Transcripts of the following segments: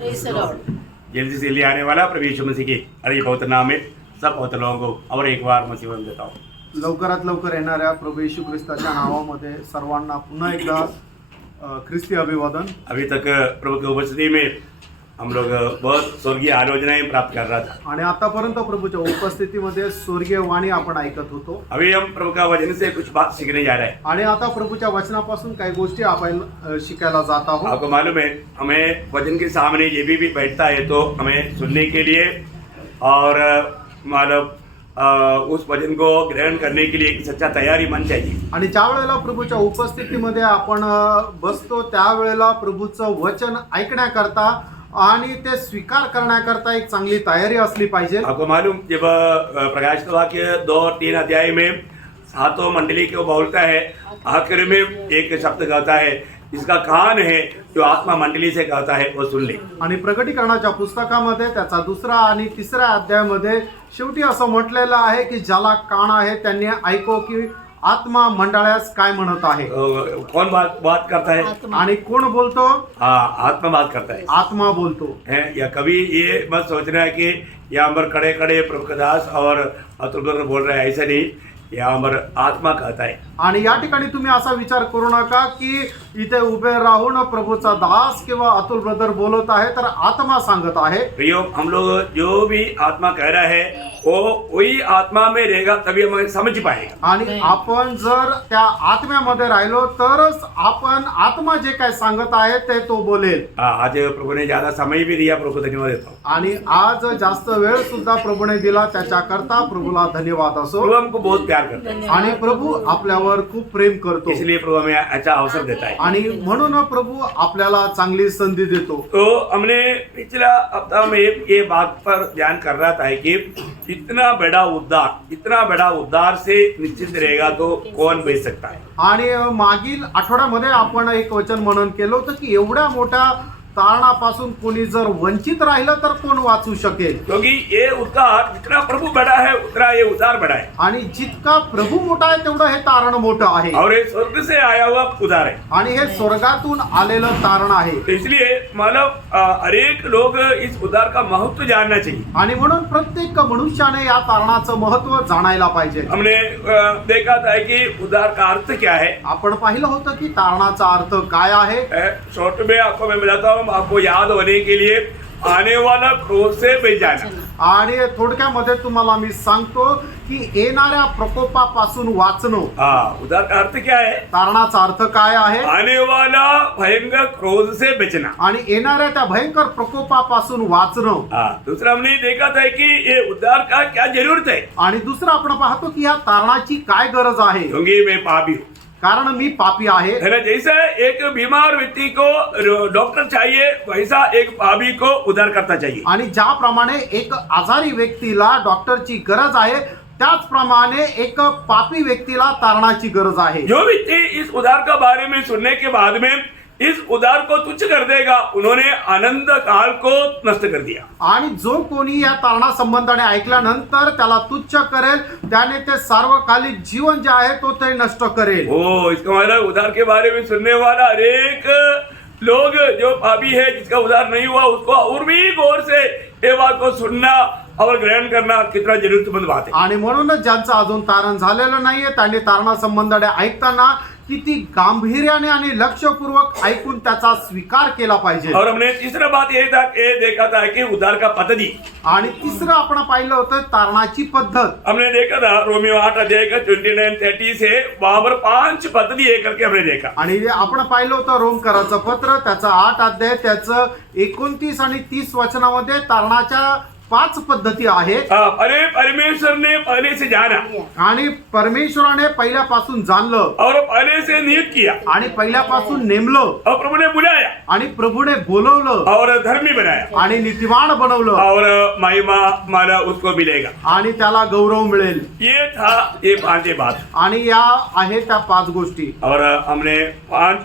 Praise the Lord. जल्दी से ले आने वाला प्रभु यीशु मसीह के अरे पवित्र नाम में सब पवित्र लोगों को और एक बार मसीह वंदन देता हूँ। लवकरात लवकर येणाऱ्या प्रभू येशू ख्रिस्ताच्या नावामध्ये सर्वांना पुन्हा एकदा ख्रिस्ती अभिवादन। अभी तक प्रभु की उपस्थिति में हम लोग बहुत स्वर्गीय आलोचनाएं प्राप्त कर रहा था। आणि आतापर्यंत प्रभूच्या उपस्थितीमध्ये स्वर्गीय वाणी आपण ऐकत होतो। अभी हम प्रभु का वचन से कुछ बात सीखने जा रहे हैं। आणि आता प्रभूच्या वचनापासून काही गोष्टी आपण शिकायला जात आहोत। आपको मालूम है हमें वचन के सामने ये भी बैठता है तो हमें सुनने के लिए और मतलब उस वचन को ग्रहण करने के लिए एक सच्चा तैयारी मन चाहिए। आणि ज्या वेळेला प्रभूच्या उपस्थितीमध्ये आपण बसतो त्यावेळेला प्रभूचं वचन ऐकण्याकरता आणि ते स्वीकार करण्याकरता एक चांगली तयारी असली पाहिजे। आपको मालूम जब प्रकाशित वाक्य 2 और 3 अध्याय में सातों मंडली को बोलता है, आखिर में एक शब्द कहता है इसका कान है जो आत्मा मंडली से कहता है वो सुन ले। आणि प्रकटीकरणाच्या पुस्तकामध्ये त्याचा 2 आणि 3 अध्यायामध्ये शेवटी असं म्हटलेलं आहे की ज्याला कान आहे त्यांनी ऐको की आत्मा मंडळास काय म्हणत आहे। कौन बात करता है? आणि कोण बोलतो? आत्मा बात करता है। आत्मा बोलतो है या कभी ये मत सोचना है कि यहाँ पर खड़े खड़े प्रभु का दास और अतुल बोल रहे हैं, ऐसा नहीं, यहाँ पर आत्मा कहता है। आणि या ठिकाणी तुम्ही असा विचार करू नका की इथे उभे राहून प्रभूचा दास किंवा अतुल ब्रदर बोलत आहे, तर आत्मा सांगत आहे। प्रियो, हम लोग जो भी आत्मा कह रहा है वो वही आत्मा में रहेगा तभी हम समझ पाएगा। आणि आपण जर त्या आत्म्यामध्ये राहिलो तरच आपण आत्मा जे काय सांगत आहे ते तो बोलेल। आज प्रभु ने ज्यादा समय भी दिया, प्रभु को धन्यवाद देता हूँ। आणि आज जास्त वेळ सुद्धा प्रभूने दिला त्याच्याकरता प्रभूला धन्यवाद असो। प्रभु हमको बहुत प्यार करता है आणि प्रभू आपल्यावर खूप प्रेम करतो, इसलिए प्रभु हमें अच्छा अवसर देता है। आणि म्हणून प्रभू आपल्याला चांगली संधी देतो। तो हमने पिछला हफ्ता में ये बात पर ध्यान कर रहा था कि इतना बड़ा उद्धार से निश्चित रहेगा तो कौन बच सकता है। आणि मागील आठवड्यामध्ये आपण एक वचन मनन केलं होतं की एवढ्या मोठ्या तारणापासून कोणी जर वंचित राहिलं तर कोण वाचू शकेल। क्योंकि ये उद्धार जितना प्रभु बड़ा है उतना ये उद्धार बड़ा है, आणि जितका प्रभू मोठा आहे तेवढं हे तारण मोठं आहे, और ये स्वर्ग से आया हुआ उद्धार है, आणि हे स्वर्गातून आलेलं तारण आहे। तो इसलिए मतलब हर एक लोग इस उद्धार का महत्व जानना चाहिए। आणि म्हणून प्रत्येक मनुष्याने या तारणाचं महत्व जाणायला पाहिजे। हमने देखा था कि उद्धार का अर्थ क्या है। आपण पाहिलं होतं की तारणाचा अर्थ काय आहे। शॉर्ट में आपको मैं बताता हूँ, आपको याद होने के लिए आने वाला क्रोध से बच जाना। आणि थोडक्यामध्ये तुम्हाला मी सांगतो की येणाऱ्या प्रकोपापासून वाचणं। उद्धार का अर्थ क्या है? तारणाचा अर्थ काय आहे? आने वाला भयंकर क्रोध से बचना, आणि येणाऱ्या त्या भयंकर प्रकोपापासून वाचणं। दूसरा हमने देखा था कि ये उद्धार का क्या जरूरत है। आणि दुसरं आपण पाहतो की या तारणाची काय गरज आहे। क्योंकि मैं पापी हूँ, कारण मी पापी आहे। है ना। जैसा एक बीमार व्यक्ति को डॉक्टर चाहिए वैसा एक पापी को उद्धार करता चाहिए। आणि ज्याप्रमाणे एक आजारी व्यक्तीला डॉक्टरची गरज आहे त्याचप्रमाणे एक पापी व्यक्तीला तारणाची गरज आहे। जो व्यक्ति इस उद्धार का बारे में सुनने के बाद में इस उद्धार को तुच्छ कर देगा, उन्होंने आनंद काल को नष्ट कर दिया। आणि जो कोणी या तारणा संबंधाने ऐकल्यानंतर त्याला तुच्छ करेल त्याने ते सार्वकालिक जीवन जे आहे तो ते नष्ट करेल। इसका मतलब उद्धार के बारे में सुनने वाला हर एक लोग जो पापी है, जिसका उद्धार नहीं हुआ, उसको और भी गौर से ये बात को सुनना और ग्रहण करना कितना जरूरतमंद बात है। आणि म्हणूनच ज्यांचं अजून तारण झालेलं नाहीये त्यांनी तारणा संबंधाने ऐकताना किती गांभीर्याने आणि लक्षपूर्वक ऐकून त्याचा स्वीकार केला पाहिजे। और हमने तीसरा बात ये देखा था कि उद्धार का पद्धति। आणि तिसरं आपण पाहिलं होतं तारणाची पद्धत। हमने देखा था रोमियो 8 अध्याय का 29-30 से वहां पर 5 पद्धति एक करके हमने देखा। आणि आपण पाहिलं होतं रोमकराचं पत्र त्याचं 8 अध्याय त्याचं 29 आणि 30 वचनामध्ये तारणाच्या 5 पद्धती आहेत। अरे परमेश्वर ने पहले से जाना, आणि परमेश्वराने पहिल्यापासून जाणलं, और पहले से नियुक्त किया, आणि पहिल्यापासून नेमलं, और प्रभु ने बुलाया, आणि प्रभूने बोलवलं, और धर्मी बनाया, आणि नीतिवान बनवलं, और महिमा माला उसको मिलेगा, आणि त्याला गौरव मिळेल। ये था ये 5 बात। आणि या आहेत त्या 5 गोष्टी। और हमने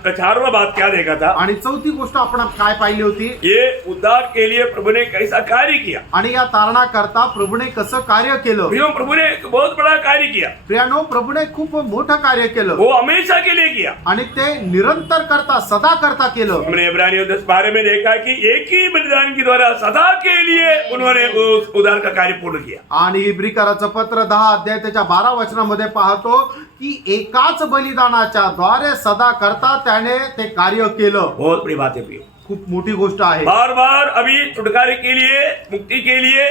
4वां बात क्या देखा था? आणि चौथी गोष्ट आपण काय पाहिली होती? ये उद्धार के लिए प्रभु ने कैसा कार्य किया। आणि या तारणाकरता प्रभूने कसं कार्य केलं. प्रियो, प्रभु ने एक बहुत बड़ा कार्य किया. प्रियानो, प्रभूने खूप मोठं कार्य केलं वो हमेशा के लिए किया. आणि ते निरंतर करता सदा करता केलं. हमने इब्रानियों 10:12 में देखा कि एक ही बलिदान के द्वारा सदा के लिए उन्होंने उस उद्धार का कार्य पूर्ण किया. आणि इब्रिकराचं पत्र 10 अध्याय त्याच्या 12 वचनामध्ये पाहतो की एकाच बलिदानाच्या द्वारे सदा करता त्याने ते कार्य केलं. बहुत बड़ी बात है प्रियो. खूप मोठी गोष्ट आहे. बार बार अभी छुटकारे के लिए, मुक्ति के लिए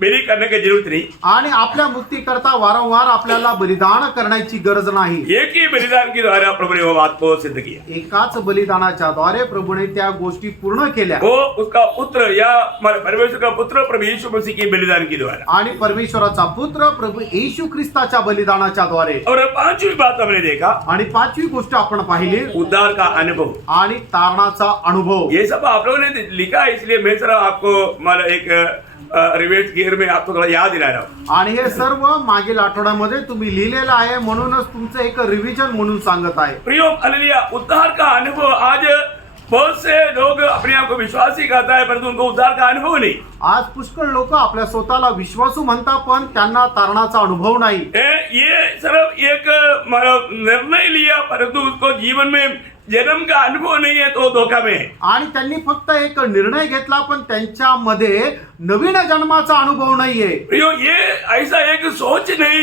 मेरी करने की जरूरत नहीं. आणि आपल्या मुक्तीकरता वारंवार आपल्याला बलिदान करण्याची गरज नाही. एक ही बलिदान के द्वारा प्रभु ने वो बात को सिद्ध किया. एकाच बलिदानाच्या द्वारे प्रभूने त्या गोष्टी पूर्ण केल्या. वो उसका पुत्र या परमेश्वर का पुत्र प्रभु यीशु मसीह के बलिदान के द्वारा, आणि परमेश्वराचा पुत्र प्रभू येशू ख्रिस्ताच्या बलिदानाच्या द्वारे. और पांचवी बात हमने देखा, आणि पाचवी गोष्ट आपण पाहिली, उद्धार का अनुभव. आणि तारणाचा अनुभव. ये सब आप लोगों ने लिखा है, इसलिए मैं जरा आपको मतलब एक रिवर्स गियर में आपको थोड़ा याद दिला रहा हूँ. आणि हे सर्व मागील आठवड्यामध्ये तुम्ही लिहिलेलं आहे, म्हणूनच तुमचं एक रिव्हिजन म्हणून सांगत आहे. प्रियो, हालेलुया. उद्धार का अनुभव. आज बहुत से लोग अपने आप को विश्वासी कहता है, परंतु उनको उद्धार का अनुभव नहीं. आज पुष्कळ लोक आपल्या स्वतःला विश्वासू म्हणतात, पण त्यांना तारणाचा अनुभव नाही. ये सिर्फ एक मतलब निर्णय लिया, परंतु उसको जीवन में जन्म का अनुभव नहीं है, तो धोखा में है. आणि त्यांनी फक्त एक निर्णय घेतला, पण त्यांच्यामध्ये नवीन जन्माचा अनुभव नाहीये. प्रियो, ये ऐसा एक सोच नहीं,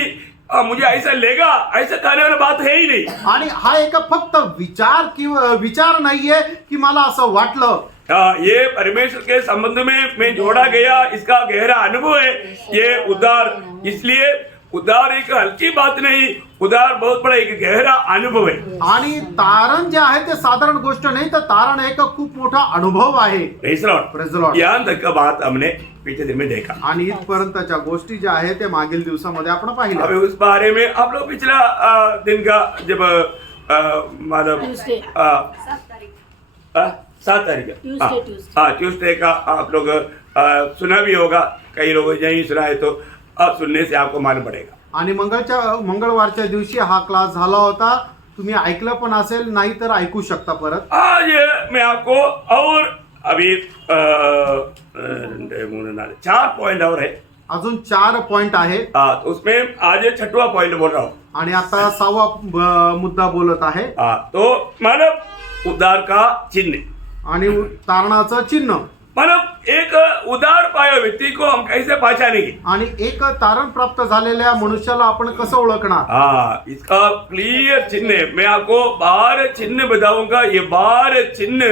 मुझे ऐसा लेगा, ऐसा कहने वाला बात है ही नहीं. आणि हा एक फक्त विचार किंवा विचार नाहीये की मला असं वाटलं. ये परमेश्वर के संबंध में मैं जोड़ा गया, इसका गहरा अनुभव है ये उद्धार. इसलिए उद्धार एक हल्की बात नहीं, उद्धार बहुत बड़ा एक गहरा अनुभव है. आणि तारण जे आहे ते साधारण गोष्ट नाही, तर तारण एक खूप मोठा अनुभव आहे. Praise the Lord. Praise the Lord. यहाँ तक का बात हमने पिछले दिन में देखा. आणि इथपर्यंतच्या गोष्टी ज्या आहेत ते मागील दिवसामध्ये आपण पाहिल्या. अभी उस बारे में आप लोग पिछला दिन का जब मतलब 7 तारीख हाँ ट्यूसडे का आप लोग सुना भी होगा. कई लोग नहीं सुना है तो अब सुनने से आपको मालूम पड़ेगा. आणि मंगळवारच्या दिवशी हा क्लास झाला होता. तुम्ही ऐकलं पण असेल, नाही तर ऐकू शकता परत. आज मैं आपको और अभी 4 पॉइंट और है. अजून 4 पॉइंट आहे. तो उसमें आज 6वां पॉइंट बोल रहा हूँ. आणि आता 6वा मुद्दा बोलत आहे. तो मानव उद्धार का चिन्ह आणि तारणाचं चिन्ह. मतलब एक उदार पाया व्यक्ति को हम कैसे पहचानेंगे. आणि एक तारण प्राप्त झालेल्या मनुष्याला आपण कसं ओळखणार. इसका क्लियर चिन्ह है. मैं आपको 12 चिन्ह बताऊंगा. ये 12 चिन्ह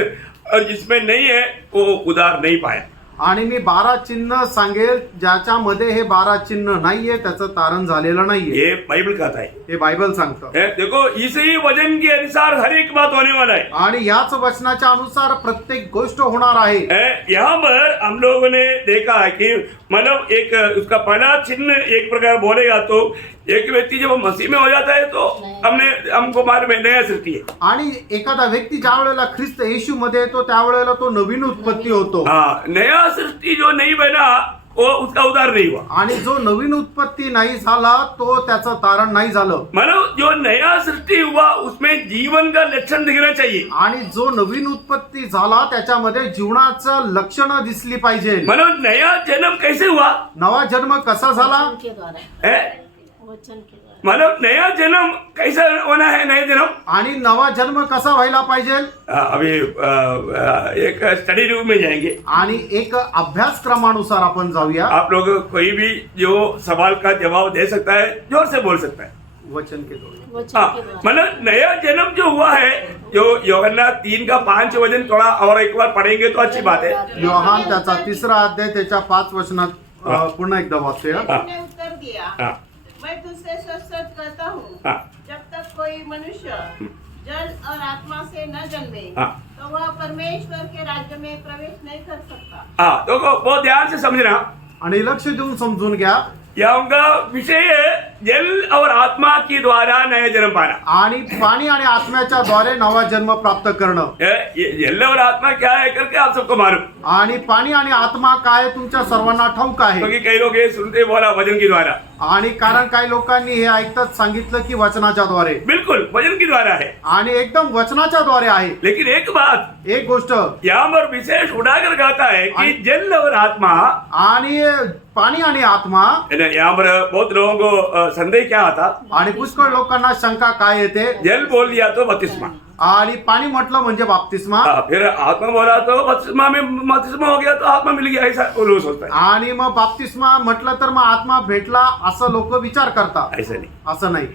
और जिसमें नहीं है वो उदार नहीं पाया. आणि मी 12 चिन्ह सांगेल, ज्याच्यामध्ये हे 12 चिन्ह नाहीये त्याचं तारण झालेलं नाहीये. ये बाइबल कहता है. हे बायबल सांगतं. देखो, इसी वचन के अनुसार हर एक बात होने वाला है. आणि याच वचनाच्या अनुसार प्रत्येक गोष्ट होणार आहे. यहाँ पर हम लोगों ने देखा है कि मतलब एक उसका पहला चिन्ह एक प्रकार बोलेगा तो एक व्यक्ति जब मसीह में हो जाता है तो हमको मालूम है नया सृष्टि है. आणि एखादा व्यक्ती ज्या वेळेला ख्रिस्त येशू मध्ये येतो त्यावेळेला तो नवीन उत्पत्ती होतो. नया सृष्टि जो नहीं बना वो उसका उद्धार नहीं हुआ. आणि जो नवीन उत्पत्ती नाही झाला तो त्याचं तारण नाही झालं. मतलब जो नया सृष्टि हुआ उसमें जीवन का लक्षण दिखना चाहिए. आणि जो नवीन उत्पत्ती झाला त्याच्यामध्ये जीवनाचं लक्षण दिसली पाहिजे. मतलब नया जन्म कैसे हुआ. नवा जन्म कसा झाला. मतलब नया जन्म कैसा होना है. नया जन्म आणि नवा जन्म कसा व्हायला पाहिजे. अभी एक स्टडी रूम में जाएंगे आणि एक अभ्यासक्रमानुसार आपण जाऊया. आप लोग कोई भी जो सवाल का जवाब दे सकता है जोर से बोल सकता है. वचन के द्वारे. मतलब नया जन्म जो हुआ है, जो यूहन्ना 3:5 वचन थोड़ा और एक बार पढ़ेंगे तो अच्छी बात है. योहान त्याचा 3रा अध्याय त्याच्या 5 वचनात पुन्हा एकदा वाचूया. उसने उत्तर दिया, मैं तुझसे सच सच कहता हूँ, जब तक कोई मनुष्य जल और आत्मा से न जन्मे तो वह परमेश्वर के राज्य में प्रवेश नहीं कर सकता. तो बहुत ध्यान से समझना. आणि लक्ष देऊन समजून घ्या. यहाँ उनका विषय है जल और आत्मा के द्वारा नया जन्म पाना। आणि पाणी आणि आत्म्याच्या द्वारे नवा जन्म प्राप्त करणं. ये जल और आत्मा क्या है करके आप सबको मालूम, आणि पाणी आणि आत्मा काय तुमच्या सर्वांना ठाऊक आहे. क्योंकि कई लोग ये सुनते बोला वचन के द्वारा, आणि कारण काही लोकांनी हे ऐकताच सांगितलं की वचनाच्या द्वारे, बिल्कुल वचन के द्वारा है। आणि एकदम वचनाच्या द्वारे आहे. लेकिन एक बात एक गोष्ट यहाँ पर विशेष उठाकर कहता है कि जल और आत्मा, आणि पाणी आणि आत्मा, यहाँ पर बहुत लोगों को संदेह क्या आता, आणि पुष्कळ लोकांना शंका काय येते, जल बोल दिया तो बपतिस्मा, आणि पाणी म्हटलं म्हणजे बाप्तिस्मा, फिर आत्मा बोला तो बपतिस्मा में बपतिस्मा हो गया तो आत्मा मिल गया, ऐसा लोग सोचता है। आणि मग बाप्तिस्मा म्हटलं तर मग आत्मा भेटला असं लोक विचार करतात. ऐसा नहीं, असं नाही.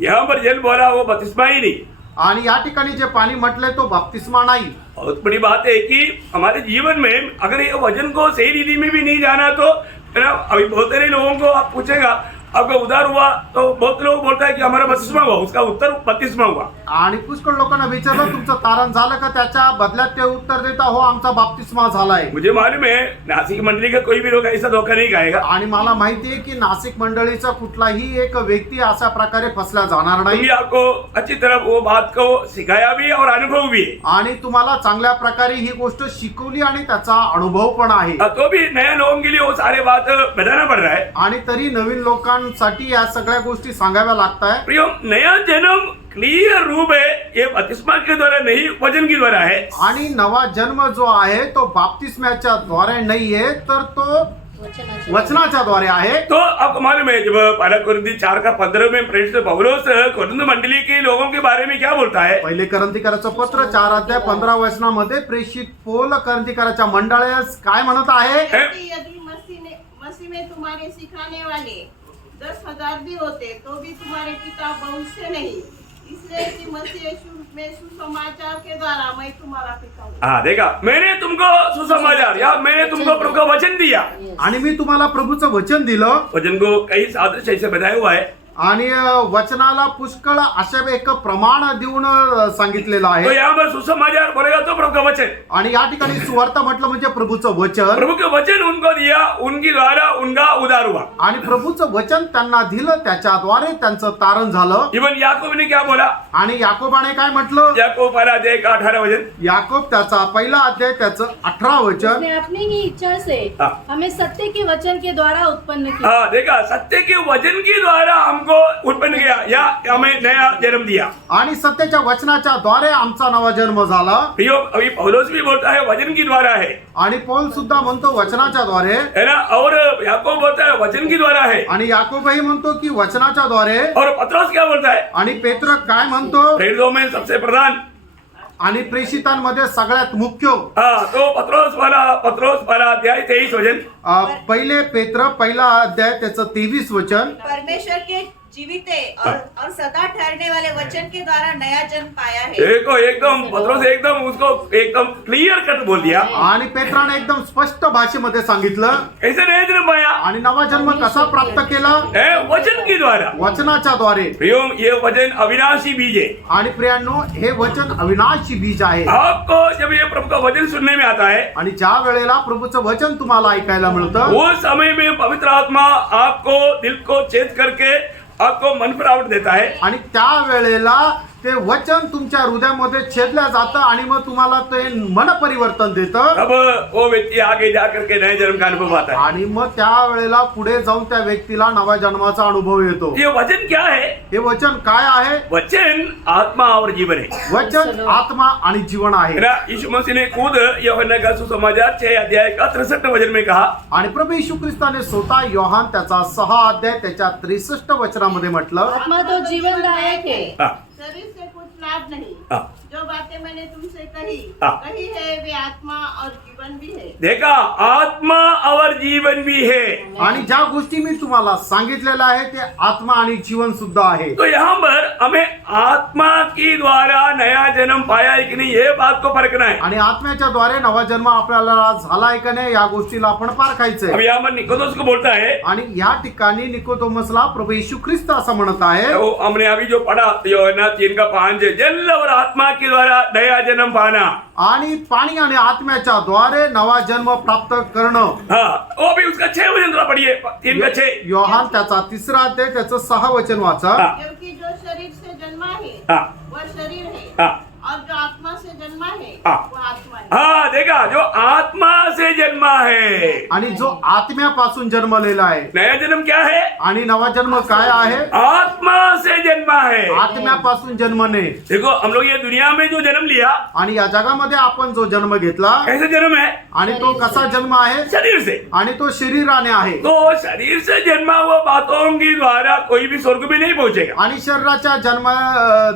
यहाँ पर जल बोला वो बपतिस्मा ही नहीं। आणि या ठिकाणी जे पाणी म्हटलंय तो बाप्तिस्मा नाही. बहुत बड़ी बात है कि हमारे जीवन में अगर ये वचन को सही रीति में भी नहीं जाना तो है ना, अभी बहुत सारे लोगों को आप पूछेगा आपका उद्धार हुआ तो बहुत लोग बोलता है कि हमारा बपतिस्मा हुआ, उसका उत्तर बपतिस्मा हुआ। आणि पुष्कळ लोकांना विचारलं तुमचं तारण झालं का, त्याच्या बदल्यात ते उत्तर देता हो आमचा बाप्तिस्मा झालाय. मुझे मालूम है नासिक मंडली का कोई भी लोग ऐसा धोखा नहीं खाएगा, आणि मला माहिती आहे की नाशिक मंडळीचा कुठलाही एक व्यक्ती अशा प्रकारे फसला जाणार क्योंकि नाही. आपको अच्छी तरह वो बात को सिखाया भी और अनुभव भी है। आणि तुम्हाला चांगल्या प्रकारे ही गोष्ट शिकवली आणि त्याचा अनुभव पण आहे. तो भी नए लोगों के लिए वो सारे बात बताना पड़ रहा है। आणि तरी नवीन लोकांसाठी या सगळ्या गोष्टी सांगाव्या लागताय. प्रियो, नया जन्म क्लियर रूप है, ये बपतिस्मा के द्वारा नहीं वचन के द्वारा है। आणि नवा जन्म जो आहे तो बाप्तिस्म्याच्या द्वारे नाहीये तर तो वचनाच्या द्वारे आहे. तो आपको मालूम है जब पहला कोरिन्थी 4:15 में प्रेरित पौलुस कोरिन्थ मंडली के लोगों के बारे में क्या बोलता है, पहिले करंथीकराचं पत्र 4:15 प्रेषित पौल करंथीकराच्या मंडळास काय म्हणत आहे, यदि मसीह में तुम्हारे सिखाने वाले 10,000 भी होते तो भी तुम्हारे पिता बहुत से नहीं, इसलिए कि मसीह यीशु में सुसमाचार के द्वारा मैं तुम्हारा पिता हूँ। हाँ देखा, मैंने तुमको सुसमाचार या मैंने तुमको प्रभु का वचन दिया। आणि मी तुम्हाला प्रभूचं वचन दिलं. वचन को कई सादृश्य ऐसे बताया हुआ है, आणि वचनाला पुष्कळ अशा एक प्रमाण देऊन सांगितलेलं तो आहे. यहाँ पर सुसमाचार बोलेगा तो प्रभु का वचन, आणि या ठिकाणी सुवार्ता म्हटलं म्हणजे प्रभूचं वचन. प्रभु के वचन उनको दिया, उनके द्वारा उनका उद्धार हुआ। आणि प्रभूचं वचन त्यांना दिलं, त्याच्याद्वारे त्यांचं तारण झालं. इवन याकूब ने क्या बोला, आणि याकोबाने काय म्हटलं, याकूब 1:18 वचन, याकोब त्याचा पहिला अध्याय त्याचं 18 वचन, उसने अपनी ही इच्छा से हमें सत्य के वचन के द्वारा उत्पन्न किया। हाँ देखा, सत्य के वचन के द्वारा हमको उत्पन्न किया या हमें नया जन्म दिया। आणि सत्याच्या वचनाच्या द्वारे आमचा नवा जन्म झाला. प्रियो, अभी पौलुस भी बोलता है वचन की द्वारा है, आणि पौल सुद्धा म्हणतो वचनाच्या द्वारे, है ना, और याकूब बोलता है वचन की द्वारा है, आणि याकोबही म्हणतो की वचनाच्या द्वारे, और पत्रोस क्या बोलता है, आणि पेत्र काय म्हणतो, प्रेरितों में सबसे प्रधान, आणि प्रेषितांमध्ये सगळ्यात मुख्य. हाँ तो पत्रोस वाला अध्याय 23 वचन, पहिले पेत्र पहिला अध्याय त्याचं 23 वचन, परमेश्वर के जीवित और सदा ठहरने वाले वचन के द्वारा नया जन्म पाया है। देखो एकदम पत्रोस एकदम उसको एकदम क्लियर कट बोल दिया, आणि पेत्राने एकदम स्पष्ट भाषेमध्ये सांगितलं कैसे नया जन्म पाया, आणि नवा जन्म कसा प्राप्त केला, है वचन की द्वारा। वचनाच्या द्वारे. प्रियो, ये वचन अविनाशी बीज है। आणि प्रियांनो हे वचन अविनाशी बीज आहे. आपको जब ये प्रभु का वचन सुनने में आता है, आणि ज्या वेळेला प्रभूचं वचन तुम्हाला ऐकायला मिळतं, उस समय में पवित्र आत्मा आपको दिल को चेत करके आपको मन पर आवट देता है, आणि त्या वेळेला ते वचन तुमच्या हृदयामध्ये छेदल्या जातं आणि मग तुम्हाला ते मन परिवर्तन देतं. अब वो व्यक्ति आगे जा करके नए जन्म का अनुभव आता है। आणि मग त्या वेळेला पुढे जाऊन त्या व्यक्तीला नव्या जन्माचा अनुभव येतो. ये वचन क्या है, हे वचन काय आहे, वचन आत्मा और जीवन है। वचन आत्मा आणि जीवन आहे. मेरा यीशु मसीह ने खुद यूहन्ना का सुसमाचार 6:63 वचन में कहा, आणि प्रभू येशू ख्रिस्ताने स्वतः योहान त्याचा 6 अध्याय त्याच्या 63 वचनामध्ये म्हटलं, आत्मा तो जीवनदायक है। हाँ, शरीर से कुछ लाभ नहीं, हाँ। जो बातें मैंने तुमसे कही हाँ। कही है वे आत्मा और जीवन भी है। देखा, आत्मा और जीवन भी है। आणि ज्या गोष्टी मी तुम्हाला सांगितलेल्या आहे ते आत्मा आणि जीवन सुद्धा आहे. तो यहाँ पर हमें आत्मा की द्वारा नया जन्म पाया है कि नहीं, ये बात को परखना है। आणि आत्म्याच्या द्वारे नवा जन्म आपल्याला झालाय का नाही या गोष्टीला आपण पारखायचंय. अब यहाँ पर निकोदेमस को बोलता है, आणि या ठिकाणी निकोदेमसला प्रभू येशू ख्रिस्त असं म्हणत आहे. तो हमने अभी जो पढ़ा यूहन्ना 3:5, जल और आत्मा के द्वारा नया जन्म पाना, आणि पाणी आणि आत्म्याच्या द्वारे नवा जन्म प्राप्त करणं. हाँ वो भी उसका 6 वचन थोड़ा पढ़िए, 3 का 6. योहान त्याचा 3रा अध्याय त्याचं 6 वचन वाचा. हाँ. क्योंकि जो शरीर से जन्मा है हाँ. वह शरीर है, हाँ. और जो आत्मा से जन्मा है हाँ. वह आत्मा है. हाँ देखा, जो आत्मा से जन्मा है. आणि जो आत्म्यापासून जन्मलेला आहे. नया जन्म क्या है? आणि नवा जन्म काय आहे? आत्मा से जन्मा है. आत्म्यापासून जन्मने. देखो हम लोग ये दुनिया में जो जन्म लिया, आणि या जगामध्ये आपण जो जन्म घेतला कैसे जन्म है? आणि तो कसा जन्म आहे? शरीर से. आणि तो शरीराने आहे. तो शरीर से जन्मा हुआ बातों के द्वारा कोई भी स्वर्ग में नहीं पहुंचेगा. आणि शरीराच्या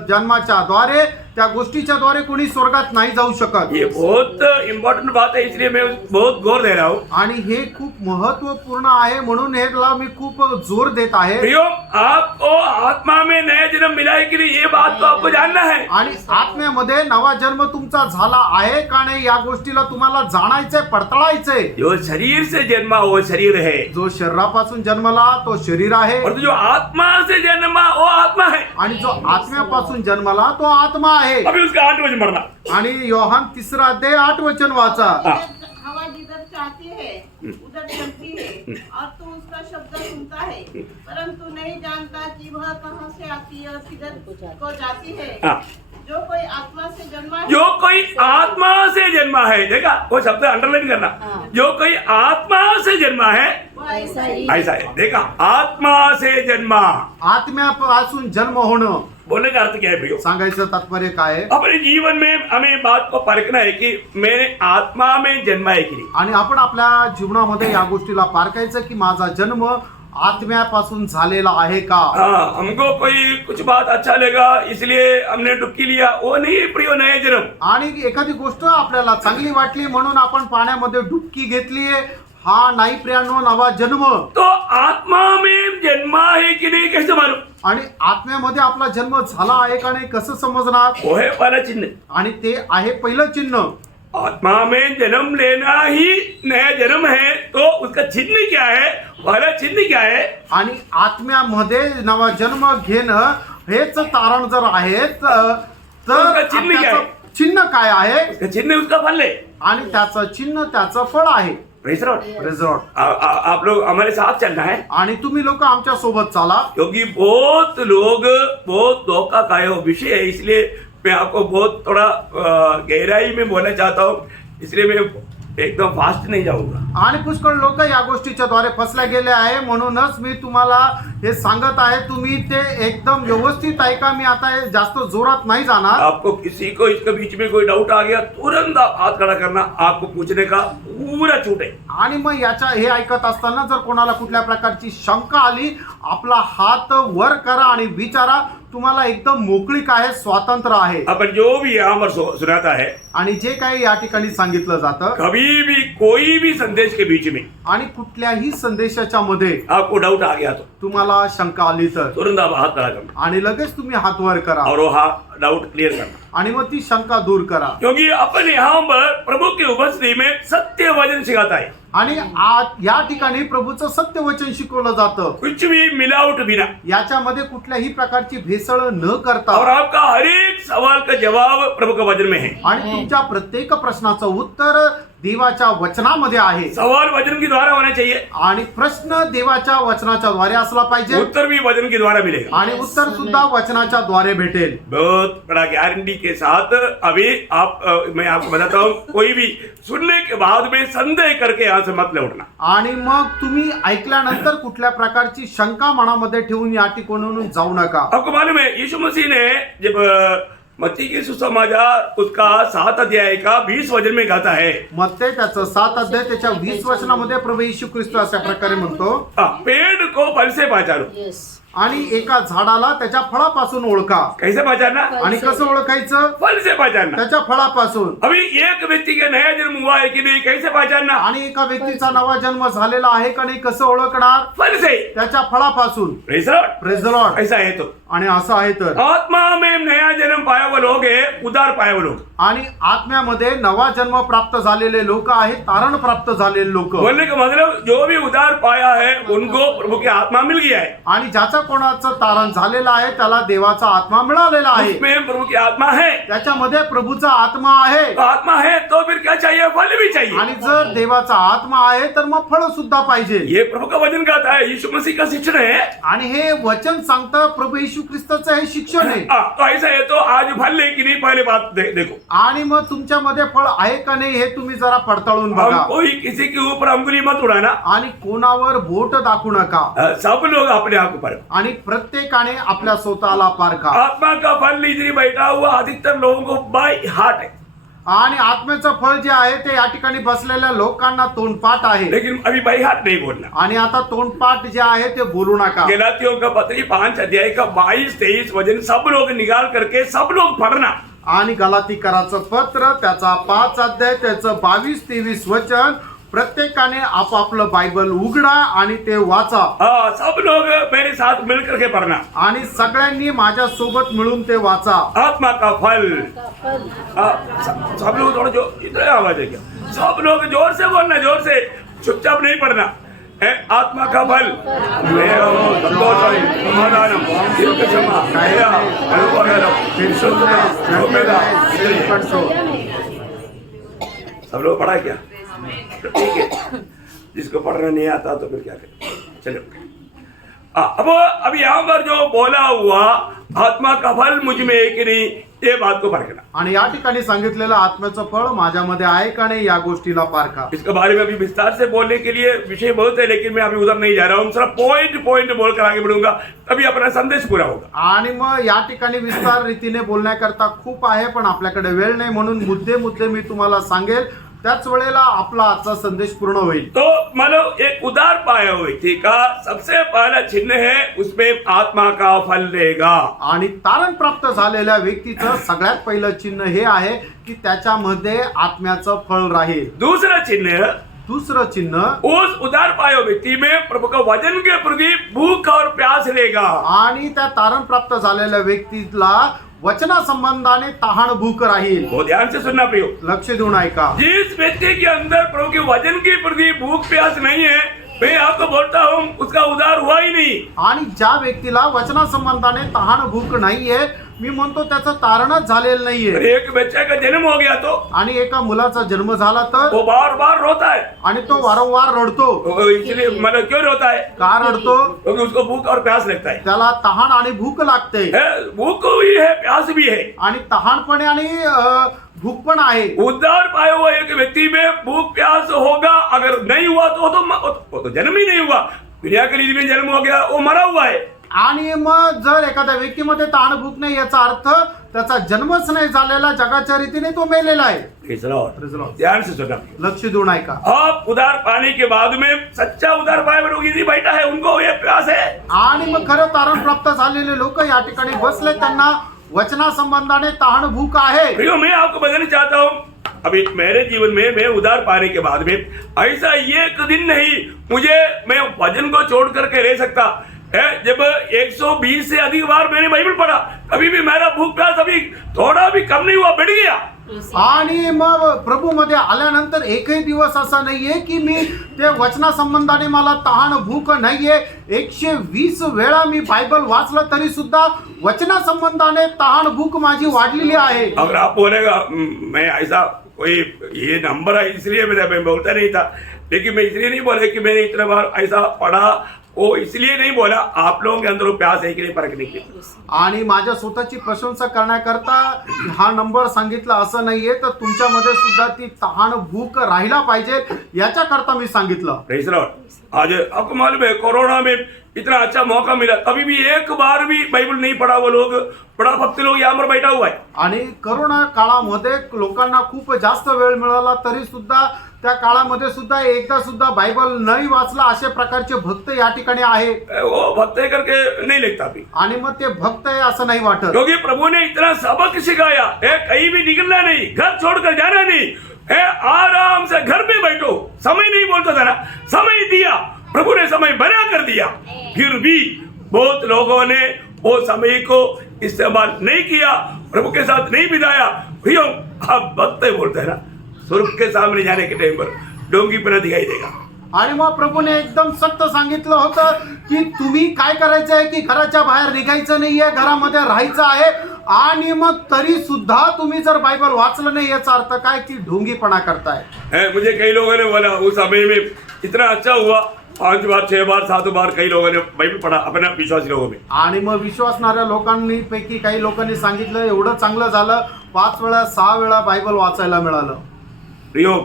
जन्माच्या द्वारे त्या गोष्टीच्या द्वारे कोणी स्वर्गात नाही जाऊ शकत. ये बहुत इम्पोर्टेंट बात है, इसलिए मैं बहुत गौर दे रहा हूँ. आणि हे खूप महत्वपूर्ण आहे म्हणून हेला मी खूप जोर देत आहे. प्रियो, आपको आत्मा में नया जन्म मिला है कि नहीं, ये बात तो आपको जानना है. आणि आत्म्यामध्ये नवा जन्म तुमचा झाला आहे का नाही या गोष्टीला तुम्हाला जाणायचंय, पडताळायचंय. जो शरीर से जन्मा वो शरीर है, जो शरीरापासून जन्मला तो शरीर आहे. और जो आत्मा से जन्मा वो आत्मा है. आणि जो आत्म्यापासून जन्मला तो आत्मा आहे. अभी उसका 8 वचन पढ़ना. आणि योहान 3रा अध्याय 8 वचन वाचा. हवा जिधर चाहती है उधर चलती है, और तू उसका शब्द सुनता है परंतु नहीं जानता कि वह कहाँ से आती है और किधर को जाती है. हाँ. जो कोई आत्मा से जन्मा है जो कोई आत्मा से जन्मा है, देखा वो शब्द अंडरलाइन करना. हाँ. जो कोई आत्मा से जन्मा है वह ऐसा ही ऐसा है. देखा, आत्मा से जन्मा, आत्म्यापासून जन्म होणं बोलने का अर्थ क्या है भैया? सांगायचं तात्पर्य काय आहे? अपने जीवन में हमें बात को परखना है कि मैंने आत्मा में जन्मा है कि नहीं. आणि आपण आपल्या जीवनामध्ये या गोष्टीला पारखायचं की माझा जन्म आत्म्यापासून झालेला आहे का. हाँ, हमको कोई कुछ बात अच्छा लगा इसलिए हमने डुबकी लिया, वो नहीं है प्रियो नया जन्म. आणि एखादी गोष्ट आपल्याला चांगली वाटली म्हणून आपण पाण्यामध्ये डुबकी घेतलीये, हा नाही प्रियांनो नवा जन्म. तो आत्मा में जन्मा है कि नहीं कैसे मालूम? आणि आत्म्यामध्ये आपला जन्म झाला आहे का नाही कसं समजणार? वो है पहला चिन्ह. आणि ते आहे पहिलं चिन्ह. आत्मा में जन्म लेना ही नया जन्म है, तो उसका चिन्ह क्या है? पहला चिन्ह क्या है? आणि आत्म्यामध्ये नवा जन्म घेणं हेच तारण जर आहे तर उसका चिन्ह काय? त्याचं चिन्ह काय आहे? उसका चिन्ह उसका फल है. आणि त्याचं चिन्ह त्याचं फळ आहे. Praise the Lord. रिझॉर्ट. आप लोग हमारे साथ चलना है, आणि तुम्ही लोक आमच्या सोबत चाला. क्योंकि बहुत लोग बहुत धोखा खाए हो विषय है, इसलिए मैं आपको बहुत थोड़ा गहराई में बोलना चाहता हूँ, इसलिए मैं एकदम फास्ट नहीं जाऊंगा. आणि पुष्कळ लोक या गोष्टीच्या द्वारे फसल्या गेले आहे म्हणूनच मी तुम्हाला हे सांगत आहे. तुम्ही ते एकदम व्यवस्थित ऐका. मी आता हे जास्त जोरात नाही जाणार. आपको किसी को इसके बीच में कोई डाउट आ गया, तुरंत आप हाथ खड़ा करना, आपको पूछने का पूरा छूट है. आणि मग याच्या हे ऐकत असताना जर कोणाला कुठल्या प्रकारची शंका आली, आपला हात वर करा आणि विचारा. तुम्हाला एकदम मोकळीक आहे, स्वातंत्र्य आहे. अपन जो भी यहाँ पर सुनाता है, आणि जे काही या ठिकाणी सांगितलं जातं, कभी भी कोई भी संदेश के बीच में आणि कुठल्याही संदेशाच्या मध्ये आपको डाउट आ गया तो तुम्हाला शंका आली तर तुरंत आप हाथ खड़ा करना आणि लगेच तुम्ही हात वर करा और वो डाउट क्लियर करना. आणि मग ती शंका दूर करा. क्योंकि अपन यहाँ पर प्रभु की उपस्थिति में सत्य वचन सिखाता है. आणि आज या ठिकाणी प्रभूचं सत्य वचन शिकवलं जातं. कुछ भी मिलावट बिना, याच्यामध्ये कुठल्याही प्रकारची भेसळ न करता. और आपका हर एक सवाल का जवाब प्रभु के वचन में है. आणि तुमच्या प्रत्येक प्रश्नाचं उत्तर देवाच्या वचनामध्ये आहे. सवाल वचन के द्वारा होना चाहिए, आणि प्रश्न देवाच्या वचनाच्या द्वारे असला पाहिजे. उत्तर भी वचन के द्वारा मिलेगा. आणि उत्तर सुद्धा वचनाच्या द्वारे भेटेल. बहुत बड़ा गारंटी के साथ अभी मैं आपको बताता हूँ, कोई भी सुनने के बाद में संदेह करके यहाँ से मत लौटना. आणि मग तुम्ही ऐकल्यानंतर कुठल्या प्रकारची शंका मनामध्ये ठेवून या ठिकाणून जाऊ नका. आपको मालूम है यीशु मसीह ने जब मत्ती की सुसमाचार उसका 7 अध्याय का 20 वचन में गाता है, मत्ते त्याचं 7 अध्याय त्याच्या 20 वचनामध्ये प्रभू येशू ख्रिस्त अशा प्रकारे म्हणतो, पेड़ को फल से पहचानो. यस. आणि एका झाडाला त्याच्या फळापासून ओळखा. कैसे पहचानना? आणि कसं ओळखायचं? फल से पहचानना. त्याच्या फळापासून. अभी एक व्यक्ति का नया जन्म हुआ है कि नहीं, कैसे पहचानना? आणि एका व्यक्तीचा नवा जन्म झालेला आहे का नाही कसं ओळखणार? फल से. त्याच्या फळापासून. Praise the Lord. Praise the Lord. ऐसा है तो. आणि असं आहे तर. आत्मा में नया जन्म पाया हुआ लोग है, उदार पाया हुआ लोग. आणि आत्म्यामध्ये नवा जन्म प्राप्त झालेले लोक आहेत, तारण प्राप्त झालेले लोक. बोलने का मतलब जो भी उदार पाया है उनको प्रभु की आत्मा मिल गया है. आणि ज्याचा कोणाचं तारण झालेलं आहे त्याला देवाचा आत्मा मिळालेला आहे, उसमें प्रभु की आत्मा है, त्याच्यामध्ये प्रभूचा आत्मा आहे. तो आत्मा है तो फिर क्या चाहिए, फल भी चाहिए. आणि जर देवाचा आत्मा आहे तर मग फळ सुद्धा पाहिजे. ये प्रभु का वचन कहता है, यीशु मसीह का शिक्षण है. आणि हे वचन सांगतं प्रभू येशू ख्रिस्ताचं हे शिक्षण आहे. तो ऐसा है तो आज फल है कि नहीं, पहले बात देखो. आणि मग तुमच्यामध्ये फळ आहे का नाही हे तुम्ही जरा पडताळून हम बघा. कोई किसी के ऊपर अंगुली मत उड़ाना. आणि कोणावर बोट दाखवू नका. सब लोग अपने आप पर. आणि प्रत्येकाने आपल्या स्वतःला पारखा. आत्मा का फल इधर बैठा हुआ अधिकतर लोगों को बाय हार्ट है, आणि आत्म्याचं फळ जे आहे ते या ठिकाणी बसलेल्या लोकांना तोंडपाठ आहे. लेकिन अभी बाय हार्ट नहीं बोलना. आणि आता तोंडपाठ जे आहे ते बोलू नका. गलातियों का पत्र 5 अध्याय का 22-23 वचन सब लोग निकाल करके सब लोग पढ़ना. आणि गलातीकराचं पत्र त्याचा 5 अध्याय त्याचं 22-23 वचन प्रत्येकाने आपापलं बायबल उघडा आणि ते वाचा. सब लोग मेरे साथ मिल करके पढ़ना. आणि सगळ्यांनी माझ्या सोबत मिळून ते वाचा. आत्मा का फल. फल सब लोग थोड़ा जो इतना आवाज है क्या, सब लोग जोर से बोलना, जोर से, चुपचाप नहीं पढ़ना. आत्मा का फल संतोष, समाधान, दीर्घ क्षमा, दया, अनुग्रह, शुद्धता, सौम्यता. सब लोग पढ़ा क्या? ठीक है, जिसको पढ़ना नहीं आता तो फिर क्या करें. चलो, अब अभी यहाँ पर जो बोला हुआ आत्मा का फल मुझ में है कि नहीं, ये बात को परखना. आणि या ठिकाणी सांगितलेलं आत्म्याचं फळ माझ्यामध्ये आहे का नाही या गोष्टीला पारखा. इसके बारे में अभी विस्तार से बोलने के लिए विषय बहुत है, लेकिन मैं अभी उधर नहीं जा रहा हूँ. सिर्फ पॉइंट बोलकर आगे बढ़ूंगा, तभी अपना संदेश पूरा होगा. आणि मग या ठिकाणी विस्तार रीतीने बोलण्याकरता खूप आहे, पण आपल्याकडे वेळ नाही, म्हणून मुद्दे मी तुम्हाला सांगेल, त्याच वेळेला आपला आजचा संदेश पूर्ण होईल. तो मानो एक उदार पाया व्यक्ति का सबसे पहला चिन्ह है, उसमें आत्मा का फल देगा. आणि तारण प्राप्त झालेल्या व्यक्तीचं सगळ्यात पहिलं चिन्ह हे आहे की त्याच्यामध्ये आत्म्याचं फळ राहील. दुसरं चिन्ह उस उदार पाया व्यक्ति में प्रभु का वचन के प्रति भूख और प्यास लेगा. आणि त्या तारण प्राप्त झालेल्या व्यक्तीला वचना संबंधाने तहान भूक राहील. वो ध्यान से सुनना प्रियो, लक्ष देऊन ऐका. जिस व्यक्ति के अंदर प्रभु के वचन के प्रति भूख प्यास नहीं है, मैं आपको बोलता हूँ उसका उद्धार हुआ ही नहीं. आणि ज्या व्यक्तीला वचना संबंधाने तहान भूक नाहीये, मी म्हणतो त्याचं तारणच झालेलं नाहीये. एक बच्चे का जन्म हो गया तो आणि एका मुलाचा जन्म झाला तर वो बार बार रोता है. आणि तो वारंवार रडतो. इसलिए मतलब क्यों रोता है? का रडतो? क्योंकि उसको भूख और प्यास लगता है. त्याला तहान आणि भूक लागते. भूख भी है, प्यास भी है. आणि तहानपणे आणि भूक पण आहे. उद्धार पाया हुआ एक व्यक्ति में भूक प्यास होगा. अगर नहीं हुआ तो तो जन्म ही नहीं हुआ. दुनिया के लिए में जन्म हो गया, वो मरा हुआ है. आणि मग जर एखाद्या व्यक्तीमध्ये तहान भूक नाही याचा अर्थ त्याचा जन्मच नाही झालेला, जगाच्या रीतीने तो मेलेला आहे. ध्यान से सुनना, लक्ष देऊन ऐका. आप उधार पाने के बाद में सच्चा उधार पाए लोग इधर बैठा है, उनको ये प्यास है. आणि मग खरं तारण प्राप्त झालेले लोक या ठिकाणी बसले, त्यांना वचना संबंधाने तहान भूक आहे. प्रियो, मैं आपको बताना चाहता हूँ, अभी मेरे जीवन में मैं उधार पाने के बाद में ऐसा एक दिन नहीं मैं वचन को छोड़ करके रह सकता है. जब 120 से अधिक बार मैंने बाइबल पढ़ा, कभी भी मेरा भूख प्यास अभी थोड़ा भी कम नहीं हुआ, बढ़ गया. आणि मग प्रभू मध्ये आल्यानंतर एकही दिवस असा नाहीये की मी ते वचना संबंधाने मला तहान भूक नाहीये. 120 वेळा मी बायबल वाचलं तरी सुद्धा वचना संबंधाने तहान भूक माझी वाढलेली आहे. अगर आप बोलेगा मैं ऐसा कोई ये नंबर है इसलिए मैं बोलता नहीं था, लेकिन मैं इसलिए नहीं बोला कि मैंने इतना बार ऐसा पढ़ा, वो इसलिए नहीं बोला. आप लोगों के अंदर वो प्यास है कि नहीं परखने की. आणि माझ्या स्वतःची प्रशंसा करण्याकरता हा नंबर सांगितला असं नाहीये, तर तुमच्यामध्ये सुद्धा ती तहान भूक राहिला पाहिजे याच्याकरता मी सांगितलं. Praise the Lord. आज आपको मालूम है कोरोना में इतना अच्छा मौका मिला, कभी भी एक बार भी बाइबल नहीं पढ़ा वो लोग, बड़ा भक्त लोग यहाँ पर बैठा हुआ है. आणि करोना काळामध्ये लोकांना खूप जास्त वेळ मिळाला तरी सुद्धा त्या काळामध्ये सुद्धा एकदा सुद्धा बायबल नाही वाचला अशा प्रकारचे भक्त या ठिकाणी आहे. वो भक्त है करके नहीं लगता भी, आणि मग ते भक्त आहे असं नाही वाटत. क्योंकि प्रभु ने इतना सबक सिखाया है, कहीं भी निकलना नहीं, घर छोड़कर जाना नहीं है, आराम से घर में बैठो. समय नहीं बोलता था ना, समय दिया प्रभु ने, समय बना कर दिया. फिर भी बहुत लोगों ने वो समय को इस्तेमाल नहीं किया, प्रभु के साथ नहीं बिताया. भैया आप भक्त बोलते हैं ना, स्वर्ग के सामने जाने के टाइम पर डोंगी पर दिखाई देगा. आणि मग प्रभूने एकदम सक्त सांगितलं होतं की तुम्ही काय करायचं आहे की घराच्या बाहेर निघायचं नाहीये, घरामध्ये राहायचं आहे. आणि मग तरी सुद्धा तुम्ही जर बायबल वाचलं नाही याचा अर्थ काय की ढोंगीपणा करताय. मुझे कई लोगों ने बोला उस समय में इतना अच्छा हुआ, 5 बार 6 बार 7 बार कई लोगों ने बाइबल पढ़ा अपने विश्वासी लोगों में. आणि मग विश्वासणाऱ्या लोकांनी पैकी काही लोकांनी सांगितलं एवढं चांगलं झालं, 5 वेळा 6 वेळा बायबल वाचायला मिळालं. प्रियो,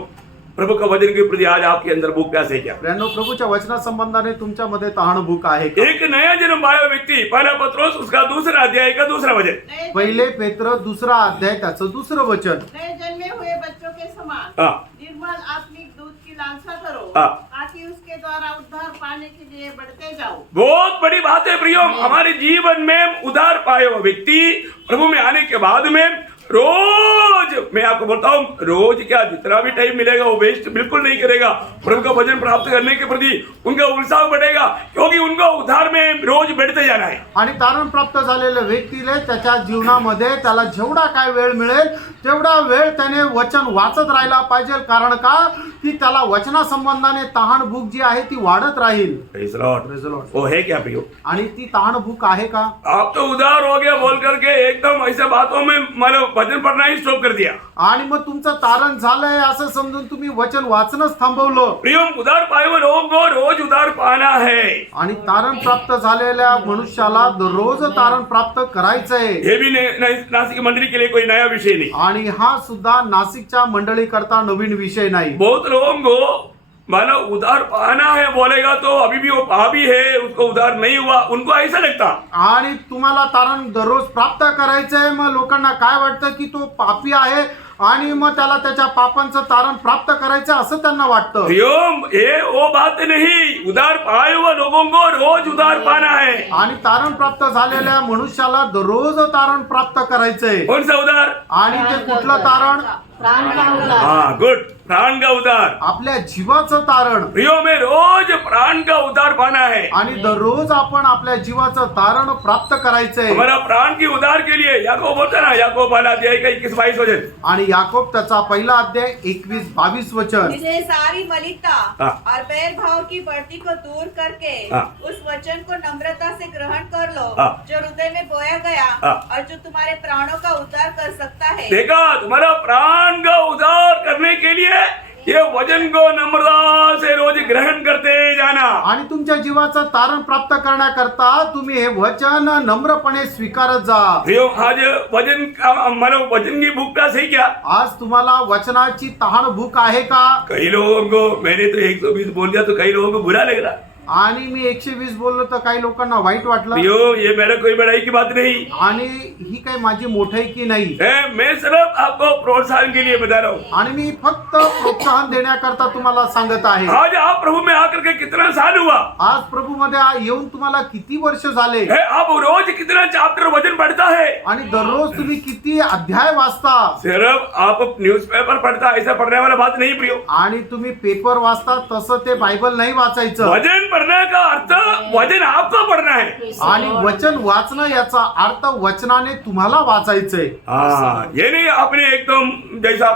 प्रभु का वचन के प्रति आज आपके अंदर भूख प्यास है क्या? प्रियांनो, प्रभूच्या वचना संबंधाने तुमच्यामध्ये तहान भूक आहे का? एक नया जन्म पाया व्यक्ति, पहला पत्रोस उसका दूसरा अध्याय का दूसरा वचन. पहिले पेत्र 2 अध्याय त्याचं 2 वचन. नए जन्मे हुए बच्चों के समान हाँ. निर्मल आत्मिक दूध की लालसा करो, हाँ. ताकि उसके द्वारा उद्धार पाने के लिए बढ़ते जाओ. बहुत बड़ी बात है प्रियो, हमारे जीवन में उधार पाए हुआ व्यक्ति प्रभु में आने के बाद में रोज, मैं आपको बोलता हूँ, रोज क्या जितना भी टाइम मिलेगा वो वेस्ट बिल्कुल नहीं करेगा. प्रभु का वचन प्राप्त करने के प्रति उनका उत्साह बढ़ेगा, क्योंकि उनको उद्धार में रोज बढ़ते जाना है. आणि तारण प्राप्त झालेल्या व्यक्तीला त्याच्या जीवनामध्ये त्याला जेवढा काय वेळ मिळेल तेवढा वेळ त्याने वचन वाचत राहायला पाहिजे. कारण का की त्याला वचना संबंधाने तहान भूक जी आहे ती वाढत राहील. Praise the Lord. Praise the Lord. वो है क्या प्रियो? आणि ती तहान भूक आहे का? आप तो उधार हो गया बोल करके एकदम ऐसे बातों में मतलब वचन पढ़ना ही स्टॉप कर दिया. आणि मग तुमचं तारण झालंय असं समजून तुम्ही वचन वाचनच थांबवलं. प्रियो, उधार पाए हुए लोगों को रोज उधार पाना है. आणि तारण प्राप्त झालेल्या मनुष्याला दररोज तारण प्राप्त करायचंय. ये भी नासिक मंडली के लिए कोई नया विषय नहीं. आणि हा सुद्धा नाशिकच्या मंडळी करता नवीन विषय नाही. बहुत लोगों को मानो उधार पाना है बोलेगा तो अभी भी वो पापी है, उसको उधार नहीं हुआ, उनको ऐसा लगता. आणि तुम्हाला तारण दररोज प्राप्त करायचंय, मग लोकांना काय वाटतं की तो पापी आहे आणि मग त्याला त्याच्या पापांचं तारण प्राप्त करायचं असं त्यांना वाटतं. प्रियो, ये वो बात नहीं. उधार पाए हुए लोगों को रोज उधार पाना है. आणि तारण प्राप्त झालेल्या मनुष्याला दररोज तारण प्राप्त करायचंय. कौन सा उधार? आणि ते कुठलं तारण? प्राण का उद्धार. हाँ, गुड. प्राण का उधार. आपल्या जीवाचं तारण. प्रियो, में रोज प्राण का उधार पाना है. आणि दररोज आपण आपल्या जीवाचं तारण प्राप्त करायचंय. हमारा प्राण की उधार के लिए याकूब बोलता ना, याकूब पहला अध्याय का 21-22 वचन. आणि याकोब त्याचा पहिला अध्याय 21-22 वचन. जिसे सारी मलिकता हाँ. और बैर भाव की बढ़ती को दूर करके हाँ. उस वचन को नम्रता से ग्रहण कर लो, हाँ. जो हृदय में बोया गया हाँ. और जो तुम्हारे प्राणों का उद्धार कर सकता है. देखा, तुम्हारा प्राण का उद्धार करने के लिए ये वचन को नम्रता से रोज ग्रहण करते जाना. आणि तुमच्या जीवाचं तारण प्राप्त करण्याकरता तुम्ही हे वचन नम्रपणे स्वीकारत जा. प्रियो, आज वचन मतलब वचन की भूख प्यास है क्या? आज तुम्हाला वचनाची तहान भूक आहे का? कई लोगों को मैंने तो 120 बोल दिया तो कई लोगों को बुरा लग रहा. आणि मी 120 बोललो तर काही लोकांना वाईट वाटलं. प्रियो, ये मेरा कोई बड़ाई की बात नहीं आणि ही काही माझी मोठाई की नाही. है. मैं सिर्फ आपको प्रोत्साहन के लिए बता रहा हूँ. आणि मी फक्त प्रोत्साहन देण्याकरता तुम्हाला सांगत आहे. आज आप प्रभु में आकर के कितना साल हुआ आज प्रभू मध्ये येऊन तुम्हाला किती वर्ष झाले है? आप रोज कितना चैप्टर वचन पढ़ता है? आणि दररोज तुम्ही किती अध्याय वाचता. सिर्फ आप न्यूज़पेपर पढ़ता, ऐसा पढ़ने वाला बात नहीं प्रियो. आणि तुम्ही पेपर वाचता तसं ते बायबल नाही वाचायचं. वचन पढ़ने का अर्थ वचन आपको पढ़ना है. आणि वचन वाचणं याचा अर्थ वचनाने तुम्हाला वाचायचंय. हाँ, ये नहीं आपने एकदम जैसा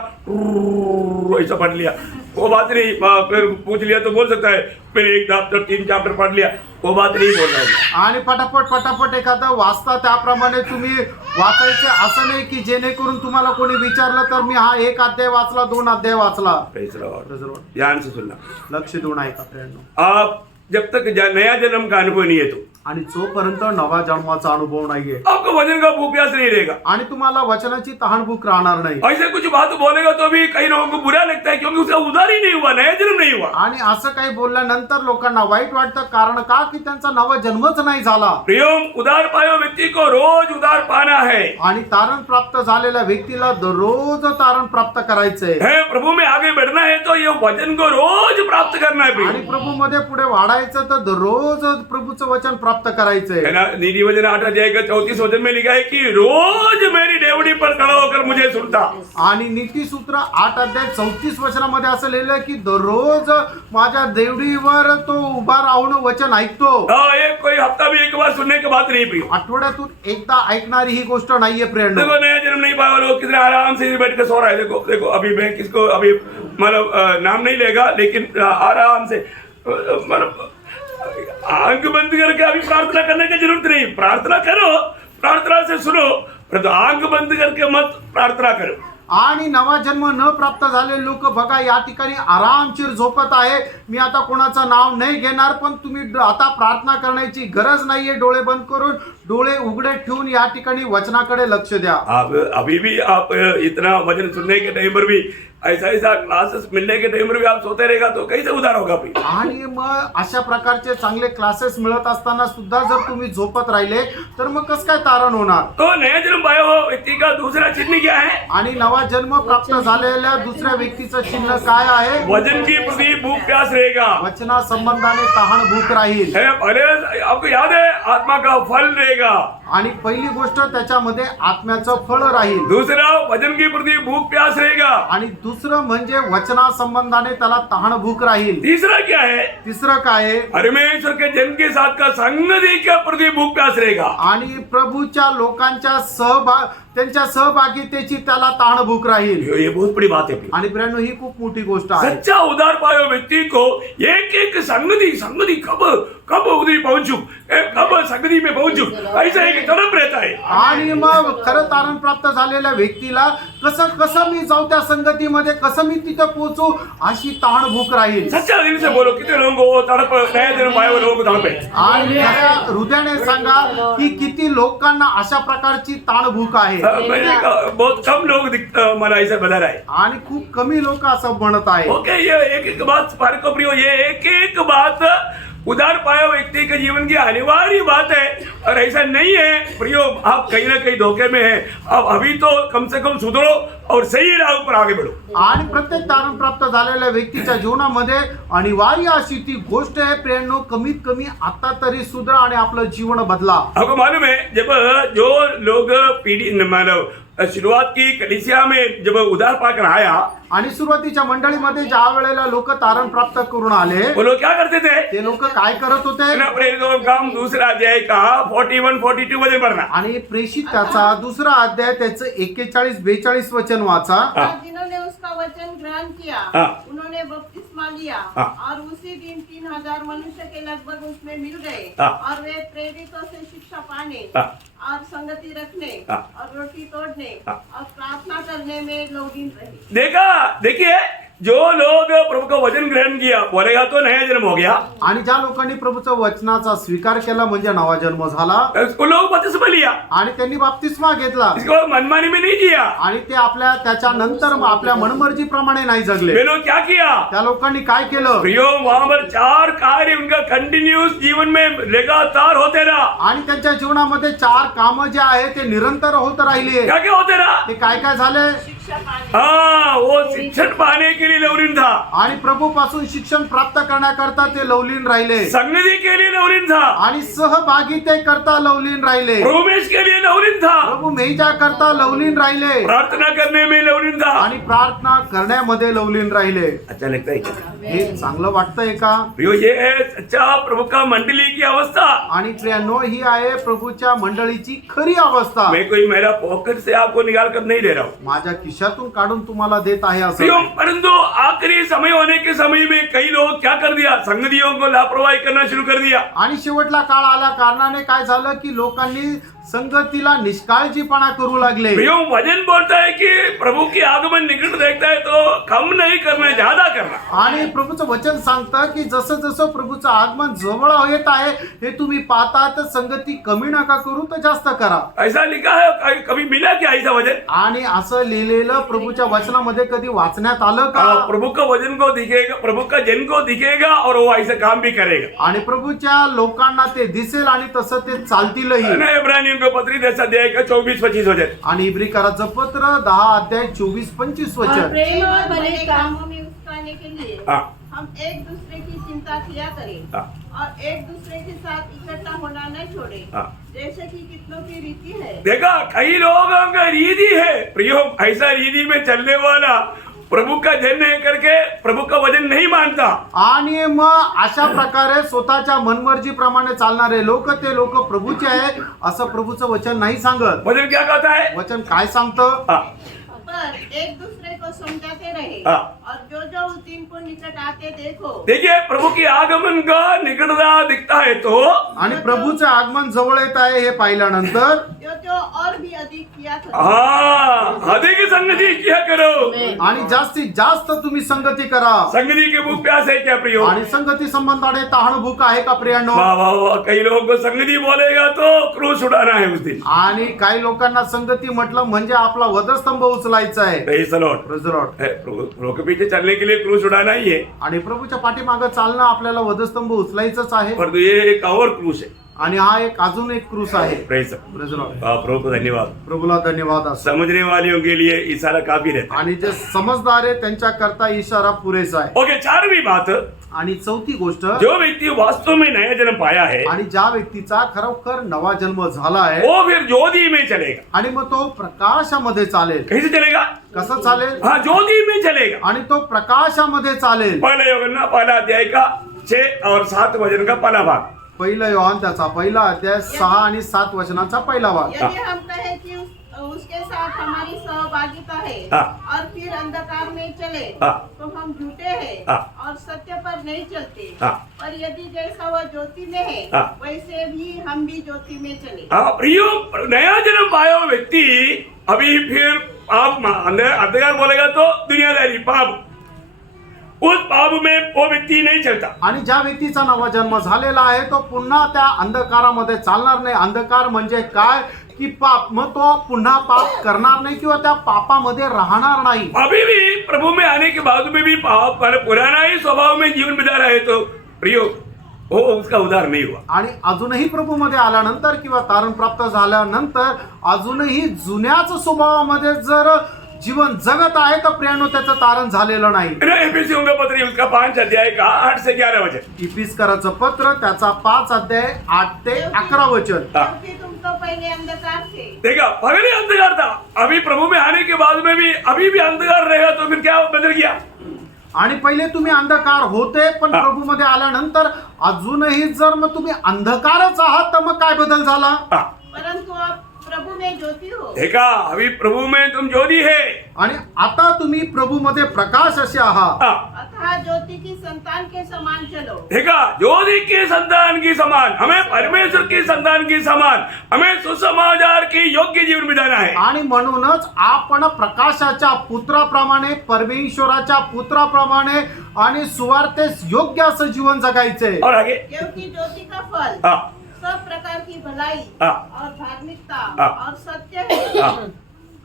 ऐसा पढ़ लिया, वो बात नहीं. फिर पूछ लिया तो बोल सकता है मैंने 1 चैप्टर 3 चैप्टर पढ़ लिया, वो बात नहीं बोल रहा हूँ. आणि पटापट एखादं वाचता त्याप्रमाणे तुम्ही वाचायचे असं नाही की जेणेकरून तुम्हाला कोणी विचारलं तर मी हा 1 अध्याय वाचला 2 अध्याय वाचला. Praise the Lord. ध्यान से सुनना. लक्ष देऊन ऐका प्रियांनो. आप जब तक नया जन्म का अनुभव नहीं है तो आणि जोपर्यंत नवा जन्माचा अनुभव नाहीये आपको वचन का भूख प्यास नहीं रहेगा. आणि तुम्हाला वचनाची तहान भूक राहणार नाही. ऐसे कुछ बात बोलेगा तो भी कई लोगों को बुरा लगता है, क्योंकि उसका उधार ही नहीं हुआ, नया जन्म नहीं हुआ. आणि असं काही बोलल्यानंतर लोकांना वाईट वाटतं. कारण का की त्यांचा नवा जन्मच नाही झाला. प्रियो, उधार पाए हुए व्यक्ति को रोज उधार पाना है. आणि तारण प्राप्त झालेल्या व्यक्तीला दररोज तारण प्राप्त करायचंय. है प्रभु में आगे बढ़ना है तो ये वचन को रोज प्राप्त करना है. आणि प्रभू मध्ये पुढे वाढायचं तर दररोज प्रभूचं वचन प्राप्त प्राप्त करायचंय. है ना. नीति वचन 8 अध्याय का 34 वचन में लिखा है कि रोज मेरी डेवड़ी पर खड़ा होकर मुझे सुनता. आणि नीतिसूत्र 8 अध्याय 34 वचनामध्ये असं लिहिलंय की दररोज माझ्या देवडीवर तो उभा राहून वचन ऐकतो. ये कोई हफ्ता भी एक बार सुनने की बात नहीं. प्रियो, आठवड्यातून एकदा ऐकणारी ही गोष्ट नाहीये प्रियांनो. देखो नया जन्म नहीं पाया लोग कितने आराम से बैठ कर सो रहा है. देखो देखो अभी मैं किसको अभी मतलब नाम नहीं लेगा, लेकिन आराम से मतलब आंख बंद करके अभी प्रार्थना करने की जरूरत नहीं. प्रार्थना करो, प्रार्थना से सुनो, परंतु आंख बंद करके मत प्रार्थना करो. आणि नवा जन्म न प्राप्त झालेले लोक बघा या ठिकाणी आरामशीर झोपत आहे. मी आता कोणाचं नाव नाही घेणार, पण तुम्ही आता प्रार्थना करण्याची गरज नाहीये. डोळे बंद करून डोळे उघडे ठेवून या ठिकाणी वचनाकडे लक्ष द्या. आप अभी भी आप इतना वचन सुनने के टाइम पर भी ऐसा ऐसा क्लासेस मिलने के टाइम पर भी आप सोते रहेगा तो कैसे उधार होगा. भी आणि मग अशा प्रकारचे चांगले क्लासेस मिळत असताना सुद्धा जर तुम्ही झोपत राहिले तर मग कसं काय तारण होणार. तो नया जन्म पाया हुआ व्यक्ति का दूसरा चिन्ह क्या है. आणि नवा जन्म प्राप्त झालेल्या दुसऱ्या व्यक्तीचं चिन्ह काय आहे. वचन की प्रति भूख प्यास रहेगा. वचना संबंधाने तहान भूक राहील. पहले आपको याद है आत्मा का फल रहेगा. आणि पहिली गोष्ट त्याच्यामध्ये आत्म्याचं फळ राहील. दूसरा वचन की प्रति भूख प्यास रहेगा. आणि दुसरं म्हणजे वचना संबंधाने त्याला तहान भूक राहील. तीसरा क्या है. तिसरं काय आहे. परमेश्वर के जन के साथ का संगति के प्रति भूख प्यास रहेगा. आणि प्रभूच्या लोकांच्या त्यांच्या सहभागितेची त्याला तहान भूक राहील. ये बहुत बड़ी बात है. आणि प्रियांनो ही खूप मोठी गोष्ट आहे. सच्चा उद्धार पाए हुए व्यक्ति को एक एक संगति कब कब उधरी पहुंचू, कब संगति में पहुंचू, ऐसा एक तड़प रहता है. आणि मग खरं तारण प्राप्त झालेल्या व्यक्तीला कसं कसं मी जाऊ त्या संगतीमध्ये, कसं मी तिथे पोहोचू अशी तहान भूक राहील. सच्चा दिल से बोलो कितने लोगों को तड़प नया जन्म पाए हुए लोगों को तड़प है. आणि खऱ्या हृदयाने सांगा की किती लोकांना अशा प्रकारची ताण भूक आहे. बहुत कम लोग मला ऐसा बता रहा है. आणि खूप कमी लोक असं म्हणत आहे. ओके, ये एक एक बात फारूक को प्रियो, ये एक एक बात उधार पाया व्यक्ति के जीवन की अनिवार्य बात है. और ऐसा नहीं है प्रियो आप कहीं ना कहीं धोखे में है. आप अभी तो कम से कम सुधरो और सही राह पर आगे बढ़ो. आणि प्रत्येक तारण प्राप्त झालेल्या व्यक्तीच्या जीवनामध्ये अनिवार्य अशी ती गोष्ट आहे प्रियांनो, कमीत कमी आता तरी सुधरा आणि आपलं जीवन बदला. आपको मालूम है जब जो लोग पीढ़ी मानव शुरुआत की कलीसिया में जब उधार पाकर आया, आणि सुरुवातीच्या मंडळीमध्ये ज्या वेळेला लोक तारण प्राप्त करून आले वो लोग क्या करते थे. ते लोक काय करत होते. प्रेरितों का काम दूसरा अध्याय का 41-42 वचन पढ़ना. आणि प्रेषित त्याचा दुसरा अध्याय त्याचं 41-42 वचन वाचा. जिन्होंने उसका वचन ग्रहण किया उन्होंने बपतिस्मा लिया और उसी दिन 3000 मनुष्य के लगभग उसमें मिल गए. और वे प्रेरितों से शिक्षा पाने और संगति रखने और रोटी तोड़ने और प्रार्थना करने में लौलीन रहे. देखिए जो लोग प्रभु का वचन ग्रहण किया बोलेगा तो नया जन्म हो गया. आणि ज्या लोकांनी प्रभूच्या वचनाचा स्वीकार केला म्हणजे नवा जन्म झाला. उसको लोग बपतिस्मा लिया आणि त्यांनी बाप्तिस्मा घेतला. इसको मनमानी में नहीं किया. आणि ते त्याच्यानंतर आपल्या मनमर्जीप्रमाणे नाही जगले. वे लोग क्या किया. त्या लोकांनी काय केलं. प्रियो वहां पर 4 कार्य उनका कंटिन्यूस जीवन में लगातार होते रहा. आणि त्यांच्या जीवनामध्ये 4 कामं जे आहे ते निरंतर होत राहिले. क्या क्या होते रहा. ते काय काय झाले. शिक्षा पाने. हाँ, वो शिक्षण पाने के लिए लवलीन था. आणि प्रभू पासून शिक्षण प्राप्त करण्याकरता ते लवलीन राहिले. संगति के लिए लवलीन था. आणि सहभागिते करता लवलीन राहिले. प्रवेश के लिए लवलीन था. प्रभू मेजा करता लवलीन राहिले. प्रार्थना करने में लवलीन था. आणि प्रार्थना करण्यामध्ये लवलीन राहिले. अच्छा लगता है क्या. हे चांगलं वाटतंय का. प्रियो ये है सच्चा प्रभु का मंडली की अवस्था. आणि प्रियांनो ही आहे प्रभूच्या मंडळीची खरी अवस्था. मैं कोई मेरा पॉकेट से आपको निकाल कर नहीं दे रहा हूँ. माझ्या खिशातून काढून तुम्हाला देत आहे प्रियो, असं. परंतु आखिरी समय होने के समय में कई लोग क्या कर दिया, संगतियों को लापरवाही करना शुरू कर दिया. आणि शेवटला काळ आल्या कारणाने काय झालं की लोकांनी संगतीला निष्काळजीपणा करू लागले. प्रियो वचन बोलता है कि प्रभु की आगमन निकट देखता है तो कम नहीं करना, ज्यादा करना. आणि प्रभूचं वचन सांगतं की जसं जसं प्रभूचं आगमन जवळ येत आहे हे तुम्ही पाहता तर संगती कमी नका करू तर जास्त करा. ऐसा लिखा है, कभी मिला क्या ऐसा वचन. आणि असं लिहिलेलं प्रभूच्या वचनामध्ये कधी वाचण्यात आलं का. प्रभु का वचन को दिखेगा, प्रभु का जन को दिखेगा और वो ऐसा काम भी करेगा. आणि प्रभूच्या लोकांना ते दिसेल आणि तसं ते चालतीलही. इब्रानियों को पत्री 10 अध्याय का 24-25 वचन. आणि इब्रिकाराचं पत्र 10 अध्याय 24-25 और वचन. प्रेम और भले काम कामों में उकसाने के लिए हम एक दूसरे की चिंता किया करें हाँ। और एक दूसरे के साथ इकट्ठा होना न छोड़े, हाँ। जैसे कि कितनों की रीति है। देखा, कई लोगों का रीति है प्रियो, ऐसा रीति में चलने वाला प्रभु का जन नहीं करके प्रभु का वचन नहीं मानता। आणि मग अशा प्रकारे स्वतःच्या मनमर्जीप्रमाणे चालणारे लोक ते लोक प्रभूचे आहे असं प्रभूचं वचन नाही सांगत. वचन क्या कहता है? वचन काय सांगतं? हाँ, पर एक दूसरे को समझाते रहे हाँ। और जो तीन को निकट आते देखो। देखिए, प्रभु की आगमन का निकटता दिखता है तो आणि प्रभूचं आगमन जवळ येत आहे हे पाहिल्यानंतर जो और भी अधिक किया था। हाँ, अधिक संगति किया करो। आणि जास्तीत जास्त तुम्ही संगती करा. संगति के भूख प्यास है क्या प्रियो? आणि संगती संबंधाने तहान भूक आहे का प्रियांनो? वाह वाह वाह, कई लोगों को संगति बोलेगा तो क्रूस उड़ाना है उस दिन। आणि काही लोकांना संगती म्हटलं म्हणजे आपला वधस्तंभ उचलायचा आहे. Praise the Lord. Praise the Lord. है, प्रभु के पीछे चलने के लिए क्रूस उड़ाना ही है, आणि प्रभूच्या पाठीमागं चालणं आपल्याला वधस्तंभ उचलायचंच आहे. पर ये एक और क्रूस है। आणि हा एक अजून एक क्रूस आहे. Praise the Praise the Lord. Lord. प्रभु को धन्यवाद। प्रभूला धन्यवाद असो. समझने वालों के लिए इशारा काफी रहता है। आणि जे समजदार आहे त्यांच्या करता इशारा पुरेसा आहे. ओके, चारवीं बात, आणि चौथी गोष्ट, जो व्यक्ति वास्तव में नया जन्म पाया है आणि ज्या व्यक्तीचा खरोखर नवा जन्म झाला आहे वो फिर ज्योति में चलेगा। आणि मग तो प्रकाशामध्ये चालेल. कैसे चलेगा? कसं चालेल? हाँ, ज्योति में चलेगा। आणि तो प्रकाशामध्ये चालेल. पहले यूहन्ना पहला अध्याय का 6 और 7 वचन का पहला भाग। पहिलं योहान त्याचा पहिला अध्याय 6 आणि 7 वचनाचा पहिला भाग. यदि हम कहें कि उसके साथ हमारी सहभागिता है हाँ। और फिर अंधकार में चले हाँ। तो हम झूठे हैं हाँ। और सत्य पर नहीं चलते। हाँ। पर यदि जैसा वह ज्योति में है हाँ। वैसे भी हम भी ज्योति में चले। हाँ प्रियो, नया जन्म पाया हुआ व्यक्ति अभी फिर पाप अंधकार बोलेगा तो दुनियादारी पाप, उस पाप में वो व्यक्ति नहीं चलता। आणि ज्या व्यक्तीचा नवा जन्म झालेला आहे तो पुन्हा त्या अंधकारामध्ये चालणार नाही. अंधकार म्हणजे काय की पाप. मग तो पुन्हा पाप करणार नाही किंवा त्या पापामध्ये राहणार नाही. अभी भी प्रभु में आने के बाद में भी पाप पर पुराना ही स्वभाव में जीवन बिता रहे तो प्रियो वो उसका उद्धार नहीं हुआ। आणि अजूनही प्रभूमध्ये आल्यानंतर किंवा तारण प्राप्त झाल्यानंतर अजूनही जुन्याच स्वभावामध्ये जर जीवन जगत आहे तर प्रियांनो त्याचं तारण झालेलं नाही. एफिसियों का पत्र उसका 5 अध्याय का 8 से 11 वचन। इफिसकराचं पत्र त्याचा 5 अध्याय 8 ते 11 वचन. क्योंकि तुम तो पहले अंधकार थे। देखा, पहले अंधकार था, अभी प्रभु में आने के बाद में भी अभी भी अंधकार रहेगा तो फिर क्या बदल गया? आणि पहिले तुम्ही अंधकार होते पण हा. प्रभूमध्ये आल्यानंतर अजूनही जर मग तुम्ही अंधकारच आहात तर मग काय बदल झाला? हाँ, परंतु आप प्रभु में ज्योति हो। देखा, अभी प्रभु में तुम ज्योति है। आणि आता तुम्ही प्रभूमध्ये प्रकाश असे आहात. हाँ, अतः ज्योति की संतान के समान चलो। देखा, ज्योति के संतान की समान, हमें परमेश्वर की संतान की समान, हमें सुसमाचार की योग्य जीवन बिताना है। आणि म्हणूनच आपण प्रकाशाच्या पुत्राप्रमाणे परमेश्वराच्या पुत्राप्रमाणे आणि सुवार्तेस योग्य असं जीवन जगायचंय. और आगे क्योंकि ज्योति का फल हाँ, सब प्रकार की भलाई हाँ। और धार्मिकता हाँ। और सत्य है। हाँ।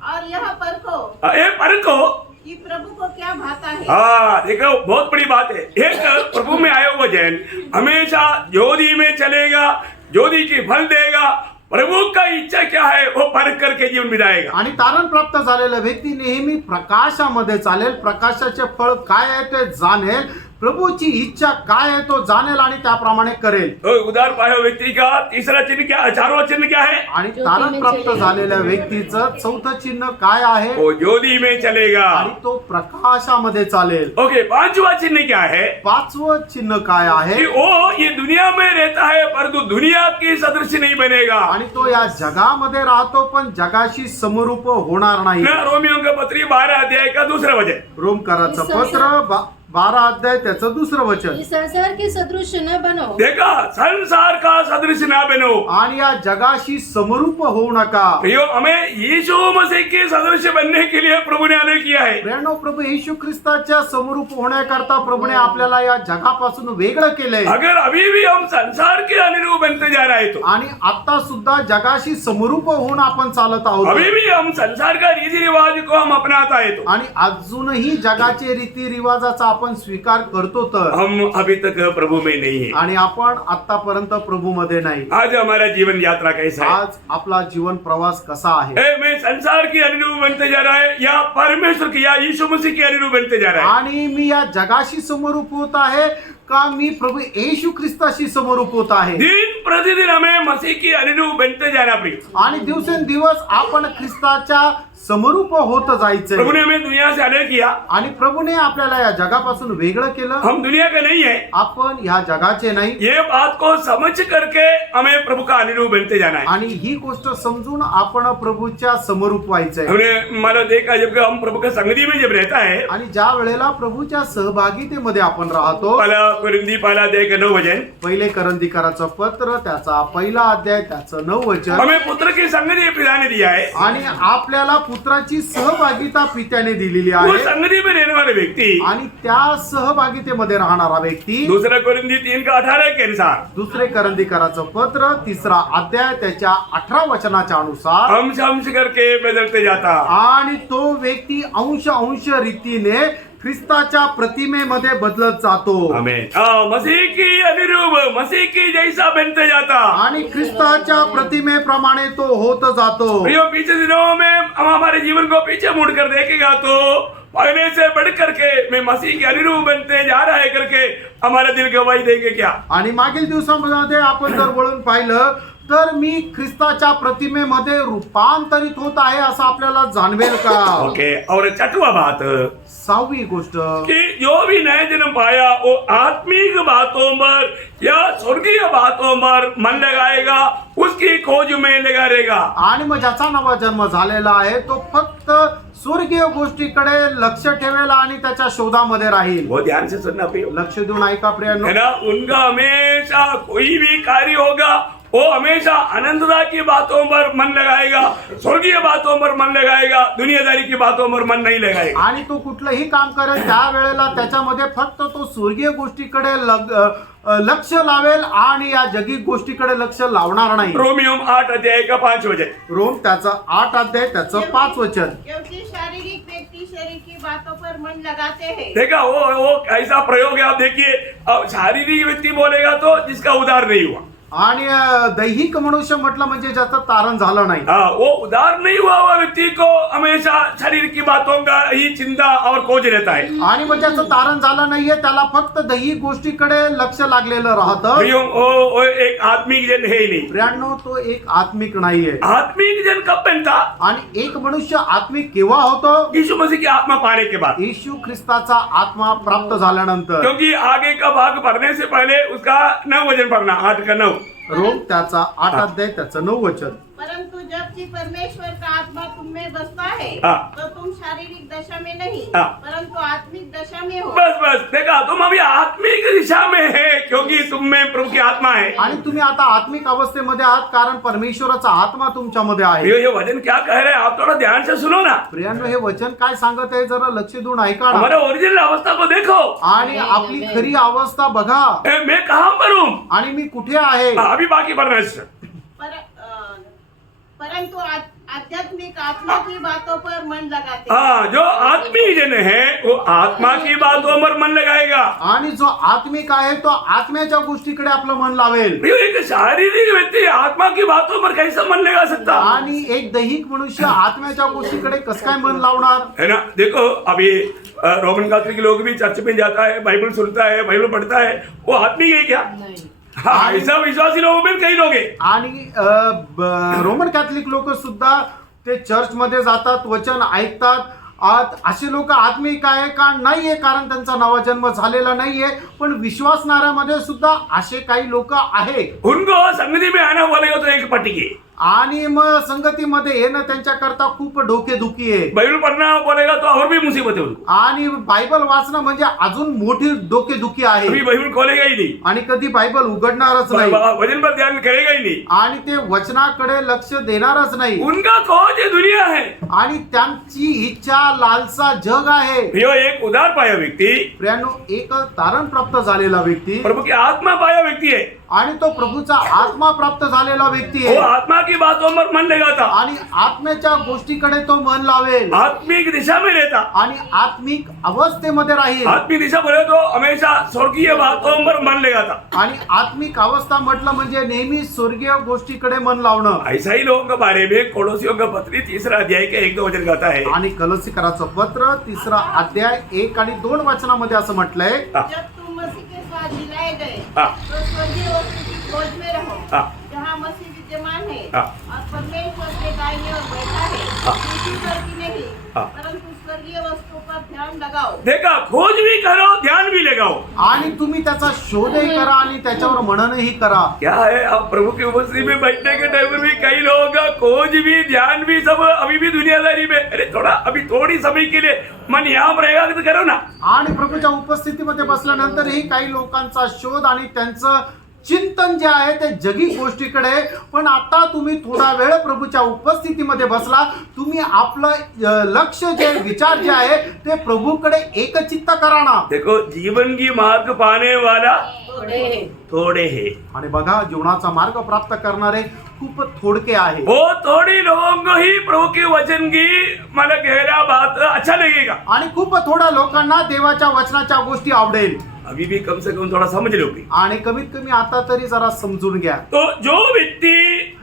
और यह परखो ये परखो। कि प्रभु को क्या भाता है। हाँ, देखो, बहुत बड़ी बात है। एक प्रभु में आया हुआ जैन हमेशा ज्योति में चलेगा, ज्योति की फल देगा, प्रभु का इच्छा क्या है वो परख करके जीवन बिताएगा। आणि तारण प्राप्त झालेला व्यक्ती नेहमी प्रकाशामध्ये चालेल. प्रकाशाचे फळ काय आहे ते जाणेल. प्रभूची इच्छा काय आहे तो जाणेल आणि त्याप्रमाणे करेल. तो उदार पाया हुआ व्यक्ति का तीसरा चिन्ह क्या, चारों चिन्ह क्या है? आणि तारण प्राप्त झालेल्या व्यक्तीचं चौथं चिन्ह काय आहे? वो ज्योति में चलेगा। आणि तो प्रकाशामध्ये चालेल. ओके, 5वां चिन्ह क्या है? 5वं चिन्ह काय आहे? कि वो ये दुनिया में रहता है परंतु दुनिया की सदृश नहीं बनेगा। आणि तो या जगामध्ये राहतो पण जगाशी समरूप होणार नाही. ना रोमियो का पत्री 12 अध्याय का 2 वचन। रोमकराचं पत्र 12 अध्याय त्याचं 2 वचन. इस संसार के सदृश न बनो। देखा, संसार का सदृश ना बनो। आणि या जगाशी समरूप होऊ नका. प्रियो, हमें यीशु मसीह के सदृश बनने के लिए प्रभु ने आदेश किया है। प्रियांनो, प्रभू येशू ख्रिस्ताच्या समरूप होण्याकरता प्रभूने आपल्याला या जगापासून वेगळं केलंय. अगर अभी भी हम संसार के अनुरूप बनते जा रहे तो, आणि आता सुद्धा जगाशी समरूप होऊन आपण चालत आहोत. अभी भी हम संसार का रीति रिवाज को हम अपनाता है तो, आणि अजूनही जगाचे रीतिरिवाजाचा आपण स्वीकार करतो तर हम अभी तक प्रभु में नहीं है। आणि आपण आतापर्यंत प्रभू मध्ये नाही। आज हमारा जीवन यात्रा कैसा है? आज आपला जीवन प्रवास कसा आहे? मैं संसार की अनुरूप बनते जा रहा है या परमेश्वर की या यीशु मसीह की अनुरूप बनते जा रहा है? आणि मी या जगाशी समरूप होत आहे का मी प्रभु येशू ख्रिस्ताशी समरूप होत आहे? दिन प्रतिदिन हमें मसीह की अनुरूप बनते जाना प्रिय। आणि दिवसेंदिवस आपण ख्रिस्ताच्या समरूप होत जायचंय। प्रभु ने हमें दुनिया से अलग किया। आणि प्रभूने आपल्याला या जगापासून वेगळं केलं। हम दुनिया के नहीं है, आपण ह्या जगाचे नाही। ये बात को समझ करके हमें प्रभु का अनुरूप बनते जाना है। आणि ही गोष्ट समजून आपण प्रभूच्या समरूप व्हायचंय। हमने मानो देखा जब हम प्रभु के संगति में जब रहता है, आणि ज्या वेळेला प्रभूच्या सहभागितेमध्ये आपण राहतो, पहला अध्याय का 9 वचन, पहिले करंदीकराचं पत्र त्याचा पहिला अध्याय त्याचं 9 वचन, हमें पुत्र की संगति पिता ने दिया है। आणि आपल्याला पुत्राची सहभागिता पित्याने दिलेली वो आहे। संगति में रहने वाले व्यक्ति आणि त्या सहभागितेमध्ये राहणारा व्यक्ती दूसरा कोरिन्थी 3 का 18 के अनुसार, दुसरे करंदीकराचं पत्र तिसरा अध्याय त्याच्या 18 वचनाच्या अनुसार अंश अंश करके बदलते जाता। आणि तो व्यक्ती अंश अंश रीतीने ख्रिस्ताच्या प्रतिमेमध्ये बदलत जातो। आमेन। मसीह की अनुरूप, मसीह की जैसा बनते जाता। आणि ख्रिस्ताच्या प्रतिमेप्रमाणे तो होत जातो। प्रियो, पीछे दिनों में हम हमारे जीवन को पीछे मुड़कर देखेगा तो पहले से बढ़ करके मैं मसीह के अनुरूप बनते जा रहा है करके हमारे दिल गवाही देंगे क्या? आणि मागील दिवसांमध्ये आपण जर वळून पाहिलं तर मी ख्रिस्ताच्या प्रतिमेमध्ये रूपांतरित होत आहे असं आपल्याला जाणवेल का? ओके। और छठवां बात, 6वी गोष्ट कि जो भी नया जन्म पाया वो आत्मिक बातों पर या स्वर्गीय बातों पर मन लगाएगा, उसकी खोज में लगा रहेगा। आणि मग ज्याचा नवा जन्म झालेला आहे तो फक्त स्वर्गीय गोष्टीकडे लक्ष ठेवेल आणि त्याच्या शोधामध्ये राहील। वो ध्यान से सुनना प्रियो, लक्ष देऊन ऐका प्रियांनो। है ना? उनका हमेशा कोई भी कार्य होगा वो हमेशा आनंदता की बातों पर मन लगाएगा, स्वर्गीय बातों पर मन लगाएगा, दुनियादारी की बातों पर मन नहीं लगाएगा। आणि तो कुठलंही काम करेल त्या वेळेला त्याच्यामध्ये फक्त तो स्वर्गीय गोष्टीकडे लक्ष लावेल आणि या जगी गोष्टीकडे लक्ष लावणार नाही। रोमियो 8 अध्याय का 5 वचन, रोम त्याचं 8 अध्याय त्याचं 5 वचन। क्योंकि शारीरिक व्यक्ति शरीर की बातों पर मन लगाते हैं। देखा वो ऐसा प्रयोग है। आप देखिए, शारीरिक व्यक्ति बोलेगा तो जिसका उद्धार नहीं हुआ, आणि दैहिक मनुष्य म्हटलं म्हणजे ज्याचं तारण झालं नाही। वो उद्धार नहीं हुआ हुआ व्यक्ति को हमेशा शरीर की बातों का ही चिंता और खोज रहता है। आणि मग ज्याचं तारण झालं नाहीये त्याला फक्त दैहिक गोष्टीकडे लक्ष लागलेलं राहतं। प्रियो, वो एक आत्मिक जन है ही नहीं। प्रियांनो, तो एक आत्मिक नाहीये। आत्मिक जन कब बनता? आणि एक मनुष्य आत्मिक केव्हा होतो? यीशु मसीह की आत्मा पाने के बाद। येशू ख्रिस्ताचा आत्मा प्राप्त झाल्यानंतर। क्योंकि आगे का भाग पढ़ने से पहले उसका 9 वचन पढ़ना, 8 का 9। रोम त्याचा 8 अध्याय त्याचं 9 वचन। परंतु जबकि परमेश्वर का आत्मा तुम में बसता है तो तुम शारीरिक दशा में नहीं परंतु आत्मिक दशा में हो। बस देखा, तुम अभी आत्मिक दिशा में है क्योंकि तुम में प्रभु की आत्मा है। आणि तुम्ही आता आत्मिक अवस्थेमध्ये आहात कारण परमेश्वराचा आत्मा तुमच्यामध्ये आहे। ये वचन क्या कह रहे हैं? आप थोड़ा ध्यान से सुनो ना। प्रियांनो, हे वचन काय सांगत आहे जरा लक्ष देऊन ऐका ना। हमारा ओरिजिनल अवस्था को देखो। आणि आपली खरी अवस्था बघा। मैं कहाँ पर हूँ आणि मी कुठे आहे? अभी बाकी पढ़ना है। परंतु आध्यात्मिक आत्मा की बातों पर मन लगाते हैं। हाँ, जो आत्मिक जन है वो आत्मा की बातों पर मन लगाएगा। आणि जो आत्मिक आहे तो आत्म्याच्या गोष्टीकडे आपलं मन लावेल। प्रियो, एक शारीरिक व्यक्ति आत्मा की बातों पर कैसे मन लगा सकता? आणि एक दैहिक मनुष्य आत्म्याच्या गोष्टीकडे कसं काय मन लावणार? है ना? देखो, अभी रोमन कैथोलिक लोग भी चर्च में जाता है, बाइबल सुनता है, बाइबल पढ़ता है, वो आत्मिक है क्या? हाँ, ऐसा विश्वासी लोगों में कई लोग हैं। आणि रोमन कॅथलिक लोक सुद्धा ते चर्च मध्ये जातात, वचन ऐकतात। असे लोक आत्मिक आहे का? नाहीये, कारण त्यांचा नवा जन्म झालेला नाहीये। पण विश्वासणाऱ्यामध्ये सुद्धा असे काही लोक आहे। उनको संगति में आना बोलेगा तो एक पट्टी। आणि मग संगतीमध्ये येणं त्यांच्याकरता खूप डोकेदुखी आहे। बाइबल पढ़ना बोलेगा तो और भी मुसीबत है उनको। आणि बायबल वाचणं म्हणजे अजून मोठी डोकेदुखी आहे। अभी बाइबल खोलेगा ही नहीं, आणि कधी बायबल उघडणारच नाही, वचन पर ध्यान करेगा ही नहीं, आणि ते वचनाकडे लक्ष देणारच नाही। उनका खोज ये दुनिया है। आणि त्यांची इच्छा लालसा जग आहे। प्रियो, एक उद्धार पाया व्यक्ति, प्रियांनो, एक तारण प्राप्त झालेला व्यक्ती, प्रभु की आत्मा पाया व्यक्ति है। आणि तो प्रभूचा आत्मा प्राप्त झालेला व्यक्ती वो आहे आत्मा की बातों पर मन लगाता, आणि आत्म्याच्या गोष्टीकडे तो मन लावेल आत्मिक दिशा में रहता। आणि आत्मिक अवस्थेमध्ये राहील आत्मिक दिशा बोले तो हमेशा स्वर्गीय बातों पर मन लगाता। आणि आत्मिक अवस्था म्हटलं म्हणजे नेहमी स्वर्गीय गोष्टीकडे मन लावणं। ऐसा ही लोगों के बारे में कोलोसियों का पत्री 3 अध्याय के 1-2 वचन कहता है। आणि कलसीकराचं पत्र 3 अध्याय 1 आणि 2 वचनामध्ये असं म्हटलंय, जब तुम मसीह के साथ मिलाए गए हाँ। तो स्वर्गीय वस्तु की खोज में रहो, हाँ। जहाँ मसीह विद्यमान है हाँ। और परमेश्वर के दाहिने ओर बैठा है। हाँ। पृथ्वी पर की नहीं, हाँ। परंतु स्वर्गीय वस्तु पर ध्यान लगाओ। देखा, खोज भी करो, ध्यान भी लगाओ। आणि तुम्ही त्याचा शोधही करा आणि त्याच्यावर मननही करा। क्या है, अब प्रभु की उपस्थिति में बैठने के टाइम में भी कई लोगों का खोज भी ध्यान भी सब अभी भी दुनियादारी में, अरे थोड़ा अभी थोड़ी समय के लिए मन यहाँ पर रहेगा तो करो ना। आणि प्रभूच्या उपस्थितीमध्ये बसल्यानंतरही काही लोकांचा शोध आणि त्यांचं चिंतन जे आहे ते जगी गोष्टीकडे, पण आता तुम्ही थोडा वेळ प्रभूच्या उपस्थितीमध्ये बसला, तुम्ही आपलं लक्ष जे विचार जे आहे ते प्रभूकडे एकचित्त करा ना। देखो, जीवन की मार्ग पाने वाला थोड़े है, आणि बघा, जीवनाचा मार्ग प्राप्त करणारे खूप थोडके आहे। वो थोड़ी लोगों को ही प्रभु के वचन की मतलब गहरा बात अच्छा लगेगा। आणि खूप थोड्या लोकांना देवाच्या वचनाच्या गोष्टी आवडेल। अभी भी कम से कम थोड़ा समझ लो भी। आणि कमीत कमी आता तरी जरा समजून घ्या। तो जो व्यक्ति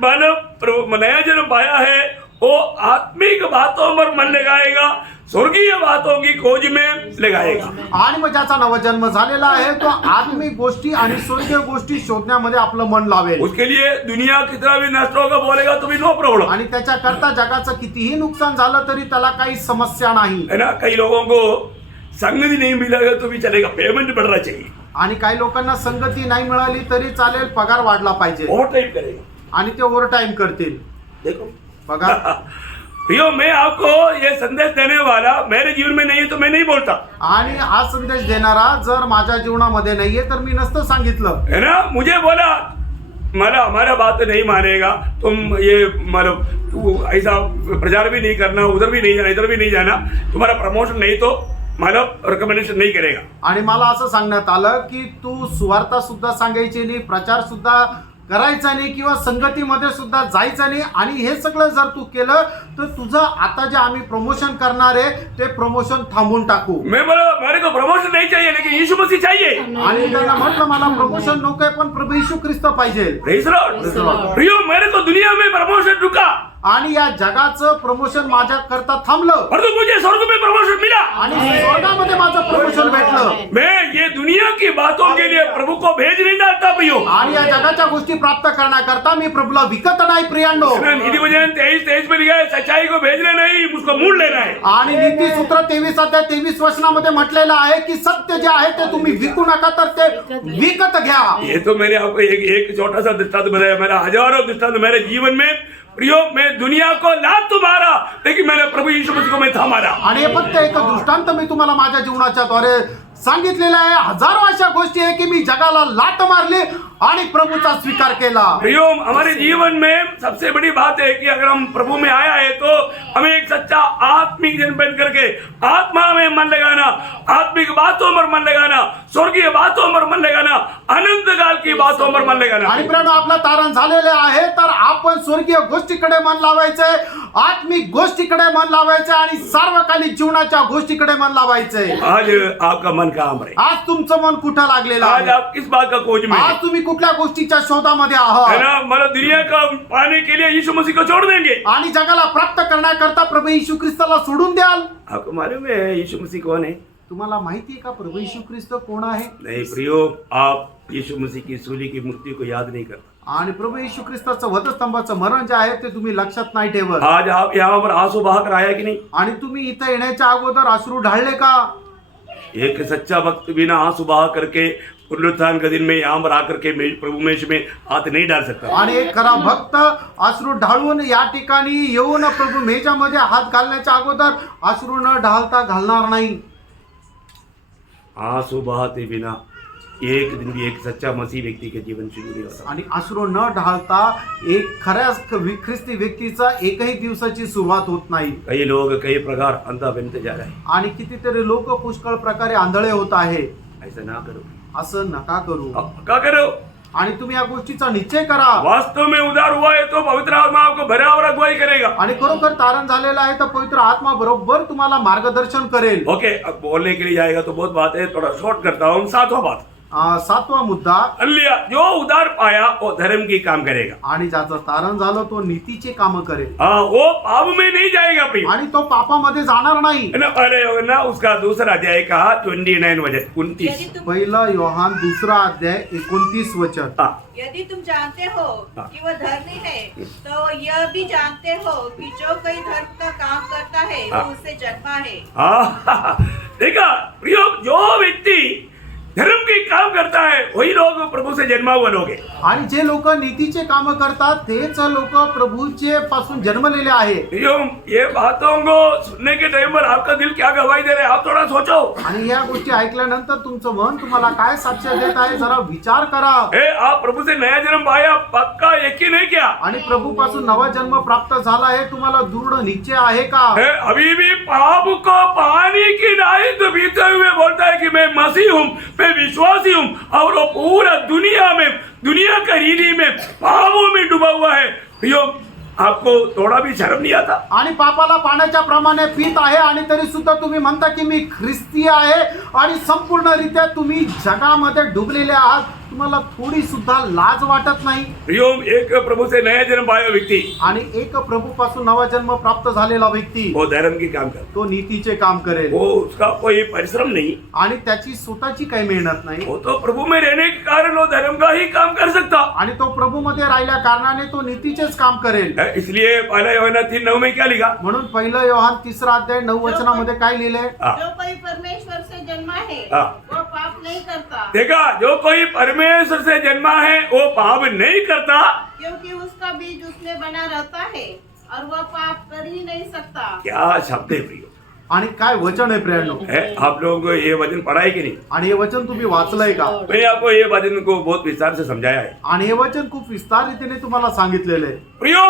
नया जन्म पाया है वो आत्मिक बातों पर मन लगाएगा, स्वर्गीय बातों की खोज में लगाएगा। आणि मग ज्याचा नवजन्म झालेला आहे तो आत्मिक गोष्टी आणि स्वर्गीय गोष्टी शोधण्यामध्ये आपलं मन लावेल। उसके लिए दुनिया कितना भी नष्ट होगा बोलेगा तो भी नो प्रॉब्लम आणि त्याच्याकरता जगाचं कितीही नुकसान झालं तरी त्याला काही समस्या नाही। है ना। कई लोगों को संगति नहीं मिलेगा तो भी चलेगा, पेमेंट बढ़ना चाहिए। आणि काही लोकांना संगती नाही मिळाली तरी चालेल, पगार वाढला पाहिजे। ओवर टाइम करेगा। आणि ते ओव्हर टाइम करतील। देखो बघा प्रियो, मैं आपको ये संदेश देने वाला मेरे जीवन में नहीं है तो मैं नहीं बोलता, आणि हा संदेश देणारा जर माझ्या जीवनामध्ये नाहीये तर मी नसतं सांगितलं। है ना। मुझे बोला मतलब हमारा बात नहीं मानेगा, तुम ये मतलब तू ऐसा प्रचार भी नहीं करना, उधर भी नहीं जाना, इधर भी नहीं जाना, तुम्हारा प्रमोशन नहीं तो मतलब रिकमेंडेशन नहीं करेगा। आणि मला असं सांगण्यात आलं की तू सुवार्ता सुद्धा सांगायची नाही, प्रचार सुद्धा करायचा नाही किंवा संगतीमध्ये सुद्धा जायचं नाही, आणि हे सगळं जर तू केलं तर तुझं आता जे आम्ही प्रमोशन करणार आहे ते प्रमोशन थांबून टाकू। मैं बोला मेरे को प्रमोशन नहीं चाहिए लेकिन यीशु मसीह चाहिए। आणि त्यांना म्हटलं मला प्रमोशन नकोय पण प्रभू येशू ख्रिस्त पाहिजे। Praise the Lord. Praise the Lord. प्रियो, मेरे को दुनिया में प्रमोशन रुका आणि या जगाचं प्रमोशन माझ्या करता थांबलं, परंतु मुझे स्वर्ग में प्रमोशन मिला। आणि स्वर्गामध्ये माझं प्रमोशन भेटलं। मैं ये दुनिया की बातों के लिए प्रभु को भेज नहीं डालता प्रियो। आणि या जगाच्या गोष्टी प्राप्त करण्याकरता मी प्रभूला विकत नाही प्रियांनो। नीति वचन 23 में लिखा है, सच्चाई को भेजना नहीं, उसको मोड़ लेना है। आणि नीती सूत्र 23 अध्याय 23 वचनामध्ये म्हटलेलं आहे की सत्य जे आहे ते तुम्ही विकू नका तर ते विकत घ्या। ये तो मैंने आपको एक छोटा सा दृष्टांत बताया, मेरा हजारों दृष्टांत मेरे जीवन में। प्रियो, मैं दुनिया को लात तो मारा लेकिन मैंने प्रभु यीशु मसीह को मैं था मारा। आणि हे फक्त एक दृष्टांत मी तुम्हाला माझ्या जीवनाच्या द्वारे सांगितलेलं आहे। हजारो अशा गोष्टी आहे की मी जगाला लात मारली आणि प्रभूचा स्वीकार केला। प्रियो, हमारे जीवन में सबसे बड़ी बात है कि अगर हम प्रभु में आया है तो हमें एक सच्चा आत्मिक जन बन करके आत्मा में मन लगाना, आत्मिक बातों पर मन लगाना, स्वर्गीय बातों पर मन लगाना, अनंत काल की बातों पर मन लगाना। आणि प्रियानो, आपलं तारण झालेले आहे तर आपण स्वर्गीय गोष्टीकडे मन लावायचंय, आत्मिक गोष्टीकडे मन लावायचंय आणि सार्वकालिक जीवनाच्या गोष्टीकडे मन लावायचंय। आज आपका मन कहाँ है? आज तुमचं मन कुठं लागलेलं आज आहे? आप किस बात का खोज में आज हैं? तुम्ही कुठल्या गोष्टीच्या शोधामध्ये है आहात? ना। मतलब दुनिया का पाने के लिए यीशु मसीह को छोड़ देंगे। आणि जगाला प्राप्त करण्याकरता प्रभू येशू ख्रिस्ताला सोडून द्याल? आपको मालूम है यीशु मसीह कौन है? तुम्हाला माहिती आहे का प्रभू येशू ख्रिस्त कोण आहे? नहीं प्रियो, आप यीशु मसीह की सूली की मूर्ति को याद नहीं करते। आणि प्रभू येशू ख्रिस्ताचं वधस्तंभाचं मरण जे आहे ते तुम्ही लक्षात नाही ठेवत। आज आप यहाँ पर आंसू बहा कर आया कि नहीं? आणि तुम्ही इथं येण्याच्या अगोदर अश्रू ढाळले का? एक सच्चा भक्त बिना आंसू बहा करके पुनरुत्थान के दिन में यहाँ पर आकर के प्रभु मेष में हाथ नहीं डाल सकता। आणि एक खरा भक्त अश्रू ढाळून या ठिकाणी येऊन प्रभू मेजामध्ये हात घालण्याच्या अगोदर अश्रू न ढालता घालणार नाही। आंसू बहाते बिना एक दिन भी एक सच्चा मसीह व्यक्ति के जीवन शुरू नहीं होता। आणि अश्रू न ढाळता एक खऱ्या ख्रिस्ती व्यक्तीचा एकही दिवसाची सुरुवात होत नाही। कई लोग कई प्रकार अंधा बनते जा रहे हैं। आणि कितीतरी लोक पुष्कळ प्रकारे आंधळे होत आहे। ऐसा ना करो। असं नका करू। क्या करो? आणि तुम्ही या गोष्टीचा निश्चय करा वास्तव में उधार हुआ है तो पवित्र आत्मा आपको बराबर अगुवाई करेगा। आणि खरोखर तारण झालेलं आहे तर पवित्र आत्मा बरोबर तुम्हाला मार्गदर्शन करेल। ओके, अब बोलने के लिए जाएगा तो बहुत बात है, थोड़ा शॉर्ट करता हूँ। 7वां बात, 7वां मुद्दा, हालेलुया, जो उधार पाया वो धर्म की काम करेगा। आणि ज्याचं तारण झालं तो नीतीचे काम करेल हाँ, वो पाप में नहीं जाएगा प्रिय, आणि तो पापामध्ये जाणार नाही। है ना। पहले योहन्ना उसका दूसरा अध्याय कहा 29 वचन 29। यदि तुम पहिला योहान 2 अध्याय 29 वचन। हाँ, यदि तुम जानते हो कि वह धर्मी है तो यह भी जानते हो कि जो कोई धर्म का काम करता है वो उससे जन्मा है। हाँ, देखा प्रिय, जो व्यक्ति धर्म की काम करता है वही लोग प्रभु से जन्मा हुए लोग हैं। आणि जे लोक नीतीचे काम करतात तेच लोक प्रभूचे पासून जन्मलेले आहे। ये बातों को सुनने के टाइम पर आपका दिल क्या गवाही दे रहा है, आप थोड़ा सोचो। आणि या गोष्टी ऐकल्यानंतर तुमचं मन तुम्हाला काय साक्ष देत आहे जरा विचार करा। आप प्रभु से नया जन्म पाया, पक्का यकीन है क्या? आणि प्रभू पासून नवा जन्म प्राप्त झाला आहे, तुम्हाला दृढ निश्चय आहे का? अभी भी पाप को पानी की नाई तो पीते हुए बोलता है कि मैं मसीह हूँ, मैं विश्वासी हूँ, और वो पूरा दुनिया का रीति में पापों में डूबा हुआ है। प्रियो, आपको थोड़ा भी शर्म नहीं आता? आणि पापाला पाण्याच्या प्रमाणे पीत आहे आणि तरी सुद्धा तुम्ही म्हणता की मी ख्रिस्ती आहे आणि संपूर्णरित्या तुम्ही जगामध्ये डुबलेले आहात, तुम्हाला थोडी सुद्धा लाज वाटत नाही? प्रियो, एक प्रभु से नया जन्म पाया व्यक्ति, आणि एक प्रभू पासून नवा जन्म प्राप्त झालेला व्यक्ती वो धर्म की काम करता, तो नीतीचे काम करेल, वो उसका कोई परिश्रम नहीं, आणि त्याची स्वतःची काही मेहनत नाही, वो तो प्रभु में रहने के कारण वो धर्म का ही काम कर सकता। आणि तो प्रभू मध्ये राहिल्या कारणाने तो नीतीचेच काम करेल। इसलिए पहला यूहन्ना 3:9 में क्या लिखा? म्हणून पहिलं योहान 3 अध्याय 9 वचनामध्ये काय लिहिलंय? जो कोई परमेश्वर से जन्मा है हाँ। वो पाप नहीं करता, देखा, जो कोई परमेश्वर से जन्मा है वो पाप नहीं करता, क्योंकि उसका बीज उसमें बना रहता है और वह पाप कर ही नहीं सकता। क्या शब्द है प्रियो, आणि काय वचन आहे प्रियांनो? आप लोगों को ये वचन पढ़ा है कि नहीं? आणि हे वचन तुम्ही वाचलंय का? मैंने आपको ये वचन को बहुत विस्तार से समझाया है। आणि हे वचन खूप विस्तार रीतीने तुम्हाला सांगितलेलं आहे। प्रियो,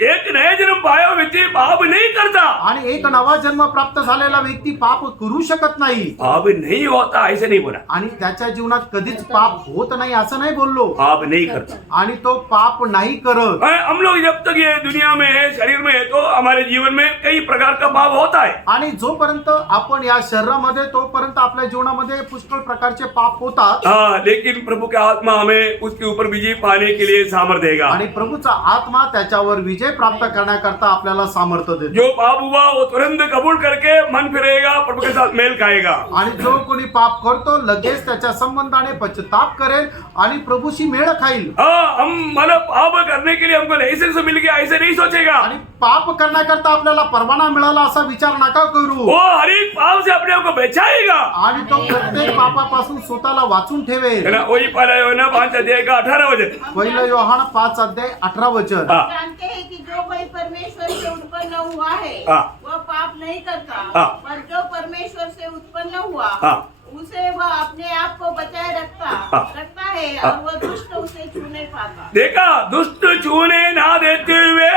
एक नया जन्म पाया व्यक्ति पाप नहीं करता, आणि एक नवा जन्म प्राप्त झालेला व्यक्ती पाप करू शकत नाही, पाप नहीं होता ऐसे नहीं बोला, आणि त्याच्या जीवनात कधीच पाप होत नाही असं नाही बोललो, पाप नहीं करता। आणि तो पाप नाही करत। हम लोग जब तक ये दुनिया में है, शरीर में है, तो हमारे जीवन में कई प्रकार का पाप होता है। आणि जोपर्यंत आपण या शरीरामध्ये तोपर्यंत आपल्या जीवनामध्ये पुष्कळ प्रकारचे पाप होतात। हाँ, लेकिन प्रभु का आत्मा हमें उसके ऊपर विजय पाने के लिए सामर्थ्य देगा। आणि प्रभूचा आत्मा त्याच्यावर विजय प्राप्त करण्याकरता आपल्याला सामर्थ्य देतो। जो पाप हुआ वो तुरंत कबूल करके मन फिरेगा, प्रभु के साथ मेल खाएगा। आणि जो कोणी पाप करतो लगेच त्याच्या संबंधाने पश्चाताप करेल आणि प्रभूशी मेळ खाईल। हाँ, हम मतलब पाप करने के लिए हमको लाइसेंस मिल गया ऐसे नहीं सोचेगा। आणि पाप करण्याकरता आपल्याला परवाना मिळाला असा विचार नका करू। वो हर एक पाप से अपने आप को बचाएगा, आणि तो प्रत्येक पापापासून स्वतःला वाचून ठेवेल। है ना। वही पहला यूहन्ना 5 अध्याय का 18 वचन। पहिलं योहान 5 अध्याय 18 वचन। हाँ। जानते हैं कि जो कोई परमेश्वर से उत्पन्न हुआ है हाँ। वह पाप नहीं करता, हाँ। पर जो परमेश्वर से उत्पन्न हुआ हाँ। उसे वह अपने आप को बचाए रखता है हाँ। और वह दुष्ट उसे छू नहीं पाता। देखा, दुष्ट छूने ना देते हुए,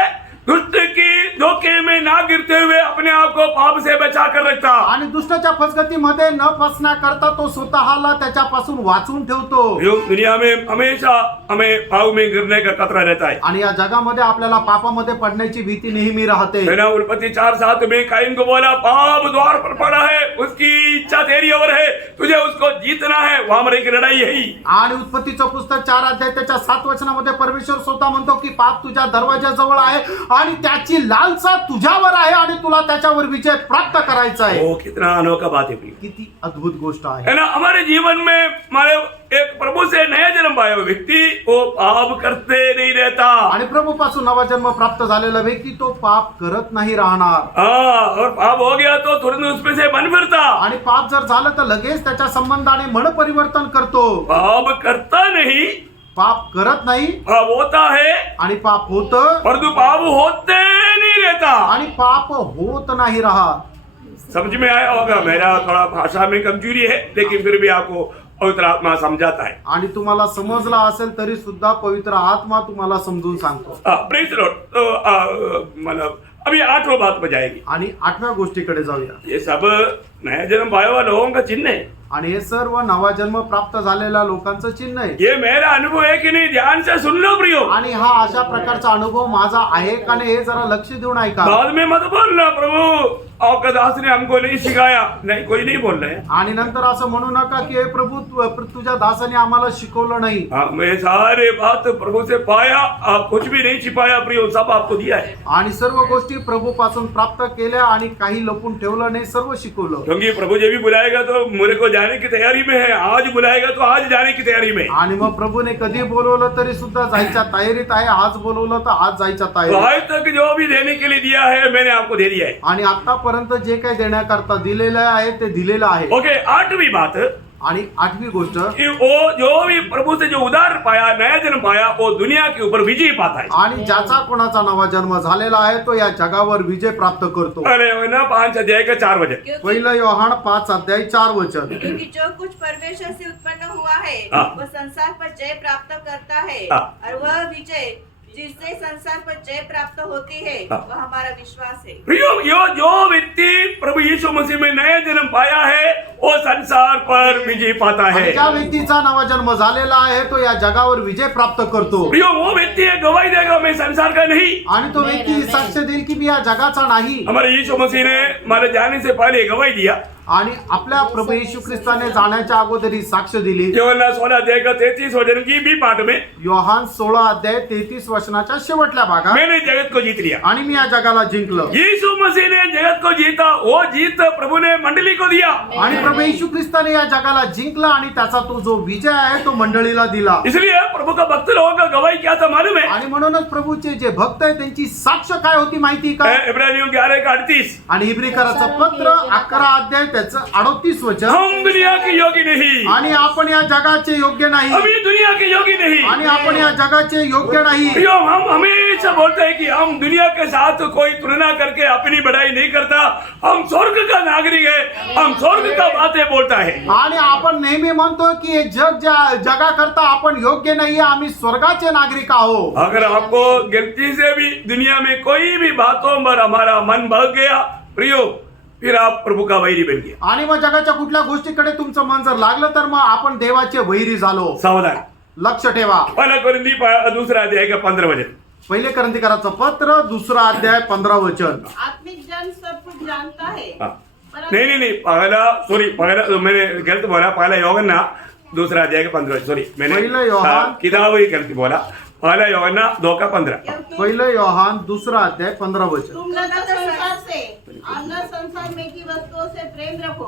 दुष्ट की धोखे में ना गिरते हुए अपने आप को पाप से बचा कर रखता। आणि दुष्टाच्या फसगतीमध्ये न फसण्याकरता तो स्वतःला त्याच्यापासून वाचून ठेवतो। दुनिया में हमेशा हमें पाप में गिरने का खतरा रहता है। आणि या जगामध्ये आपल्याला पापामध्ये पडण्याची भीती नेहमी राहते। है ना। उत्पत्ति 4:7 में कायीन को बोला, पाप द्वार पर पड़ा है, उसकी इच्छा तेरी ओर है, तुझे उसको जीतना है, वहां हमारी एक लड़ाई है ही। आणि उत्पत्तीचं पुस्तक 4 अध्याय त्याच्या 7 वचनामध्ये परमेश्वर स्वतः म्हणतो की पाप तुझ्या दरवाजाजवळ आहे आणि त्याची लालसा तुझ्यावर आहे आणि तुला त्याच्यावर विजय प्राप्त करायचा आहे। ओ, कितना अनोखा बात है प्रिय। किती अद्भुत गोष्ट आहे। है ना। हमारे जीवन में हमारे एक प्रभु से नया जन्म पाया हुआ व्यक्ति वो पाप करते नहीं रहता। आणि प्रभू पासून नवा जन्म प्राप्त झालेला व्यक्ती तो पाप करत नाही राहणार। हाँ, और पाप हो गया तो तुरंत उसमें से मन फिरता। आणि पाप जर झालं तर लगेच त्याच्या संबंधाने मन परिवर्तन करतो। पाप करता नहीं, पाप करत नाही, पाप होता है, आणि पाप होतं, परंतु पाप होते नहीं रहता। आणि पाप होत नाही राहत। समझ में आया होगा। मेरा थोड़ा भाषा में कमजोरी है, लेकिन फिर भी आपको पवित्र आत्मा समझाता है। आणि तुम्हाला समजला असेल तरी सुद्धा पवित्र आत्मा तुम्हाला समजून सांगतो। Praise the Lord. तो मतलब अभी 8वां बात पर जाएगी। आणि 8व्या गोष्टीकडे जाऊया। ये सब नया जन्म पाया हुआ लोगों का चिन्ह है। आणि हे सर्व नवा जन्म प्राप्त झालेल्या लोकांचं चिन्ह आहे. ये मेरा अनुभव है कि नहीं, ध्यान से सुन लो प्रियो। आणि हा अशा प्रकारचा अनुभव माझा आहे का नाही हे जरा लक्ष देऊन ऐका. बाद में मत बोलना प्रभु आपका दास ने हमको नहीं सिखाया, नहीं कोई नहीं बोल रहे हैं। आणि नंतर असं म्हणू नका की हे प्रभू तुझ्या दासाने आम्हाला शिकवलं नाही. मैं सारे बात प्रभु से पाया, आप कुछ भी नहीं छिपाया प्रियो, सब आपको दिया है। आणि सर्व गोष्टी प्रभू पासून प्राप्त केल्या आणि काही लपून ठेवलं नाही, सर्व शिकवलं. क्योंकि प्रभु जब भी बुलाएगा तो मेरे को जाने की तैयारी में है, आज बुलाएगा तो आज जाने की तैयारी में। आणि मग प्रभूने कधी बोलवलं तरी सुद्धा जायच्या तयारीत आहे. आज बोलवलं तर आज जायच्या तो तयारीत. आज तक जो भी देने के लिए दिया है मैंने आपको दे दिया है। आणि आतापर्यंत जे काही देण्याकरता दिलेलं आहे ते दिलेलं आहे. ओके, आठवीं बात आणि आठवी गोष्ट कि वो जो भी प्रभु से जो उदार पाया, नया जन्म पाया, वो दुनिया के ऊपर विजय पाता है। आणि ज्याचा कोणाचा नवा जन्म झालेला आहे तो या जगावर विजय प्राप्त करतो. अरे वो ना 5 अध्याय का 4 वचन। क्योंकि पहिलं योहान 5:4 क्योंकि जो कुछ परमेश्वर से उत्पन्न हुआ है हाँ। वो संसार पर जय प्राप्त करता है, हाँ। और वह विजय जिससे संसार पर जय प्राप्त होती है हाँ। वह हमारा विश्वास है। प्रियो, यो जो व्यक्ति प्रभु यीशु मसीह में नया जन्म पाया है वो संसार पर विजय पाता आणि है। ज्या व्यक्तीचा नवा जन्म झालेला आहे तो या जगावर विजय प्राप्त करतो. प्रियो, वो व्यक्ति है गवाही देगा मैं संसार का नहीं। आणि तो व्यक्ती साक्ष देईल की मी या जगाचा नाही. हमारे यीशु मसीह ने हमारे जाने से पहले गवाही दिया। आणि आपल्या प्रभू येशू ख्रिस्ताने जाण्याच्या अगोदरी साक्ष दिली. यूहन्ना 16 अध्याय का 33 वचन की बी पाठ में, योहान 16:33 वचनाच्या शेवटल्या भागात, मैंने जगत को जीत लिया। आणि मी या जगाला जिंकलं. यीशु मसीह ने जगत को जीता, वो जीत प्रभु ने मंडली को दिया। आणि प्रभू येशू ख्रिस्ताने या जगाला जिंकला आणि त्याचा तो जो विजय आहे तो मंडळीला दिला. इसलिए प्रभु का भक्त लोगों का गवाही क्या था मालूम है? आणि म्हणूनच प्रभूचे जे भक्त आहेत त्यांची साक्ष काय होती माहिती का? इब्रानियों 11:38, आणि इब्रिकराचं पत्र 11 त्याचं 38 वचन, हम दुनिया के योग्य नहीं, आणि आपण या जगाचे योग्य नाही, हम ये दुनिया के योग्य नहीं। आणि आपण या जगाचे योग्य नाही. प्रियो, हम हमेशा बोलते हैं कि हम दुनिया के साथ कोई तुलना करके अपनी बढ़ाई नहीं करता, हम स्वर्ग का नागरिक है, हम स्वर्ग का बातें बोलता है। आणि आपण नेहमी म्हणतो की हे जग जगाकरता आपण योग्य नाहीये, आम्ही स्वर्गाचे नागरिक आहोत. अगर आपको गलती से भी दुनिया में कोई भी बातों पर हमारा मन बह गया प्रियो, फिर आप प्रभु का वैरी बन गया। आणि मग जगाच्या कुठल्या गोष्टीकडे तुमचं मन जर लागलं तर मग आपण देवाचे वैरी झालो. सावधान। लक्ष ठेवा. पहला कोरिन्थी 2 अध्याय का 15 वचन। पहिले करंथीकराचं पत्र 2 अध्याय 15 वचन. आत्मिक जन सब कुछ जानता है, हाँ। परंतु नहीं, पहला मैंने गलत बोला, पहला यूहन्ना 2 अध्याय का 15, सॉरी मैंने पहिला योहान- किताब ही गलती बोला, पहला यूहन्ना 2 का 15। क्योंकि पहिलं योहान 2 अध्याय 15 वचन. तुम न तो संसार से और न संसार में की वस्तुओं से प्रेम रखो।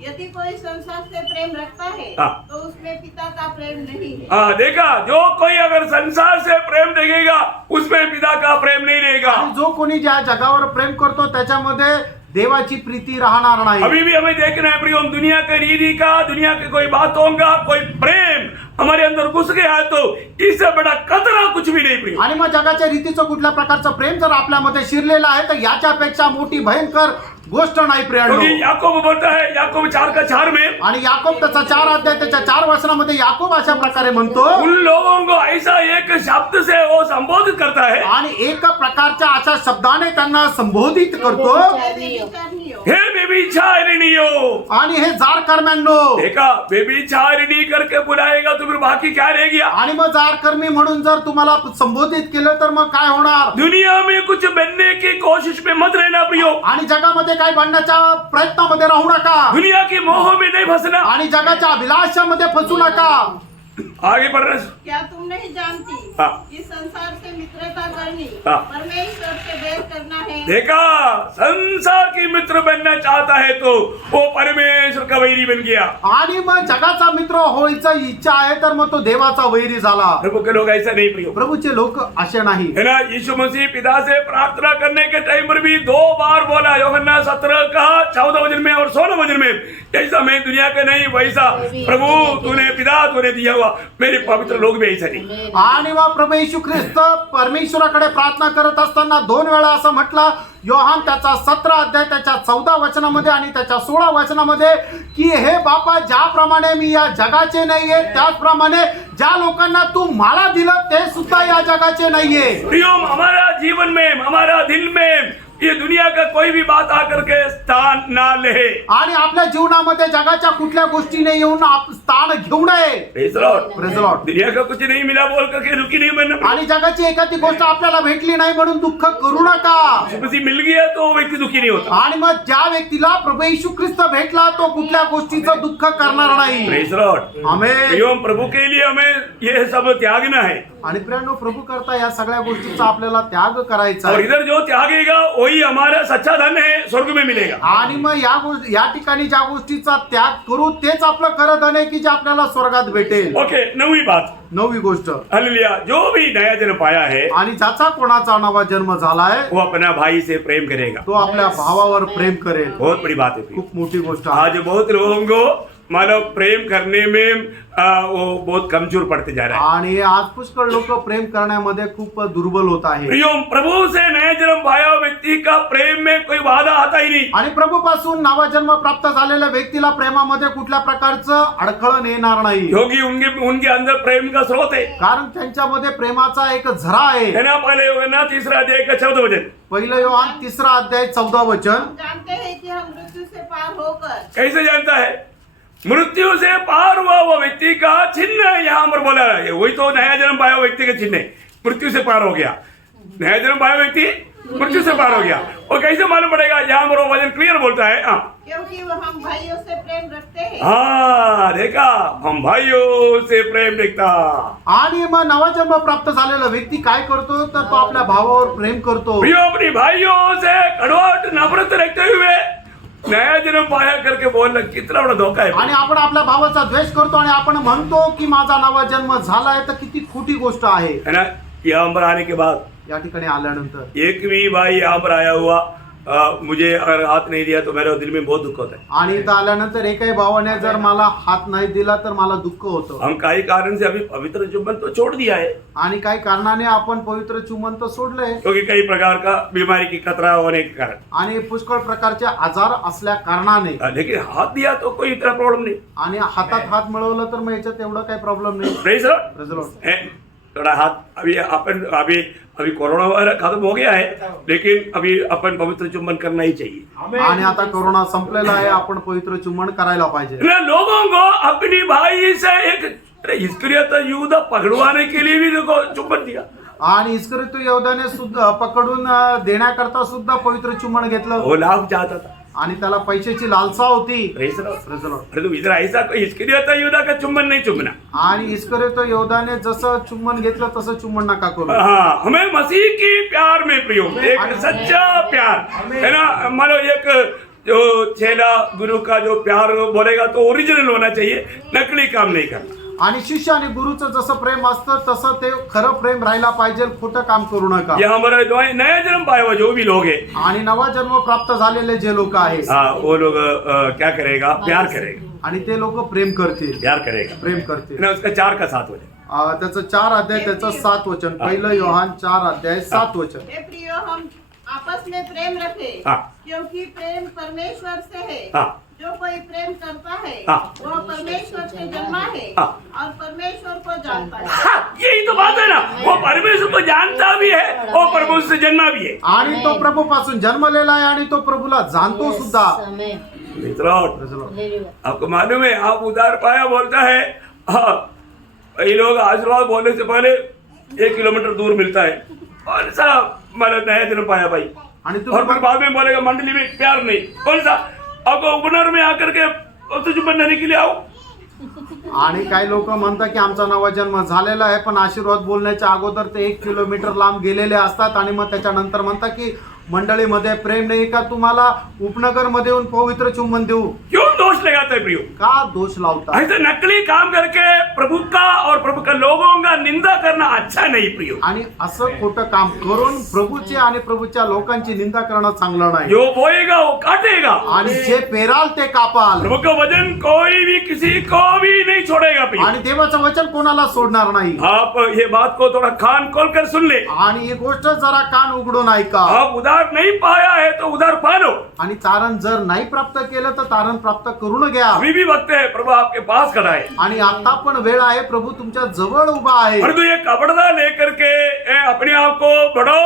यदि कोई संसार से प्रेम रखता है हाँ। तो उसमें पिता का प्रेम नहीं है। हाँ, देखा, जो कोई अगर संसार से प्रेम देखेगा उसमें पिता का प्रेम नहीं रहेगा। आणि जो कोणी ज्या जगावर प्रेम करतो त्याच्यामध्ये देवाची प्रीती राहणार नाही. अभी भी हमें देखना है प्रियो, हम दुनिया के रीति का, दुनिया के कोई बातों का कोई प्रेम हमारे अंदर घुस गया तो इससे बड़ा खतरा कुछ भी नहीं प्रियो। आणि मग जगाच्या रीतीचं कुठल्या प्रकारचं प्रेम जर आपल्यामध्ये शिरलेलं आहे तर याच्यापेक्षा मोठी भयंकर गोष्ट नाही प्रियांनो. क्योंकि याकूब बोलता है, याकूब 4 का 4 में, आणि याकोब त्याचा 4 अध्याय त्याच्या 4 वचनामध्ये याकोब अशा प्रकारे म्हणतो, उन लोगों को ऐसा एक शब्द से वो संबोधित करता है, आणि एक प्रकारच्या अशा शब्दाने त्यांना संबोधित करतो, व्यभिचारिणियों, हे व्यभिचारिणियों। आणि हे जार कर्म्यांनो. देखा, व्यभिचारिणी करके बुलाएगा तो फिर बाकी क्या रह गया? आणि मग जार कर्मी म्हणून जर तुम्हाला संबोधित केलं तर मग काय होणार? दुनिया में कुछ बनने की कोशिश में मत रहना प्रियो, आणि जगामध्ये काय बनण्याच्या प्रयत्नामध्ये राहू नका, दुनिया की मोह में नहीं फंसना। आणि जगाच्या अभिलाषामध्ये फसू नका. आगे बढ़ना। क्या तुम नहीं जानती हाँ। कि संसार से मित्रता करनी हाँ। परमेश्वर से बैर करना है। देखा, संसार की मित्र बनना चाहता है तो वो परमेश्वर का वैरी बन गया। आणि मग जगाचा मित्र व्हायचा इच्छा आहे तर मग तो देवाचा वैरी झाला. प्रभु के लोग ऐसा नहीं प्रियो, प्रभूचे लोक असे नाही. है ना। यीशु मसीह पिता से प्रार्थना करने के टाइम पर भी 2 बार बोला, यूहन्ना 17 का 14 वचन में और 16 वचन में, जैसा मैं दुनिया का नहीं वैसा प्रभु तूने पिता तूने दिया हुआ मेरे पवित्र लोग भी ऐसा नहीं। आणि मग प्रभू येशू ख्रिस्त परमेश्वराकडे प्रार्थना करत असताना 2 वेळा असं म्हटलं, योहान त्याचा 17 अध्याय त्याच्या 14 वचनामध्ये आणि त्याच्या 16 वचनामध्ये, की हे बापा, ज्याप्रमाणे मी या जगाचे नाहीये त्याचप्रमाणे ज्या लोकांना तू मला दिलं ते सुद्धा या जगाचे नाहीये. प्रियो, हमारा जीवन में, हमारा दिल में ये दुनिया का कोई भी बात आकर के स्थान ना ले। आणि आपल्या जीवनामध्ये जगाच्या कुठल्या गोष्टीने येऊन स्थान घेऊ नये. Praise the Lord. Praise the Lord. दुनिया का कुछ नहीं मिला बोल करके दुखी नहीं बनना। आणि जगाची एखादी गोष्ट आपल्याला भेटली नाही म्हणून दुःख करू नका. किसी मिल गया तो वो व्यक्ति दुखी नहीं होता। आणि मग ज्या व्यक्तीला प्रभू येशू ख्रिस्त भेटला तो कुठल्या गोष्टीचं दुःख करणार नाही. Praise the Lord. आमेन. प्रियो, प्रभु के लिए हमें ये सब त्यागना है। आणि प्रियांनो, प्रभू करता या सगळ्या गोष्टीचा आपल्याला त्याग करायचा और आहे. इधर जो त्यागेगा वही हमारा सच्चा धन है, स्वर्ग में मिलेगा। आणि मग या ठिकाणी ज्या गोष्टीचा त्याग करू तेच आपलं खरं धन आहे की जे आपल्याला स्वर्गात भेटेल. ओके, 9वीं बात, 9वी गोष्ट, हालेलुया, जो भी नया जन्म पाया है आणि ज्याचा कोणाचा नवा जन्म झालाय वो अपना भाई से प्रेम करेगा। तो आपल्या भावावर प्रेम करेल. बहुत बड़ी बात है प्रियो। खूप मोठी गोष्ट आहे. आज बहुत लोगों को मानव प्रेम करने में वो बहुत कमजोर पड़ते जा रहा है। आणि आज पुष्कळ लोक प्रेम करण्यामध्ये खूप दुर्बल होत आहे. प्रियो, प्रभु से नया जन्म पाया हुआ व्यक्ति का प्रेम में कोई वादा आता ही नहीं। आणि प्रभूपासून नवा जन्म प्राप्त झालेल्या व्यक्तीला प्रेमामध्ये कुठल्या प्रकारचं अडखळण येणार नाही. क्योंकि उनके अंदर प्रेम का स्रोत है। कारण त्यांच्यामध्ये प्रेमाचा एक झरा आहे. है ना, पहले योहन्ना 3 अध्याय का 14 वचन। पहिलं योहान 3 अध्याय 14 वचन. हम जानते हैं कि हम मृत्यु से पार होकर कैसे जानता है? मृत्यु से पार हुआ वो व्यक्ति का चिन्ह यहाँ पर बोला है। वही तो नया जन्म पाया हुआ व्यक्ति का चिन्ह है। मृत्यु से पार हो गया, नया जन्म पाया हुआ व्यक्ति मृत्यु से पार हो गया। और कैसे मालूम पड़ेगा? यहाँ पर वो वचन क्लियर बोलता है। क्योंकि वो हम भाइयों से प्रेम रखते हैं। हाँ, देखा, हम भाइयों से प्रेम रखता। आणि मग नवा जन्म प्राप्त झालेला व्यक्ती काय करतो तर तो आपल्या भावावर प्रेम करतो. प्रियो, अपनी भाइयों से कड़वाहट नफरत रखते हुए नया जन्म पाया करके बोलना कितना बड़ा धोखा है। आणि आपण आपल्या भावाचा द्वेष करतो आणि आपण म्हणतो की माझा नवा जन्म झालाय, तर किती खोटी गोष्ट आहे. है ना, यहाँ पर आने के बाद या ठिकाणी आल्यानंतर एक भी भाई यहाँ पर आया हुआ मुझे अगर हाथ नहीं दिया तो मेरे दिल में बहुत दुख होता है। आणि इथं आल्यानंतर एकही भावाने जर मला हात नाही दिला तर मला दुःख होतं. हम काही कारण से अभी पवित्र चुंबन तो छोड़ दिया है, आणि काही कारणाने आपण पवित्र चुंबन तर सोडलंय. क्योंकि कई प्रकार का बीमारी की खतरा होने के कारण। आणि पुष्कळ प्रकारचे आजार असल्या कारणाने. लेकिन हाथ दिया तो कोई इतना प्रॉब्लम नहीं। आणि हातात हात मिळवलं तर मग याच्यात एवढं काही प्रॉब्लेम नाही. Praise the Lord. Praise the Lord. है, थोड़ा हाथ अभी कोरोना वायरस खत्म हो गया है, लेकिन अभी अपन पवित्र चुंबन करना ही चाहिए। आणि आता कोरोना संपलेला आहे, आपण पवित्र चुंबन करायला पाहिजे. लोगों को अपनी भाई से एक इस्करियत यूदा पकड़वाने के लिए भी देखो चुंबन दिया। आणि इस्करियोत यहूदाने सुद्धा पकडून देण्याकरता सुद्धा पवित्र चुंबन घेतलं. वो लाभ चाहता था आणि त्याला पैशाची लालसा होती. Praise the Lord. Praise the Lord. अरे तो इधर ऐसा कोई इस्करियत यूदा का चुंबन नहीं चुंबना। आणि इस्करियोत यहूदाने जसं चुंबन घेतलं तसं चुंबन नका करू. हाँ, हमें मसीह की प्यार में प्रियो, एक सच्चा प्यार है ना। मानो एक जो चेला गुरु का जो प्यार बोलेगा तो ओरिजिनल होना चाहिए, नकली काम नहीं करना। आणि शिष्य आणि गुरुचं जसं प्रेम असतं तसं ते खरं प्रेम राहायला पाहिजे. खोटं काम करू नका. ये हमारा जो है नया जन्म पाया हुआ जो भी लोग है, आणि नवा जन्म प्राप्त झालेले जे लोक आहेत, हाँ, वो लोग क्या करेगा? प्यार करेगा, आणि ते लोक प्रेम करतील. प्यार करेगा, प्रेम करतील. ना। उसका 4 का 7 वचन। त्याचं 4 अध्याय त्याचं 7 वचन. पहिलं योहान 4 अध्याय 7 वचन. हे प्रियो, हम आपस में प्रेम रखें, हाँ। क्योंकि प्रेम परमेश्वर से है। हाँ। जो कोई प्रेम करता है हाँ। वह परमेश्वर से जन्मा है हाँ। और परमेश्वर को जानता है। हाँ, यही तो बात है ना। वो परमेश्वर को जानता भी है और प्रभु से जन्मा भी है। आणि तो प्रभूपासून जन्मलेला आहे आणि तो प्रभूला जाणतो सुद्धा. समय आपको मालूम है, आप उधार पाया बोलता है, हाँ, कई लोग आशीर्वाद बोलने से पहले 1 किलोमीटर दूर मिलता है और सा मतलब नया जन्म पाया भाई, आणि और फिर बाद में बोलेगा मंडली में प्यार नहीं। कौन सा? आपको उपनर में आकर के चुंबन देने के लिए आओ। आणि काही लोक म्हणतात की आमचा नवा जन्म झालेला आहे, पण आशीर्वाद बोलण्याच्या अगोदर ते 1 किलोमीटर लांब गेलेले असतात आणि मग त्याच्यानंतर म्हणतात की मंडळीमध्ये प्रेम नाही का, तुम्हाला उपनगर मध्ये येऊन पवित्र चुंबन देऊ. क्यों दोष लगाते हैं प्रियो? का दोष लावता? ऐसे नकली काम करके प्रभु का और प्रभु का लोगों का निंदा करना अच्छा नहीं प्रियो। आणि असं खोटं काम करून प्रभूचे आणि प्रभूच्या लोकांची निंदा करणं चांगलं नाही. जो बोएगा वो काटेगा, आणि जे पेराल ते कापाल. प्रभु का वचन कोई भी किसी को भी नहीं छोड़ेगा प्रियो। आणि देवाचं वचन कोणाला सोडणार नाही. आप ये बात को थोड़ा कान खोल कर सुन ले। आणि ही गोष्ट जरा कान उघडून ऐका. आप उधार नहीं पाया है तो उधार पा लो। आणि तारण जर नाही प्राप्त केलं तर तारण प्राप्त करून घ्या. अभी भी वक्त है, प्रभु आपके पास खड़ा है। आणि आता पण वेळ आहे, प्रभू तुमच्या जवळ उभा आहे. परंतु ये कपड़ा लेकर के अपने आप को बड़ो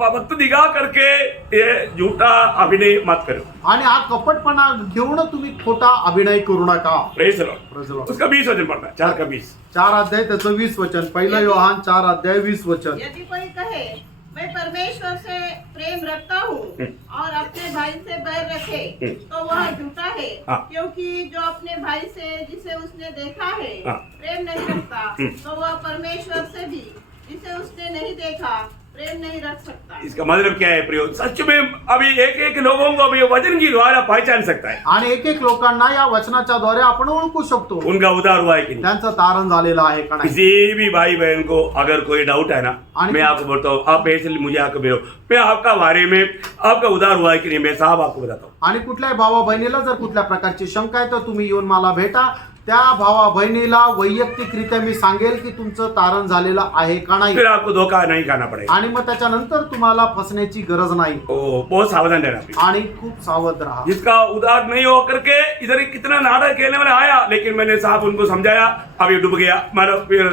भक्त दिखा करके ये झूठा अभिनय मत करो। आणि हा कपटपणा घेऊन तुम्ही खोटा अभिनय करू नका. Praise the Lord. Praise the Lord. उसका 20 वचन पढ़ना है, 4 का 20. 4 अध्याय त्याचं 20 वचन. 1 योहान 4 अध्याय 20 वचन. यदि कोई कहे मैं परमेश्वर से प्रेम रखता हूँ और अपने भाई से बैर रखे तो वह झूठा है, हाँ। क्योंकि जो अपने भाई से जिसे उसने देखा है हाँ। प्रेम नहीं रखता तो वह परमेश्वर से भी जिसे उसने नहीं देखा प्रेम नहीं रख सकता. इसका मतलब क्या है प्रियो? सच में अभी एक लोगों को अभी वचन की द्वारा पहचान सकता है आणि एक लोकांना या वचनाच्या द्वारे आपण ओळखू शकतो उनका उद्धार हुआ है कि नहीं. त्यांचं तारण झालेलं आहे का नाही. किसी भी भाई बहन को अगर कोई डाउट है ना, आणि- मैं आपको बोलता हूँ, आप ऐसे मुझे आकर मिलो, मैं आपका बारे में आपका उद्धार हुआ है कि नहीं मैं साहब आपको बताता हूँ. आणि कुठल्याही भावा बहिणीला जर कुठल्या प्रकारची शंका आहे तर तुम्ही येऊन मला भेटा. त्या भावा बहिणीला वैयक्तिकरित्या मी सांगेल की तुमचं तारण झालेलं आहे का नाही. फिर आपको धोखा नहीं खाना पड़ेगा. आणि मग त्याच्यानंतर तुम्हाला फसण्याची गरज नाही. बहुत सावधान रहना प्रियो. आणि खूप सावध राहा. जिसका उद्धार नहीं हो करके इधर कितना नाटक खेलने वाला आया, लेकिन मैंने साहब उनको समझाया, अब ये डूब गया, मतलब फिर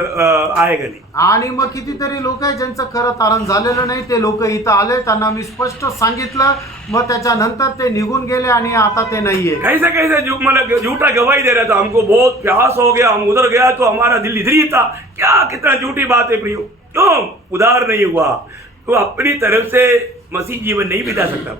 आएगा नहीं. आणि मग कितीतरी लोक आहे ज्यांचं खरं तारण झालेलं नाही, ते लोक इथं आले, त्यांना मी स्पष्ट सांगितलं, मग त्याच्यानंतर ते निघून गेले आणि आता ते नाहीये. कैसे कैसे मतलब झूठा गवाही दे रहा था, हमको बहुत प्यास हो गया, हम उधर गया तो हमारा दिल इधर ही था. क्या कितना झूठी बात है प्रियो. क्यों उद्धार नहीं हुआ तो अपनी तरफ से मसीह जीवन नहीं बिता सकता.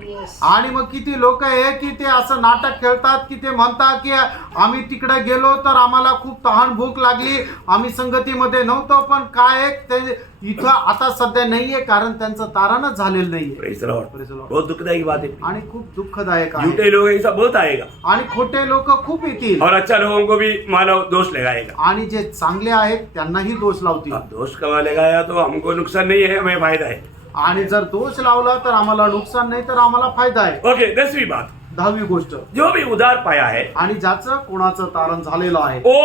आणि मग किती लोक आहे की ते असं नाटक खेळतात की ते म्हणतात की आम्ही तिकडे गेलो तर आम्हाला खूप तहान भूक लागली, आम्ही संगतीमध्ये नव्हतो, पण काय आहे, ते इथं आता सध्या नाहीये कारण त्यांचं तारणच झालेलं नाहीये. Praise the Lord. Praise the Lord. बहुत दुखदायी बात है. आणि खूप दुःखदायक आहे. झूठे लोग ऐसा बहुत आएगा आणि खोटे लोक खूप येतील और अच्छा लोगों को भी मानो दोष लगाएगा. आणि जे चांगले आहेत त्यांनाही दोष लावतील. अब दोष कमा लगाया तो हमको नुकसान नहीं है, हमें फायदा है. आणि जर दोष लावला तर आम्हाला नुकसान नाही तर आम्हाला फायदा आहे. ओके, 10वीं बात, 10वी गोष्ट, जो भी उधार पाया है आणि ज्याचं कोणाचं तारण झालेलं आहे वो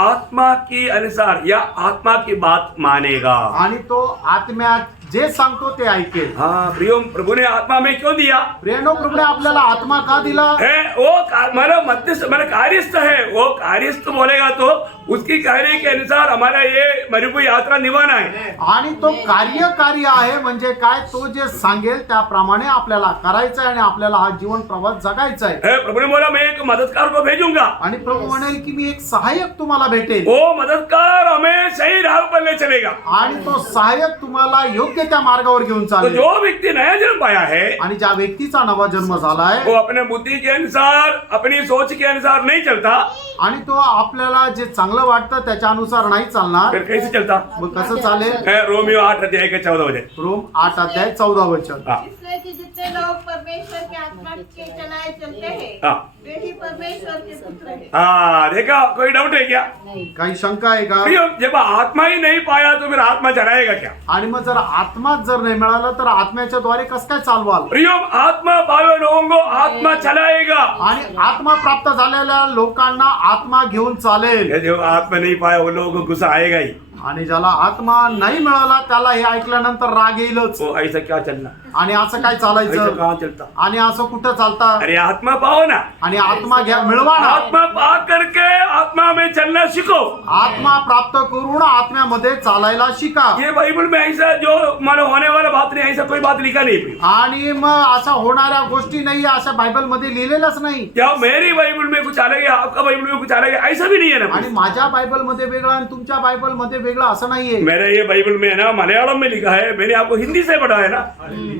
आत्मा के अनुसार या आत्मा की बात मानेगा. आणि तो आत्म्यात जे सांगतो ते ऐकेल. हाँ प्रियो, प्रभु ने आत्मा में क्यों दिया प्रेनो प्रभुने आपल्याला आत्मा का दिला है? वो मतलब मध्यस्थ मतलब कार्यस्थ है. वो कार्यस्थ बोलेगा तो उसकी कार्य के अनुसार हमारा ये मरुभूमि यात्रा निभाना है. आणि तो कार्यकारी आहे. म्हणजे काय, तो जे सांगेल त्याप्रमाणे आपल्याला करायचं आहे आणि आपल्याला हा जीवन प्रवास जगायचा आहे. है, प्रभु ने बोला मैं एक मददगार को भेजूंगा. आणि प्रभू म्हणेल की मी एक सहाय्यक तुम्हाला भेटेल वो मददगार हमें सही राह पर ले चलेगा. आणि तो सहाय्यक तुम्हाला योग्य त्या मार्गावर घेऊन तो चालेल. जो व्यक्ति नया जन्म पाया है आणि ज्या व्यक्तीचा नवा जन्म झाला आहे वो अपने बुद्धि के अनुसार अपनी सोच के अनुसार नहीं चलता. आणि तो आपल्याला जे चांगलं वाटतं त्याच्या अनुसार नाही चालणार. फिर कैसे चलता मग कसं चालेल? है? रोमियो 8 अध्याय के 14 वचन. रोम 8 अध्याय 14 वचन. हाँ. इसलिए कि जितने लोग परमेश्वर के आत्मा के चलाए चलते हैं हाँ. वे ही परमेश्वर के पुत्र हैं. हाँ, देखा, कोई डाउट है क्या? काही शंका आहे का? प्रियो, जब आत्मा ही नहीं पाया तो फिर आत्मा चलाएगा क्या? आणि मग जर आत्माच जर नाही मिळाला तर आत्म्याच्या द्वारे कसं काय चालवाल? प्रियो, आत्मा पावे लोगों को आत्मा चलाएगा. आणि आत्मा प्राप्त झालेल्या लोकांना आत्मा घेऊन चालेल. ये जो आत्मा नहीं पाया वो लोगों को गुस्सा आएगा ही. आणि ज्याला आत्मा नाही मिळाला त्याला हे ऐकल्यानंतर राग येईलच. वो ऐसा क्या चलना, आणि असं काय ऐसा चालायचं? कहाँ चलता? आणि असं कुठं चालतं? अरे आत्मा पाओ ना. आणि आत्मा घ्या, मिळवा ना. आत्मा पा करके आत्मा में चलना सीखो. आत्मा प्राप्त करून आत्म्यामध्ये चालायला शिका. ये बाइबल में ऐसा जो मानो होने वाला बात नहीं, ऐसा कोई बात लिखा नहीं. आणि मग अशा होणाऱ्या गोष्टी नाही, अशा बायबल मध्ये लिहिलेलंच नाही. क्या मेरी बाइबल में कुछ अलग है, आपका बाइबल में कुछ अलग है, ऐसा भी नहीं है आणि ना. माझ्या बायबल मध्ये वेगळं आणि तुमच्या बायबल मध्ये वेगळं असं नाहीये. मेरे ये बाइबल में है ना मलयालम में लिखा है, मैंने आपको हिंदी से पढ़ा है ना.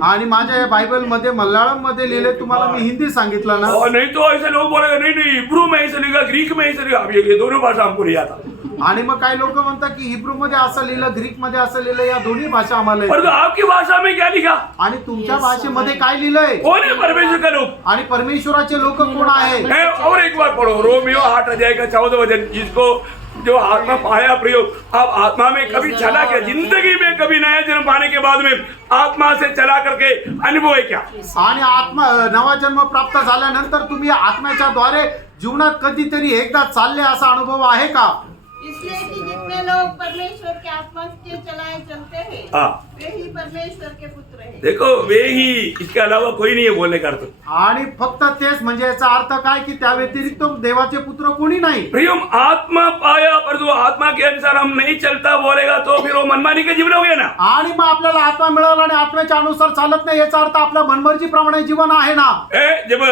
आणि माझ्या या बायबल मध्ये मल्याळम मध्ये लिहिले, तुम्हाला मी हिंदी सांगितलं ना. और नहीं तो ऐसे लोग बोलेगा नहीं नहीं हिब्रू में ऐसे लिखा, ग्रीक में ऐसे लिखा. अब ये दोनों भाषा हमको नहीं आता. आणि मग काही लोक म्हणतात की हिब्रू मध्ये असं लिहिलं, ग्रीक मध्ये असं लिहिलं, या दोन्ही भाषा आम्हाला परंतु येतात. आपकी भाषा में क्या लिखा? आणि तुमच्या भाषेमध्ये काय लिहिलंय? कौन है परमेश्वर का लोग? आणि परमेश्वराचे लोक कोण आहे? है, और एक बार पढ़ो रोमियो 8 अध्याय का 14 वचन. जिसको जो आत्मा पाया प्रयोग, अब आत्मा में कभी चला क्या? जिंदगी में कभी नया जन्म पाने के बाद में आत्मा से चला करके अनुभव है क्या? आणि आत्मा नवा जन्म प्राप्त झाल्यानंतर तुम्ही आत्म्याच्या द्वारे जीवनात कधीतरी एकदा चालले असा अनुभव आहे का? इसलिए कि जितने जितने लोग परमेश्वर के आत्मा के चलाए चलते हैं हाँ वे ही परमेश्वर के पुत्र हैं। देखो वे ही, इसके अलावा कोई नहीं है बोलने का अर्थ। आणि फक्त तेच म्हणजे याचा अर्थ काय की त्या व्यतिरिक्त देवाचे पुत्र कोणी नाही. प्रियम आत्मा पाया पर जो आत्मा के अनुसार हम नहीं चलता बोलेगा तो फिर वो मनमानी का जीवन हो गया ना। आणि मग आपल्याला आत्मा मिळाला आणि आत्म्याच्या अनुसार चालत नाही याचा अर्थ आपल्या मनमर्जीप्रमाणे जीवन आहे ना. जब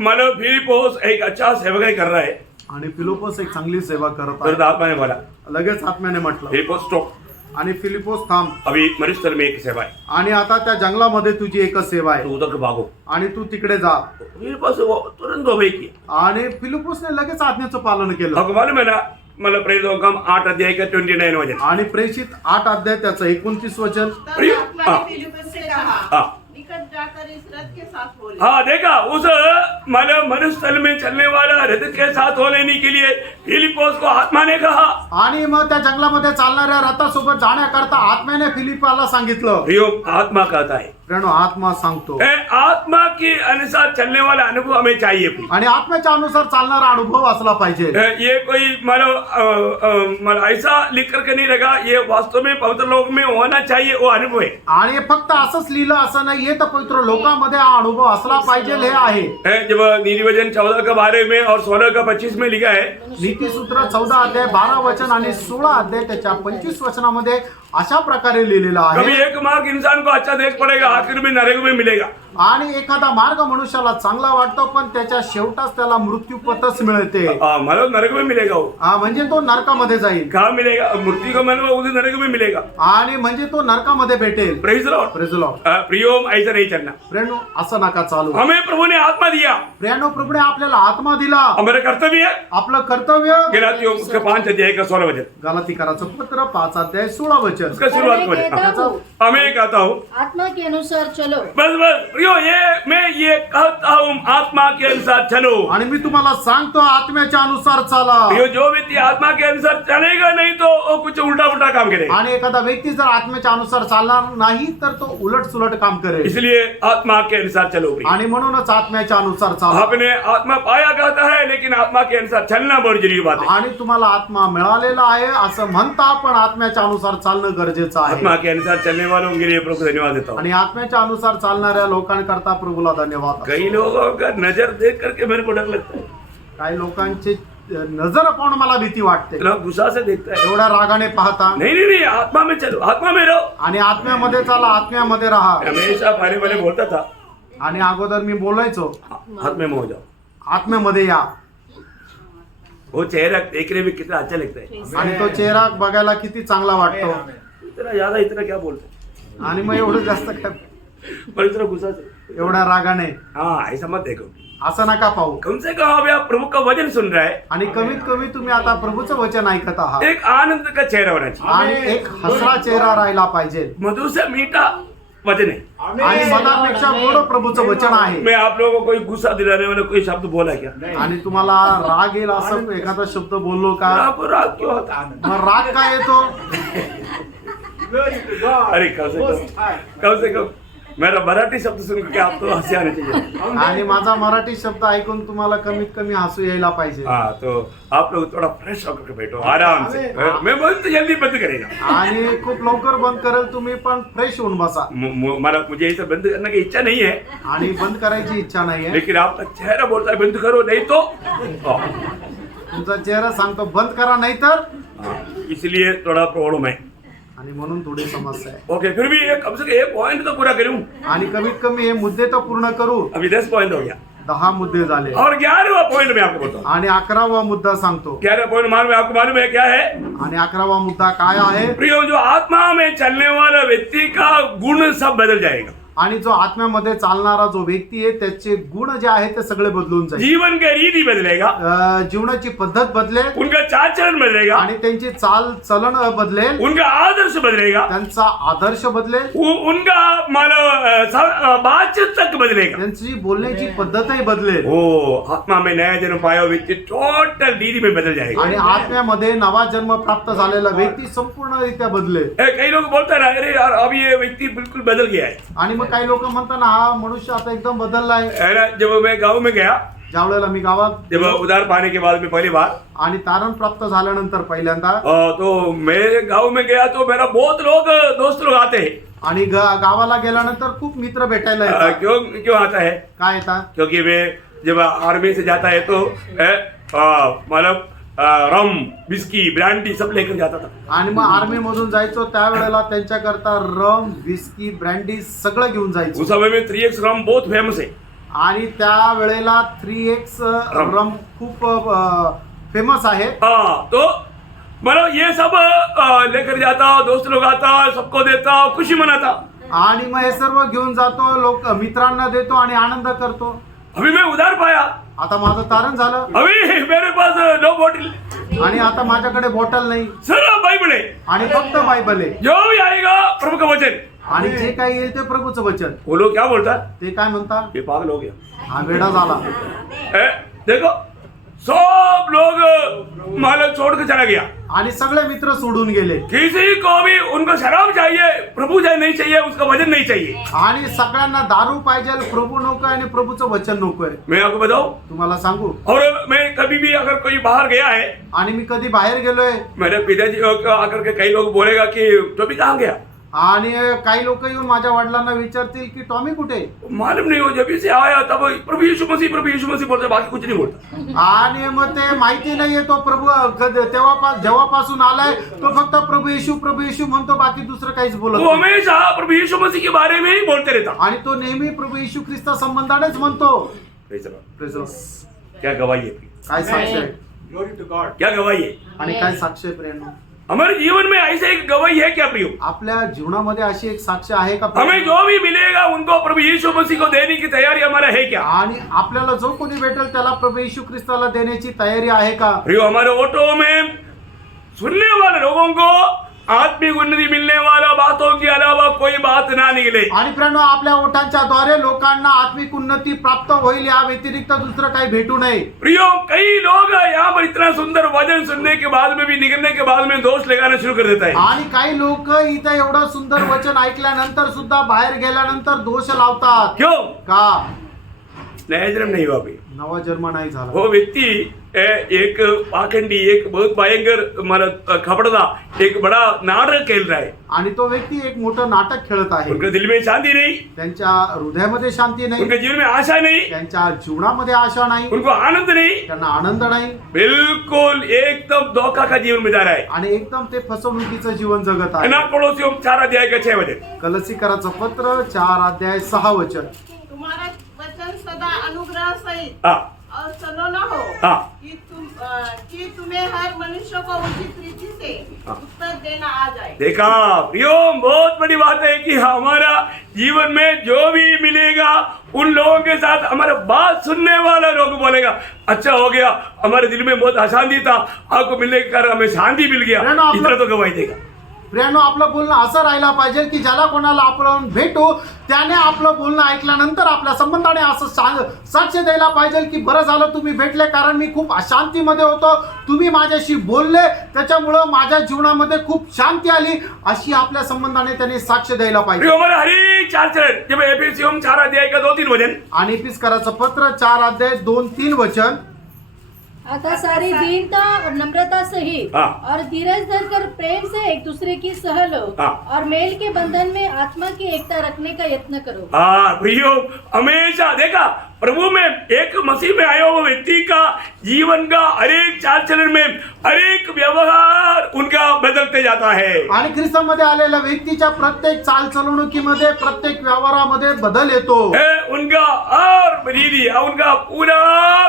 मानो फिलिपोस एक अच्छा सेवकाई कर रहा है आणि फिलिपोस एक चांगली सेवा करत तो आहे. आत्मा ने बोला लगेच आत्म्याने म्हटलं फिलिपोस स्टॉप, आणि फिलिपोस थांब, अभी मरुस्थल में एक सेवा है, आणि आता त्या जंगलामध्ये तुझी एकच सेवा तो आहे उधर भागो। आणि तू तिकडे जा. फिलिपोस वो तुरंत ओबे किया। आणि फिलिपोसने लगेच आज्ञेचं पालन केलं. आपको मालूम है ना, मतलब प्रेरितों का 8 अध्याय का 29 वचन। आणि प्रेषित 8 अध्याय त्याचं 29 वचन. तब प्रिय- आत्मा हाँ। ने फिलिप्पुस से कहा, हाँ निकट जाकर इस रथ के साथ बोले। हाँ देखा, उस मतलब मरुस्थल में चलने वाला रथ के साथ हो लेने के लिए फिलिपोस को आत्मा ने कहा। आणि मग त्या जंगलामध्ये चालणाऱ्या रथासोबत जाण्याकरता आत्म्याने फिलिपाला सांगितलं. प्रियो आत्मा कहता है, प्रणो आत्मा सांगतो. आत्मा के अनुसार चलने वाला अनुभव हमें चाहिए। आणि आत्म्याच्या अनुसार चालणारा अनुभव असला पाहिजे. ये कोई मतलब ऐसा लिख करके नहीं रहेगा, ये वास्तव में पवित्र लोक में होना चाहिए वो अनुभव है। आणि फक्त असंच लिहिलं असं नाहीये, तर पवित्र लोकांमध्ये हा अनुभव असला पाहिजे हे आहे. जब नीतिवचन 14 का 12 में और 16 का 25 में लिखा है, नीतिसूत्र 14 अध्याय 12 वचन आणि 16 अध्याय त्याच्या 25 वचनामध्ये अशा प्रकारे लिहिलेलं कभी आहे. एक मार्ग इंसान को अच्छा देख पड़ेगा, आखिर में नरक में मिलेगा। आणि एखादा मार्ग मनुष्याला चांगला वाटतो, पण त्याच्या शेवटास त्याला मृत्यू पथच मिळते. मतलब नरक में मिलेगा वो। म्हणजे तो नरकामध्ये जाईल. कहाँ मिलेगा? मृत्यु का मन उसे नरक में मिलेगा। आणि म्हणजे तो नरकामध्ये भेटेल. Praise the Lord. Praise the Lord. प्रियो ऐसा नहीं चलना। प्रेरणो असं नका चालू. हमें प्रभु ने आत्मा दिया, प्रियानो प्रभूने आपल्याला आत्मा दिला. हमारा कर्तव्य है। आपलं कर्तव्य गलातियों उसके 5 अध्याय का 16 वचन, गलातीकराचं पत्र 5 अध्याय 16 वचन. उसका शुरुआत मैं वचन। कहता हूँ, हमें कहता हूँ, आत्मा के अनुसार चलो। बस बस प्रियो, मैं ये कहता हूँ आत्मा के अनुसार चलो। आणि मी तुम्हाला सांगतो आत्म्याच्या अनुसार चाला. प्रियो, जो व्यक्ति आत्मा के अनुसार चलेगा नहीं तो वो कुछ उल्टा उल्टा काम करेगा। आणि एखादा व्यक्ती जर आत्म्याच्या अनुसार चालणार नाही तर तो उलट सुलट काम करेल. इसलिए आत्मा के अनुसार चलो प्रिय। आणि म्हणूनच आत्म्याच्या अनुसार चाला. आपने आत्मा पाया कहता है, लेकिन आत्मा के अनुसार चलना बहुत जरूरी बात है। आणि तुम्हाला आत्मा मिळालेला आहे असं म्हणता, पण आत्म्याच्या अनुसार चालणं गरजेचं आहे. आत्मा के अनुसार चलने वालों के लिए प्रभु को धन्यवाद देता हूँ। आणि आत्म्याच्या अनुसार चालणाऱ्या लोकांकरता प्रभूला धन्यवाद. कई लोगों का नजर देख करके मेरे को डर लगता है, काही लोकांची नजर पाहून मला भीती वाटते. लोग गुस्सा से देखता है। एवढ्या रागाने पाहता. नहीं नहीं नहीं, आत्मा में चलो, आत्मा में रहो। आणि आत्म्यामध्ये चाला, आत्म्यामध्ये राहा. हमेशा पहले पहले बोलता था, आणि अगोदर मी बोलायचो आत्मा में हो जाओ। आत्म्यामध्ये या. वो चेहरा देखने में कितना अच्छा लगता है, आणि तो चेहरा बघायला किती चांगला वाटतो. इतना ज्यादा इतना क्या बोलते आणि मग एवढं जास्त काय पर इतना गुस्सा से, एवढ्या रागाने हाँ ऐसा मत देखो। असं नका पाहू. कम से कम अभी आप प्रभु का वचन सुन रहा है, आणि कमीत कमी तुम्ही आता प्रभूचं वचन ऐकत आहात. एक आनंद का चेहरा होना चाहिए, आणि एक हसरा चेहरा राहिला पाहिजे. मधुर से मीठा वचन है। आणि मनापेक्षा गोड प्रभूचं वचन आहे. मैं आप लोगों को कोई गुस्सा दिलाने वाला कोई शब्द बोला क्या? आणि तुम्हाला राग येईल असं एखादा शब्द बोललो का? आपको राग क्यों होता? मग राग काय येतो? अरे कम से कम मेरा मराठी शब्द सुन के आपको हंसी आनी चाहिए। आणि माझा मराठी शब्द ऐकून तुम्हाला कमीत कमी हसू यायला पाहिजे. हाँ तो आप लोग थोड़ा फ्रेश होकर के बैठो आराम से। मैं बहुत जल्दी बंद करेगा। आणि खूप लवकर बंद करेल, तुम्ही पण फ्रेश होऊन बसा. मुझे इसे बंद करने की इच्छा नहीं है, आणि बंद करायची इच्छा नाहीये. लेकिन आपका चेहरा बोलता है बंद करो, नहीं तो तुमचा चेहरा सांगतो बंद करा, नाही तर. इसलिए थोड़ा प्रॉब्लम है। आणि म्हणून थोडी समस्या आहे. ओके, फिर भी कम से कम एक पॉइंट तो पूरा करूं। आणि कमीत कमी हे मुद्दे तर पूर्ण करू. अभी 10 पॉइंट हो गया 10 मुद्दे झाले. और 11वां पॉइंट मैं आपको बताऊं। आणि 11वा मुद्दा सांगतो. 11वां पॉइंट आपको मालूम है क्या है? आणि 11वा मुद्दा काय आहे? प्रियो, जो आत्मा में चलने वाला व्यक्ति का गुण सब बदल जाएगा। आणि जो आत्म्यामध्ये चालणारा जो व्यक्ती आहे त्याचे गुण जे आहेत ते सगळे बदलून जाईल. जीवन का रीति बदलेगा, जीवनाची पद्धत बदलेल. उनका चाल चलन बदलेगा, आणि त्यांची चाल चलन बदलेल. उनका आदर्श बदलेगा, त्यांचा आदर्श बदलेल. उनका मानो बातचीत तक बदलेगा, त्यांची बोलण्याची पद्धतही बदलेल. ओ आत्मा में नया जन्म पाया व्यक्ति टोटल रीति में बदल जाएगा। आणि आत्म्यामध्ये नवा जन्म प्राप्त झालेला व्यक्ती संपूर्णरित्या बदलेल. कई लोग बोलते ना, अरे यार अब ये व्यक्ति बिल्कुल बदल गया है। आणि मग काही लोक म्हणतात ना, हा मनुष्य आता एकदम बदलला आहे. जब मैं गाँव में गया, ज्या वेळेला मी गावात जब उधार पाने के बाद में पहली बार आणि तारण प्राप्त झाल्यानंतर पहिल्यांदा तो मेरे गांव में गया तो मेरा बहुत लोग दोस्त लोग आते हैं। आणि गावाला गेल्यानंतर खूप मित्र भेटायला येतात. क्यों क्यों आता है? काय येतात? क्योंकि वे जब आर्मी से जाता है तो मतलब रम विस्की ब्रांडी सब लेकर जाता था। आणि मग आर्मी मधून जायचो त्यावेळेला त्यांच्याकरता रम विस्की ब्रँडी सगळं घेऊन उस जायचो. समय में 3x रम बहुत फेमस है। आणि त्या वेळेला 3x रम खूप फेमस आहे. हाँ, तो मतलब ये सब लेकर जाता, दोस्त लोग आता, सबको देता, खुशी मनाता। आणि मग हे सर्व घेऊन जातो, लोक मित्रांना देतो आणि आनंद करतो. अभी मैं उधार पाया, आता माझं तारण झालं अभी मेरे पास नो बॉटल, आणि आता माझ्याकडे बॉटल नाही सिर्फ बाइबल है। आणि फक्त बायबल आहे. जो भी आएगा प्रभु का वचन, आणि जे काही येईल ते प्रभूचं वचन. वो लोग क्या बोलता? ते काय म्हणतात? ये पागल हो गया। हा वेडा झाला. देखो सब लोग मालक छोड़ के चला गया, आणि सगळे मित्र सोडून गेले. किसी को भी उनको शराब चाहिए, प्रभु चाहिए नहीं चाहिए, उसका वचन नहीं चाहिए। आणि सगळ्यांना दारू पाहिजे, प्रभू नको आणि प्रभूचं वचन नकोय. मैं आपको बताऊं, तुम्हाला सांगू, और मैं कभी भी अगर कोई बाहर गया है, आणि मी कधी बाहेर गेलोय मेरे पिताजी आकर के कई लोग बोलेगा कि तो भी कहाँ गया, आणि काही लोक येऊन माझ्या वडिलांना विचारतील की टॉमी कुठे? मालूम नहीं हो, जब से आया तब प्रभु यीशु मसीह बोलते, बाकी कुछ नहीं बोलता। आणि मग ते माहिती नाहीये तो प्रभू जेव्हापासून आलाय तो फक्त प्रभू येशू म्हणतो, बाकी दुसरं काहीच बोलत वो नाही. हमेशा प्रभु यीशु मसीह के बारे में ही बोलते रहता। आणि तो नेहमी प्रभू येशू ख्रिस्ता संबंधानेच म्हणतो. Praise the Lord. Praise the Lord. क्या गवाही है, काय साक्ष आहे? क्या गवाही है? आणि काय साक्ष आहे प्रेरणा? हमारे जीवन में ऐसे एक गवाही है क्या प्रियो? आपल्या जीवनामध्ये अशी एक साक्ष आहे का? हमें जो भी मिलेगा उनको प्रभु यीशु मसीह को देने की तैयारी हमारा है क्या? आणि आपल्याला जो कोणी भेटेल त्याला प्रभू येशू ख्रिस्ताला देण्याची तयारी आहे का? प्रियो, हमारे ऑटो में सुनने वाले लोगों को आत्मिक उन्नति मिलने वाला बातों के अलावा कोई बात ना निकले। आणि प्रेरणा, आपल्या ओठांच्या द्वारे लोकांना आत्मिक उन्नती प्राप्त होईल या व्यतिरिक्त दुसरं काही भेटू नये. प्रियो, कई लोग यहाँ पर इतना सुंदर वचन सुनने के बाद में भी निकलने के बाद में दोष लगाना शुरू कर देता है। आणि काही लोक इथं एवढं सुंदर वचन ऐकल्यानंतर सुद्धा बाहेर गेल्यानंतर दोष लावतात. क्यों? का? नया जन्म नहीं हुआ भाई। नवा जन्म नाही झाला. वो व्यक्ति एक पाखंडी, एक बहुत भयंकर मतलब खबरदा एक बड़ा नाटक खेल रहा है। आणि तो व्यक्ती एक मोठं नाटक खेळत आहे. उनके दिल में शांति नहीं, त्यांच्या हृदयामध्ये शांती नाही, उनके जीवन में आशा नहीं, त्यांच्या जीवनामध्ये आशा नाही, उनको आनंद नहीं, त्यांना आनंद नाही, बिल्कुल एकदम धोखा का जीवन बिता रहा है। आणि एकदम ते फसवणुकीचं जीवन जगत आहे. ना पड़ोसियों 4 अध्याय का 6 वचन। कलसीकराचं पत्र 4 अध्याय 6 वचन. तुम्हारा वचन सदा अनुग्रह सहित हाँ और सलोना हो, हाँ कि तुम्हें हर मनुष्य को उचित रीति से उत्तर देना आ जाए। देखा प्रियो, बहुत बड़ी बात है कि हमारा जीवन में जो भी मिलेगा उन लोगों के साथ हमारा बात सुनने वाला लोग बोलेगा, अच्छा हो गया, हमारे दिल में बहुत अशांति था, आपको मिलने के कारण हमें शांति मिल गया, इतना तो गवाही देगा। प्रियानो, आपलं बोलणं असं राहिला पाहिजे की ज्याला कोणाला आपण भेटू त्याने आपलं बोलणं ऐकल्यानंतर आपल्या संबंधाने असं साक्ष द्यायला पाहिजे की बरं झालं तुम्ही भेटले, कारण मी खूप अशांतीमध्ये होतो, तुम्ही माझ्याशी बोलले, त्याच्यामुळं माझ्या जीवनामध्ये खूप शांती आली, अशी आपल्या संबंधाने त्याने साक्ष द्यायला पाहिजे. हमारा हरी 4 चरण, जब एफेसियों 4 अध्याय का 2-3 वचन। आणि इफिसकराचं पत्र 4 अध्याय 2-3 वचन. अतः सारी दीनता और नम्रता सहित हाँ। और धीरज धरकर प्रेम से एक दूसरे की सह लो हाँ। और मेल के बंधन में आत्मा की एकता रखने का यत्न करो। हाँ प्रियो, हमेशा देखा प्रभु में एक मसीह में आया हुआ व्यक्ति का जीवन का हरेक चाल चलन में हरेक व्यवहार उनका बदलते जाता है। आणि ख्रिस्तामध्ये आलेल्या व्यक्तीच्या प्रत्येक चालचलवणुकीमध्ये, प्रत्येक व्यवहारामध्ये बदल येतो. उनका हर रीति, उनका पूरा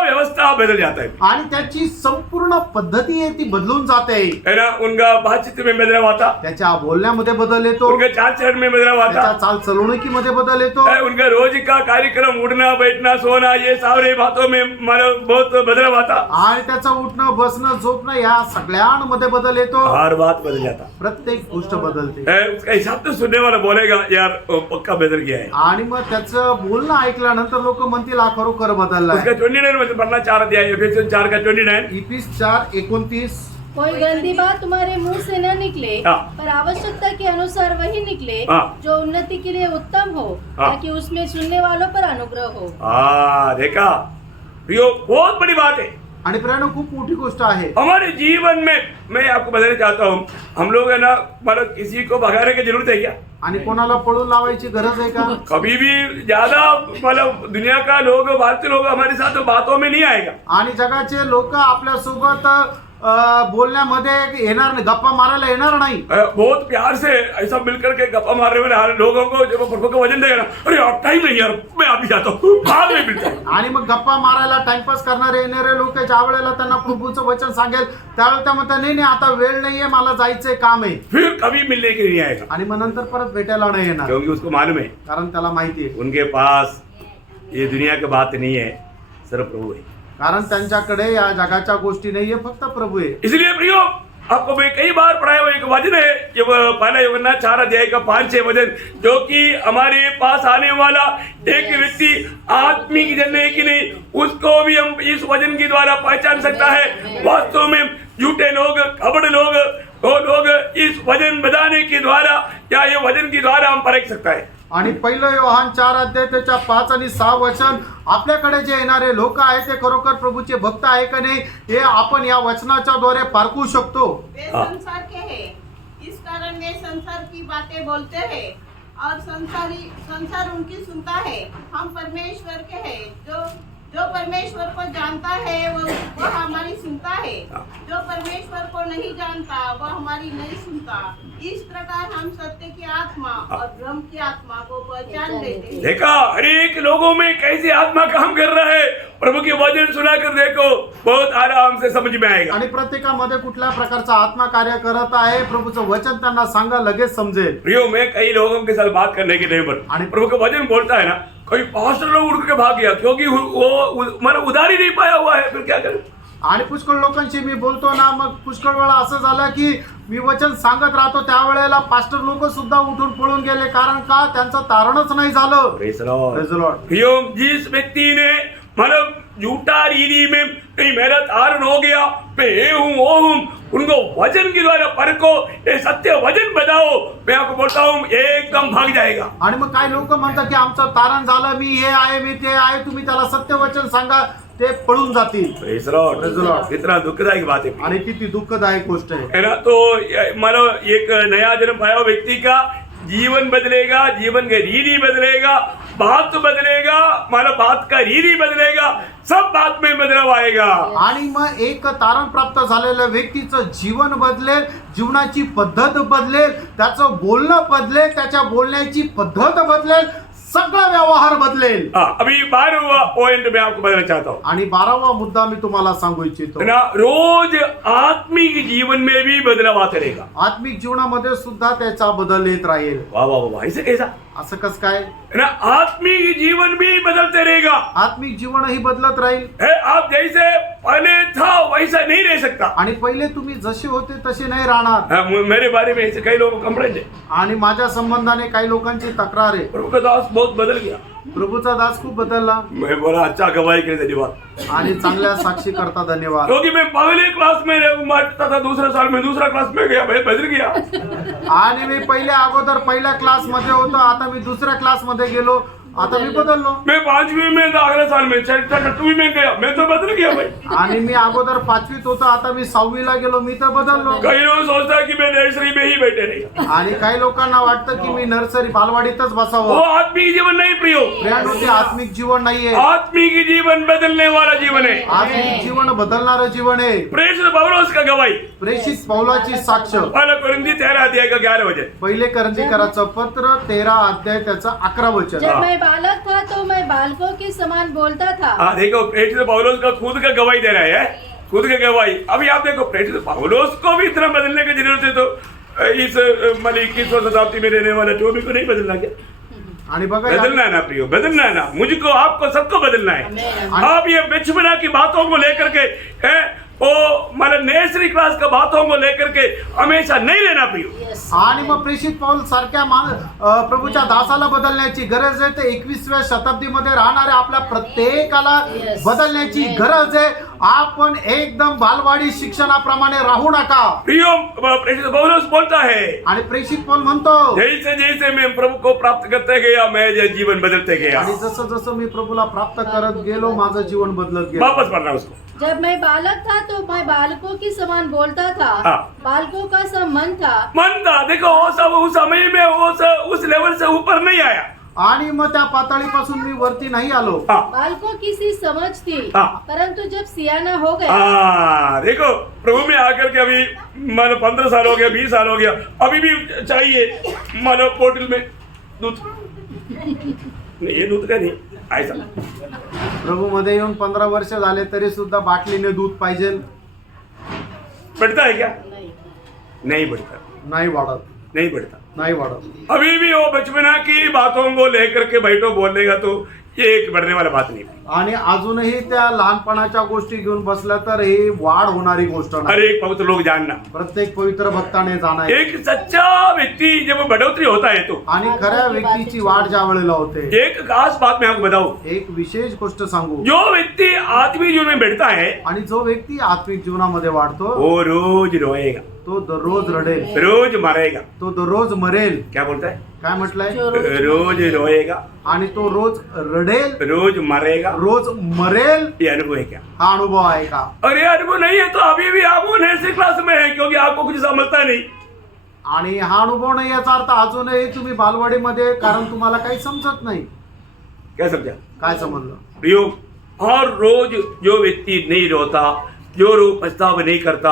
व्यवस्था बदल जाता है। आणि त्याची संपूर्ण पद्धती आहे ती बदलून जाते है ना, उनका बातचीत में बदलाव आता, त्याच्या बोलण्यामध्ये बदल येतो, उनके चाल चलन में बदलाव त्याच्या आता, चालचलवणुकीमध्ये बदल येतो, उनका रोज का कार्यक्रम, उठना बैठना सोना, ये सारे बातों में बहुत बदलाव आता, आणि त्याचं उठणं बसणं झोपणं या सगळ्यांमध्ये बदल येतो. हर बात बदल जाता, प्रत्येक गोष्ट बदलते. उसका हिसाब तो सुनने वाला बोलेगा यार वो पक्का बदल गया है। आणि मग त्याचं बोलणं ऐकल्यानंतर लोक म्हणतील हा खरोखर बदललाय. उसका 29 वचन पढ़ना 4 अध्याय एफेसियों 4 का 29। इफिस 4:29. कोई गंदी बात तुम्हारे मुंह से न निकले, हाँ। पर आवश्यकता के अनुसार वही निकले हाँ। जो उन्नति के लिए उत्तम हो, हाँ। ताकि उसमें सुनने वालों पर अनुग्रह हो। देखा प्रियो बहुत बड़ी बात है। आणि प्रियानो खूप मोठी गोष्ट आहे. हमारे जीवन में मैं आपको बताना चाहता हूँ, हम लोग है ना मतलब किसी को भगाने की जरूरत है क्या? आणि कोणाला पळून लावायची गरज आहे का? कभी भी ज्यादा मतलब दुनिया का लोग, भारतीय लोग हमारे साथ बातों में नहीं आएगा. आणि जगाचे लोक आपल्या सोबत बोलण्यामध्ये येणार नाही, गप्पा मारायला येणार नाही. बहुत प्यार से ऐसा मिलकर के गप्पा मारने वाले लोगों को जब प्रभु का वचन देगा ना, अरे यार टाइम नहीं यार, मैं अभी जाता हूँ, बाद में मिलता हूँ. आणि मग गप्पा मारायला टाइमपास करणारे येणारे लोक ज्या वेळेला त्यांना प्रभूचं वचन सांगेल त्यावेळेला त्या म्हणतात नाही नाही आता वेळ नाहीये, मला जायचंय, काम आहे. फिर कभी मिलने के लिए नहीं आएगा, आणि मग नंतर परत भेटायला नाही येणार, क्योंकि उसको मालूम है कारण त्याला माहिती आहे, उनके पास ये दुनिया की बात नहीं है, सिर्फ प्रभु है. कारण त्यांच्याकडे या जगाच्या गोष्टी नाहीये, फक्त प्रभू आहे. इसलिए प्रियो आपको मैं कई बार पढ़ाया हुआ एक वचन है, ये पहला यूहन्ना 4 अध्याय का 5-6 वचन, जो कि हमारे पास आने वाला एक व्यक्ति आत्मिक जन है कि नहीं, उसको भी हम इस वचन के द्वारा पहचान सकता है. वास्तव में झूठे लोग, कपड़ लोग, वो लोग इस वचन बताने के द्वारा या ये वचन के द्वारा हम परख सकता है. आणि पहिलं योहान 4 अध्याय त्याच्या 5 आणि 6 वचन, आपल्याकडे जे येणारे लोक आहेत ते खरोखर प्रभूचे भक्त आहे का नाही हे आपण या वचनाच्या द्वारे पारखू शकतो. वे संसार के हैं, इस कारण वे संसार की बातें बोलते हैं और संसार उनकी सुनता है. हम परमेश्वर के हैं, जो परमेश्वर को जानता है वह हमारी सुनता है, जो परमेश्वर को नहीं जानता वह हमारी नहीं सुनता. इस प्रकार हम सत्य की आत्मा और ब्रह्म की आत्मा को पहचान लेते हैं. देखा हरेक लोगों में कैसे आत्मा काम कर रहा है, प्रभु के वचन सुनाकर देखो, बहुत आराम से समझ में आएगा. आणि प्रत्येकामध्ये कुठल्या प्रकारचा आत्मा कार्य करत आहे, प्रभूचं वचन त्यांना सांगा, लगेच समजेल. प्रियो मैं कई लोगों के साथ बात करने के टाइम पर प्रभु का वचन बोलता है ना, कई पास्टर लोग उड़ के भाग गया क्योंकि वो मतलब उधार ही नहीं पाया हुआ है, फिर क्या करें. आणि पुष्कळ लोकांशी मी बोलतो ना, मग पुष्कळ वेळा असं झालं की मी वचन सांगत राहतो त्यावेळेला पास्टर लोक सुद्धा उठून पळून गेले, कारण का त्यांचं तारणच नाही झालं. Praise the Lord. Praise the Lord. प्रियो जिस व्यक्ति ने मतलब झूठा रीति में नहीं मेरा तारण हो गया, मैं ये हूँ वो हूँ, उनको वचन के द्वारा परखो, ये सत्य वचन बताओ, मैं आपको बोलता हूँ एकदम भाग जाएगा. आणि मग काय लोक म्हणतात की आमचं तारण झालं, मी हे आहे मी ते आहे, तुम्ही त्याला सत्य वचन सांगा, ते पळून जातील. Praise the Lord. Praise the Lord. कितना दुखदायक बात है आणि किती दुःखदायक गोष्ट आहे. है ना. तो मतलब एक नया जन्म पाया हुआ व्यक्ति का जीवन बदलेगा, जीवन का रीति बदलेगा, बात बदलेगा, मतलब बात का रीति बदलेगा, सब बात में बदलाव आएगा. आणि मग एक तारण प्राप्त झालेल्या व्यक्तीचं जीवन बदलेल, जीवनाची पद्धत बदलेल, त्याचं बोलणं बदलेल, त्याच्या बोलण्याची पद्धत बदलेल, सगळा व्यवहार बदलेल. अभी 12वां पॉइंट मैं आपको बताना चाहता हूँ, आणि 12वा मुद्दा मी तुम्हाला सांगू इच्छितो. ना रोज आत्मिक जीवन में भी बदलाव आता रहेगा. आत्मिक जीवनामध्ये सुद्धा त्याचा बदल येत राहील. वाह वाह वाह, ऐसे कैसा असं कस काय? ना, आत्मिक जीवन भी बदलते रहेगा. आत्मिक जीवनही बदलत राहील. है आप जैसे पहले था वैसा नहीं रह सकता. आणि पहिले तुम्ही जसे होते तसे नाही राहणार. मेरे बारे में ऐसे कई लोग कंप्लेंट है, आणि माझ्या संबंधाने काही लोकांची तक्रार आहे. प्रभु का दास बहुत बदल गया. प्रभूचा दास खूप बदलला. मैं बोला अच्छा गवाही के लिए धन्यवाद, आणि चांगल्या साक्षी करता धन्यवाद. क्योंकि मैं पहले क्लास में मारता था, दूसरे साल में दूसरा क्लास में गया, मैं बदल गया. आणि मी पहिले अगोदर पहिल्या क्लास मध्ये होतो, आता मी दुसऱ्या क्लास मध्ये गेलो, आता मी बदललो. मैं 5वीं में था, अगले साल में 6वीं में गया, मैं तो बदल गया भाई. आणि मी अगोदर 5वीत होतो, आता मी 6वीला गेलो, मी तर बदललो. कई लोग सोचता है कि मैं नर्सरी में ही बैठे रही. आणि काही लोकांना वाटतं की मी नर्सरी बालवाडीतच वो बसावं. आत्मिक जीवन नहीं प्रियो, प्रियांनो, ते आत्मिक जीवन नाहीये. आत्मिक जीवन बदलने वाला जीवन है. आत्मिक जीवन बदलणारं जीवन आहे. प्रेषित पौलुस का गवाही प्रेषित पौलाची साक्ष. पहला कोरिन्थी 13 अध्याय का 11 वचन. पहिले करंदीकराचं पत्र 13 अध्याय त्याचं 11 वचन. जब मैं बालक था तो मैं बालकों के समान बोलता था. हाँ देखो, प्रेषित पौलुस का खुद का गवाही दे रहा है, खुद का गवाही. अभी आप देखो, प्रेषित पौलुस को भी इतना बदलने की जरूरत है, तो इस मतलब 21वीं शताब्दी में रहने वाला जो भी को नहीं बदलना क्या? आणि बघा बदलना है ना प्रियो, बदलना है ना, मुझको आपको सबको बदलना है. आप ये बचपना की बातों को लेकर के वो मतलब नर्सरी क्लास का बातों को लेकर के हमेशा नहीं लेना प्रियो. आणि मग प्रेषित पौल सारख्या प्रभूच्या दासाला बदलण्याची गरज आहे. ते 21व्या शताब्दीमध्ये राहणाऱ्या आपल्या प्रत्येकाला बदलण्याची गरज आहे. आपण एकदम बालवाडी शिक्षणाप्रमाणे राहू नका. प्रियो प्रेषित पौलुस बोलता है, आणि प्रेषित पौल म्हणतो, जैसे जैसे मैं प्रभु को प्राप्त करते गया मैं ये जीवन बदलते गया. आणि जसं जसं मी प्रभूला प्राप्त करत गेलो माझं जीवन बदलत गेलं. वापस पढ़ना उसको. जब मैं बालक था तो मैं बालकों की समान बोलता था, हाँ। बालकों का सा मन था। मन था, देखो वो सब उस समय में उस लेवल से ऊपर नहीं आया. आणि मग त्या पातळीपासून मी वरती नाही आलो. हाँ. बालकों की सी समझ थी, हाँ। परंतु जब सियाना हो गया, हाँ, देखो प्रभु में आकर के अभी मानो 15 साल हो गया, 20 साल हो गया, अभी भी चाहिए मानो बोतल में दूध. नहीं, ये दूध का नहीं, ऐसा. प्रभू मध्ये येऊन 15 वर्ष झाले तरी सुद्धा बाटलीने दूध पाहिजे. बढ़ता है क्या? नहीं। नहीं बढ़ता, नाही वाढत, नहीं बढ़ता. नाही वाढत. अभी भी वो बचपना की बातों को लेकर के बैठो बोलेगा तो ये एक बढ़ने वाला बात नहीं. आणि अजूनही त्या लहानपणाच्या गोष्टी घेऊन बसल्या तर ही वाढ होणारी गोष्ट हर नाही. एक पवित्र लोग जानना, प्रत्येक पवित्र भक्ताने जाणार. एक सच्चा व्यक्ति जब बढ़ोतरी होता है तो आणि खऱ्या व्यक्तीची वाढ ज्या वेळेला होते. एक खास बात मैं आपको बताऊं, एक विशेष गोष्ट सांगू. जो व्यक्ति आत्मिक जीवन में बढ़ता है आणि जो व्यक्ती आत्मिक जीवनामध्ये वाढतो वो रोज रोएगा, तो दररोज रडेल, रोज मरेगा. तो दररोज मरेल. क्या बोलता है? काय म्हटलंय? रोज रोएगा, आणि तो रोज रडेल, रोज मरेगा. रोज मरेल. ये अनुभव है क्या? हा अनुभव आहे का? और ये अनुभव नहीं है तो अभी भी आप उन्हें क्लास में है, क्योंकि आपको कुछ समझता नहीं. आणि हा अनुभव नाही याचा अर्थ अजूनही तुम्ही बालवाडीमध्ये, कारण तुम्हाला काही समजत नाही. क्या समझा? काय समजलं? प्रियो, हर रोज जो व्यक्ति नहीं रोता, जो पछतावा नहीं करता,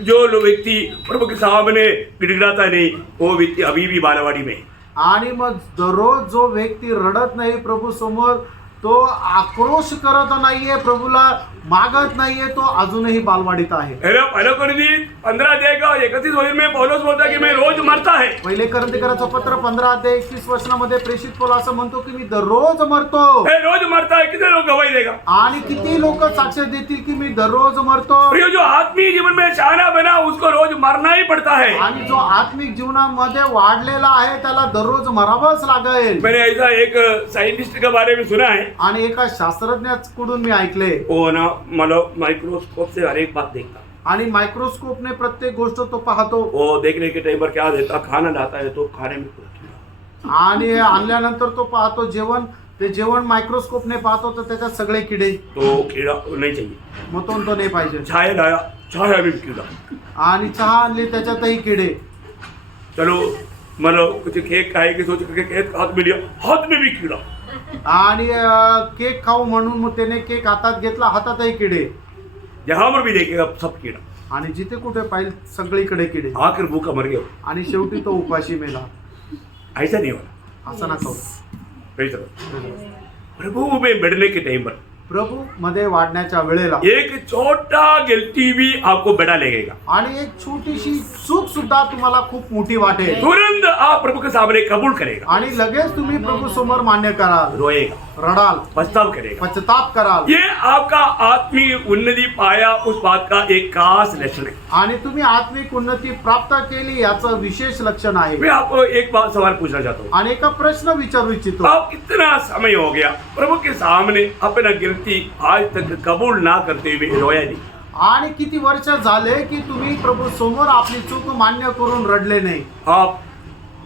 जो व्यक्ति प्रभु के सामने गिड़गिड़ाता नहीं, वो व्यक्ति अभी भी बालवाड़ी में है. आणि मग दररोज जो व्यक्ती रडत नाही प्रभू समोर, तो आक्रोश करत नाहीये, प्रभूला मागत नाहीये, तो अजूनही बालवाडीत आहे. पहले कोरिन्थी 15 अध्याय का 31 वचन में पौलुस बोलता है कि मैं रोज मरता है. पहिले कोरिन्थीकरांचं पत्र 15 अध्याय 21 वचनामध्ये प्रेषित पौल असं म्हणतो की मी दररोज मरतो. मैं रोज मरता है, कितने लोग गवाही देगा? आणि किती लोक साक्ष देतील की मी दररोज मरतो. प्रियो, जो आत्मीय जीवन में शाना बना उसको रोज मरना ही पड़ता है. आणि जो आत्मिक जीवनामध्ये वाढलेला आहे त्याला दररोज मरावंच लागेल. मैंने ऐसा एक साइंटिस्ट के बारे में सुना है, आणि एका शास्त्रज्ञाकडून मी ऐकले, वो ना मतलब माइक्रोस्कोप से हर एक बात देखता. आणि मायक्रोस्कोपने प्रत्येक गोष्ट तो पाहतो. वो देखने के टाइम पर क्या देता, खाना लाता है तो खाने में कुछ कीड़ा. आणि आणल्यानंतर तो पाहतो जेवण, ते जेवण मायक्रोस्कोपने पाहतो तर त्याच्यात सगळे किडे. तो कीड़ा नहीं चाहिए. मग तो नाही पाहिजे. चाय लाया, चाय में भी कीड़ा. आणि चहा आणली त्याच्यातही किडे. चलो मतलब कुछ केक खाएगी, सोच के केक हाथ में लिया, हाथ में भी कीड़ा. आणि केक खाऊ म्हणून मग त्याने केक हातात घेतला, हातातही किडे. जहां पर भी देखेगा सब कीड़ा. आणि जिथे कुठे पाहिजे सगळीकडे किडे. आखिर भूखा मर गया. आणि शेवटी तो उपाशी मेला. ऐसा नहीं होना. असं नका होऊ. Praise the Lord. प्रभु में बढ़ने के टाइम पर प्रभू मध्ये वाढण्याच्या वेळेला एक छोटा गलती भी आपको बड़ा लगेगा. आणि एक छोटीशी चूक सुद्धा तुम्हाला खूप मोठी वाटेल. तुरंत आप प्रभु के सामने कबूल करेगा, आणि लगेच तुम्ही प्रभू समोर मान्य कराल, रोएगा, रडाल, पछताव करेगा. पश्चाताप कराल. ये आपका आत्मिक उन्नति पाया उस बात का एक खास लक्षण है. आणि तुम्ही आत्मिक उन्नती प्राप्त केली याचं विशेष लक्षण आहे. मैं आपको एक बात सवाल पूछना चाहता हूँ. आणि एका प्रश्न विचारू इच्छितो. आप कितना समय हो गया प्रभु के सामने अपना गिरती आज तक कबूल ना करते हुए रोया नहीं? आणि किती वर्ष झाले की तुम्ही प्रभू समोर आपली चूक मान्य करून रडले नाही? आप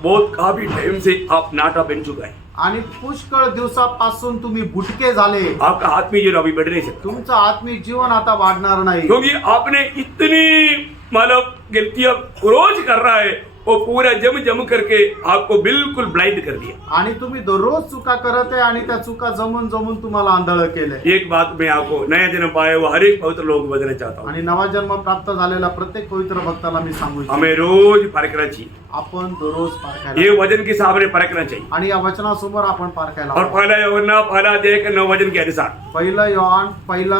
बहुत काफी टाइम से आप नाटा बन चुका है. आणि पुष्कळ दिवसापासून तुम्ही बुटके झाले. आपका आत्मिक जीवन अभी बढ़ नहीं सकता, तुमचं आत्मिक जीवन आता वाढणार नाही. क्योंकि आपने इतनी मतलब गलतियां रोज कर रहा है, वो पूरा जम जम करके आपको बिल्कुल ब्लाइंड कर दिया. आणि तुम्ही दररोज चुका करत आहे आणि त्या चुका जमून जमून तुम्हाला आंधळ केलंय. एक बात मैं आपको नया जन्म पाए वो हर एक पवित्र लोग बदलना चाहता हूँ. आणि नवा जन्म प्राप्त झालेला प्रत्येक पवित्र भक्ताला मी सांगू इच्छितो, हमें रोज परखना चाहिए. आपण दररोज ये पारखायला वजन के सामने परखना चाहिए. आणि या वचनासमोर आपण पारखायला और पहला यूहन्ना पहला अध्याय के 9 वचन के अनुसार पहिलं योहान पहिला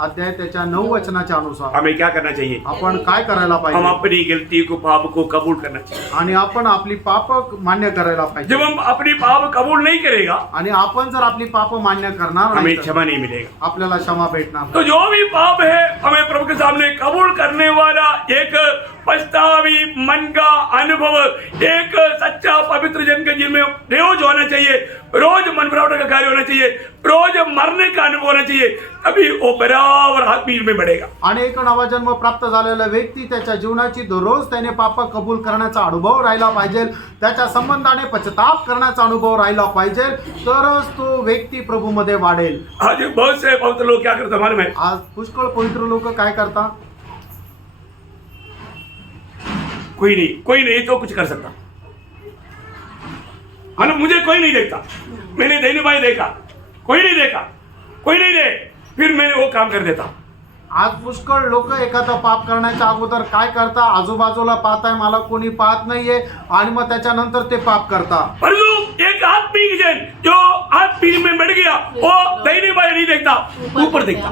अध्याय त्याच्या 9 वचनाच्या अनुसार हमें क्या करना चाहिए? आपण काय करायला हम पाहिजे? अपनी गलती को पाप को कबूल करना चाहिए. आणि आपण आपली पाप मान्य करायला जब पाहिजे. हम अपनी पाप कबूल नहीं करेगा आणि आपण जर आपली पाप मान्य करणार हमें नाही तर क्षमा नहीं मिलेगा. आपल्याला क्षमा भेटणार तो नाही. जो भी पाप है हमें प्रभु के सामने कबूल करने वाला एक पछतावी मन का अनुभव, एक सच्चा पवित्र जन के जीवन में रोज होना चाहिए. रोज मन बनावट का कार्य होना चाहिए. रोज मरने का अनुभव होना चाहिए, तभी वो बराबर आत्मीय में बढ़ेगा। आणि एक नवा जन्म प्राप्त झालेला व्यक्ती त्याच्या जीवनाची दररोज त्याने पाप कबूल करण्याचा अनुभव राहिला पाहिजे, त्याच्या संबंधाने पश्चाताप करण्याचा अनुभव राहिला पाहिजे, तरच तो व्यक्ती प्रभूमध्ये वाढेल. आज बहुत से पवित्र लोग क्या करते हैं मालूम है? आज पुष्कळ पवित्र लोक काय करतात? कोई नहीं तो कुछ कर सकता, मानो मुझे कोई नहीं देखता, मैंने दैनी भाई देखा, कोई नहीं देखा, कोई नहीं दे, फिर मैं वो काम कर देता. आज पुष्कळ लोक एखादं पाप करण्याच्या अगोदर काय करता? आजूबाजूला पाहताय, मला कोणी पाहत नाहीये, आणि मग त्याच्यानंतर ते पाप करता. परंतु एक आत्मिक जन जो आत्मिक में बढ़ गया, वो दैनी भाई नहीं देखता, ऊपर देखता.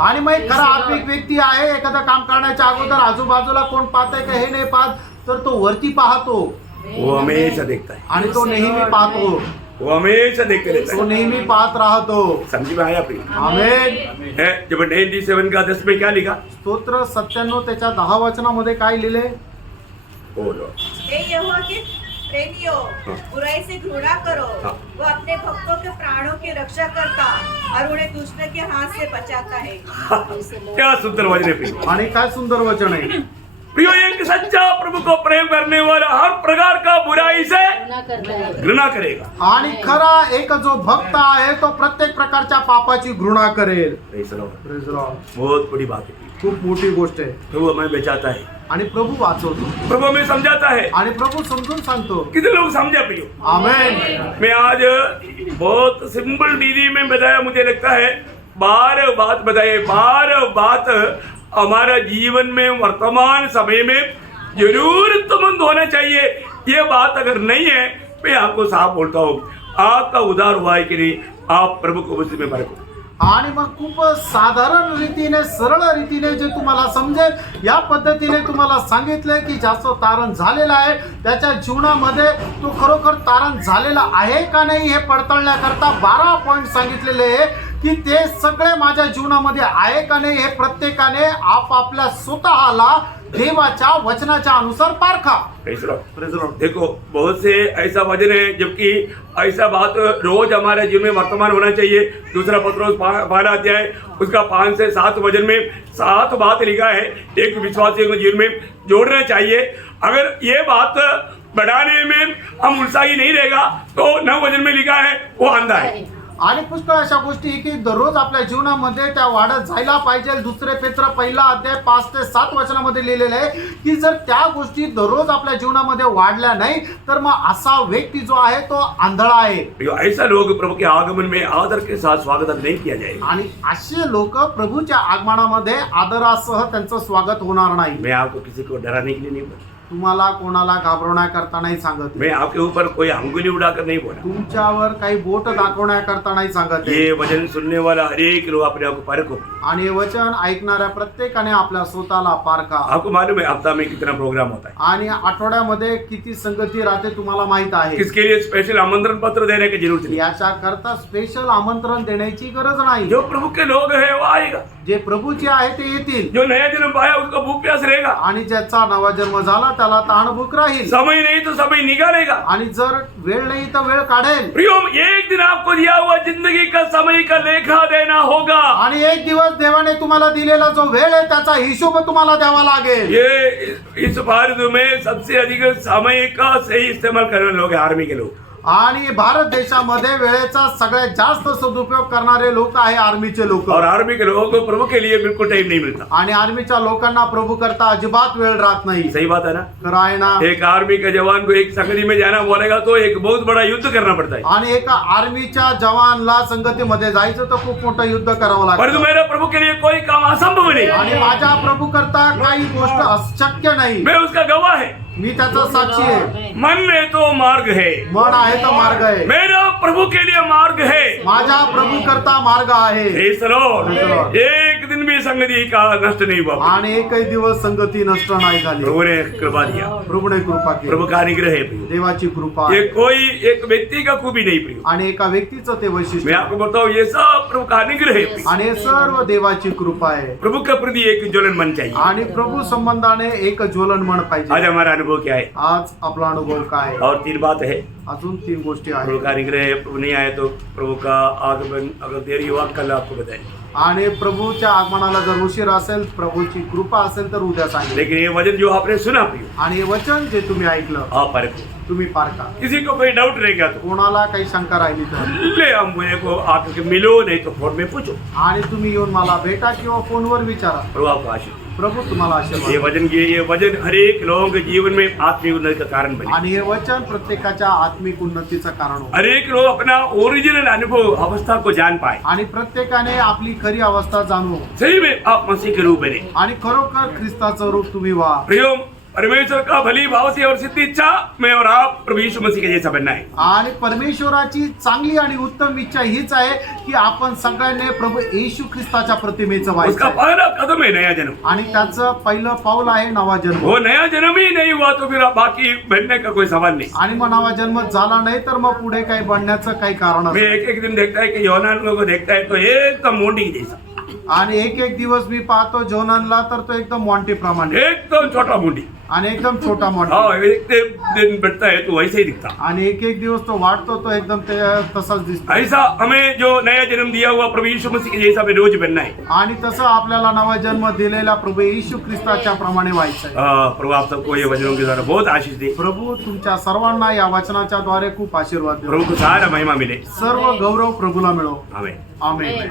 आणि मग एक खरा आत्मिक व्यक्ती आहे, एखादं काम करण्याच्या अगोदर आजूबाजूला कोण पाहतंय का हे नाही पाहत, तर तो वरती पाहतो वो हमेशा देखता है, आणि तो नेहमी पाहतो, वो हमेशा देखते रहता तो है. नेहमी पाहत राहतो. समझ में आया प्रिय? आमेन. है जब 97 का 10 में क्या लिखा? स्तोत्र 97 त्याच्या 10 वचनामध्ये काय लिहिले? बोलो. हे यहोवा के प्रेमियों, बुराई से घृणा करो। हाँ। वो अपने भक्तों के प्राणों की रक्षा करता और उन्हें दुष्ट के हाथ से बचाता है। क्या सुंदर वचन है प्रिय. आणि काय सुंदर वचन आहे. प्रियो, एक सच्चा प्रभु को प्रेम करने वाला हर प्रकार का बुराई से घृणा करेगा. आणि खरा एक जो भक्त आहे तो प्रत्येक प्रकारच्या पापाची घृणा करेल. Praise the Lord. Praise the Lord. बहुत बड़ी बात है. खूप मोठी गोष्ट आहे. प्रभु हमें बचाता है, आणि प्रभू वाचवतो, प्रभु हमें समझाता है. आणि प्रभू समजून सांगतो. कितने लोग समझा प्रियो? आमेन. मैं आज बहुत सिंपल दीदी में बताया, मुझे लगता है 12 बात बताए, 12 बात हमारा जीवन में वर्तमान समय में जरूरतमंद होना चाहिए. ये बात अगर नहीं है, मैं आपको साफ बोलता हूँ, आपका उद्धार हुआ है कि नहीं, आप प्रभु को उसी में परखो. आणि मग खूप साधारण रीतीने, सरळ रीतीने जे तुम्हाला समजेल, या पद्धतीने तुम्हाला सांगितलंय की ज्याचं तारण झालेलं आहे त्याच्या जीवनामध्ये तो खरोखर तारण झालेला आहे का नाही हे पडताळण्याकरता 12 पॉइंट सांगितलेले आहे की ते सगळे माझ्या जीवनामध्ये आहे का नाही हे प्रत्येकाने आपापल्या स्वतःला देवाच्या वचनाच्या अनुसार पारखा. Praise the Lord. देखो, बहुत से ऐसा वचन है, जबकि ऐसा बात रोज हमारे जीवन में वर्तमान होना चाहिए. दूसरा पत्रोस 12 अध्याय उसका 5 से 7 वचन में 7 बात लिखा है, एक विश्वासी को जीवन में जोड़ना चाहिए. अगर ये बात बढ़ाने में हम उत्साही नहीं रहेगा तो 9 वचन में लिखा है वो अंधा है. आणि पुष्कळ अशा गोष्टी की दररोज आपल्या जीवनामध्ये त्या वाढत जायला पाहिजे. दुसरे पेत्र 1 अध्याय 5 ते 7 वचनामध्ये लिहिलेले आहे की जर त्या गोष्टी दररोज आपल्या जीवनामध्ये वाढल्या नाही तर मग असा व्यक्ती जो आहे तो आंधळा आहे. ऐसा लोग प्रभु के आगमन में आदर के साथ स्वागत नहीं किया जाएगा. आणि असे लोक प्रभूच्या आगमनामध्ये आदरासह त्यांचं स्वागत होणार नाही. मैं आपको किसी को डराने के लिए नहीं बोला, तुम्हाला कोणाला घाबरवण्याकरता नाही सांगत, मैं आपके ऊपर कोई अंगुली उड़ाकर नहीं बोला. तुमच्यावर काही बोट दाखवण्याकरता नाही सांगत. ये वचन सुनने वाला हर एक लोग अपने आप को परखो. आणि हे वचन ऐकणाऱ्या प्रत्येकाने आपल्या स्वतःला पारखा. आपको मालूम है हफ्ता में कितना प्रोग्राम होता है, आणि आठवड्यामध्ये किती संगती राहते तुम्हाला माहित आहे. किसके लिए स्पेशल आमंत्रण पत्र देने की जरूरत नहीं. याच्या करता स्पेशल आमंत्रण देण्याची गरज नाही. जो प्रभु के लोग है वो आएगा, जे प्रभूचे आहे ते येतील. जो नया जन्म पाया उसको भूख प्यास रहेगा. आणि ज्याचा नवा जन्म झाला त्याला तहानभूक राहील. समय नहीं तो समय निकालेगा. आणि जर वेळ नाही तर वेळ काढेल. प्रियो, एक दिन आपको दिया हुआ जिंदगी का समय का लेखा देना होगा. आणि एक दिवस देवाने तुम्हाला दिलेला जो वेळ आहे त्याचा हिशोब तुम्हाला द्यावा लागेल. ये इस भारत में सबसे अधिक समय का सही इस्तेमाल करने लोग हैं, आर्मी के लोग. आणि भारत देशामध्ये वेळेचा सगळ्यात जास्त सदुपयोग करणारे लोक आहे आर्मीचे लोक. और आर्मी के लोगों को प्रभु के लिए बिल्कुल टाइम नहीं मिलता. आणि आर्मीच्या लोकांना प्रभू करता अजिबात वेळ राहत नाही. सही बात है ना. खरं आहे ना. एक आर्मी का जवान को एक संगति में जाना बोलेगा तो एक बहुत बड़ा युद्ध करना पड़ता है. आणि एका आर्मीच्या जवानला संगतीमध्ये जायचं तर खूप मोठं युद्ध करावं परंतु लागतं. मेरे प्रभु के लिए कोई काम असंभव नहीं. आणि माझ्या प्रभू करता काही गोष्ट अशक्य नाही. मैं उसका गवाह है. मी त्याचा साक्षी आहे. मन में तो मार्ग है, मन आहे तर मार्ग आहे. मेरा प्रभु के लिए मार्ग है. माझ्या प्रभू करता मार्ग आहे. Praise the Lord. एक दिन भी संगति का नष्ट नहीं हुआ आणि एकही दिवस संगती नष्ट नाही झाली. प्रभु ने कृपा दिया, प्रभूने कृपा केली. प्रभु का अनुग्रह है प्रियो। देवाची कृपा ये आहे. कोई एक व्यक्ति का खूबी नहीं प्रियो, आणि एका व्यक्तीचं ते मैं वैशिष्ट्य आपको बताऊं ये सब प्रभु का अनुग्रह है प्रियो। आणि हे सर्व देवाची कृपा आहे. प्रभु के प्रति एक ज्वलन मन चाहिए। आणि प्रभु संबंधाने एक ज्वलन मन आज पाहिजे. हमारा अनुभव क्या है? आज आपला अनुभव काय? और 3 बात है, अजून 3 गोष्टी प्रभु आहेत. का अनुग्रह है, प्रभु नहीं आए तो प्रभु का आगमन अगर देरी हुआ कल आपको बताएं। आणि प्रभूच्या आगमनाला जर उशीर असेल, प्रभूची कृपा असेल तर उद्या सांगेल. लेकिन ये वचन जो आपने सुना प्रियो, आणि हे वचन जे तुम्ही ऐकलं आप परखो। तुम्ही पारखा. किसी को कोई डाउट रहेगा तो कोणाला काही शंका राहिली तर ले हम मुझे को आके मिलो, नहीं तो फोन में पूछो। आणि तुम्ही येऊन मला भेटा किंवा फोनवर विचारा. प्रभु आपको आशीष दे। प्रभू तुम्हाला आशीर्वाद ये वचन हर एक लोगों के जीवन में आत्मिक उन्नति का कारण बने। आणि हे वचन प्रत्येकाच्या आत्मिक उन्नतीचं कारण हो. हर एक लोग अपना ओरिजिनल अनुभव अवस्था को जान पाए। आणि प्रत्येकाने आपली खरी अवस्था जाणू सही में आप मसीह के रूप बने। आणि खरोखर ख्रिस्ताचं रूप तुम्ही व्हा. प्रियो, परमेश्वर का भली भाव से और सिद्ध इच्छा में और आप प्रभु यीशु मसीह के जैसा बनना है। आणि परमेश्वराची चांगली आणि उत्तम इच्छा हीच आहे की आपण सगळ्यांनी प्रभू येशू ख्रिस्ताच्या प्रतिमेचं उसका व्हायचं. पहला कदम है नया जन्म। आणि त्याचं पहिलं पाऊल आहे नवा जन्म. वो नया जन्म ही नहीं हुआ तो फिर बाकी बनने का कोई सवाल नहीं। आणि मग नवा जन्म झाला नाही तर मग पुढे काही बनण्याचं काही कारण मैं नसतं. एक दिन देखता है कि योनान को देखता है तो एकदम मोंडी के जैसा, आणि एक दिवस मी पाहतो जोनानला तर तो एकदम मॉन्टी प्रमाणे एकदम छोटा मुंडी। आणि एकदम छोटा मॉन्टी. हाँ, एक दिन बढ़ता है तो वैसे ही दिखता। आणि एक दिवस तो वाढतो तो एकदम ते तसाच दिसतो. ऐसा हमें जो नया जन्म दिया हुआ प्रभु यीशु मसीह के जैसा हमें रोज बनना है। आणि तसं आपल्याला नवा जन्म दिलेला प्रभू येशू ख्रिस्ताच्या प्रमाणे व्हायचं आहे. प्रभु आप सबको ये वचनों के द्वारा बहुत आशीष दे। प्रभू तुमच्या सर्वांना या वचनाच्या द्वारे खूप आशीर्वाद देतो. प्रभु को सारा महिमा मिले। सर्व गौरव प्रभूला मिळो. आमेन। आमेन.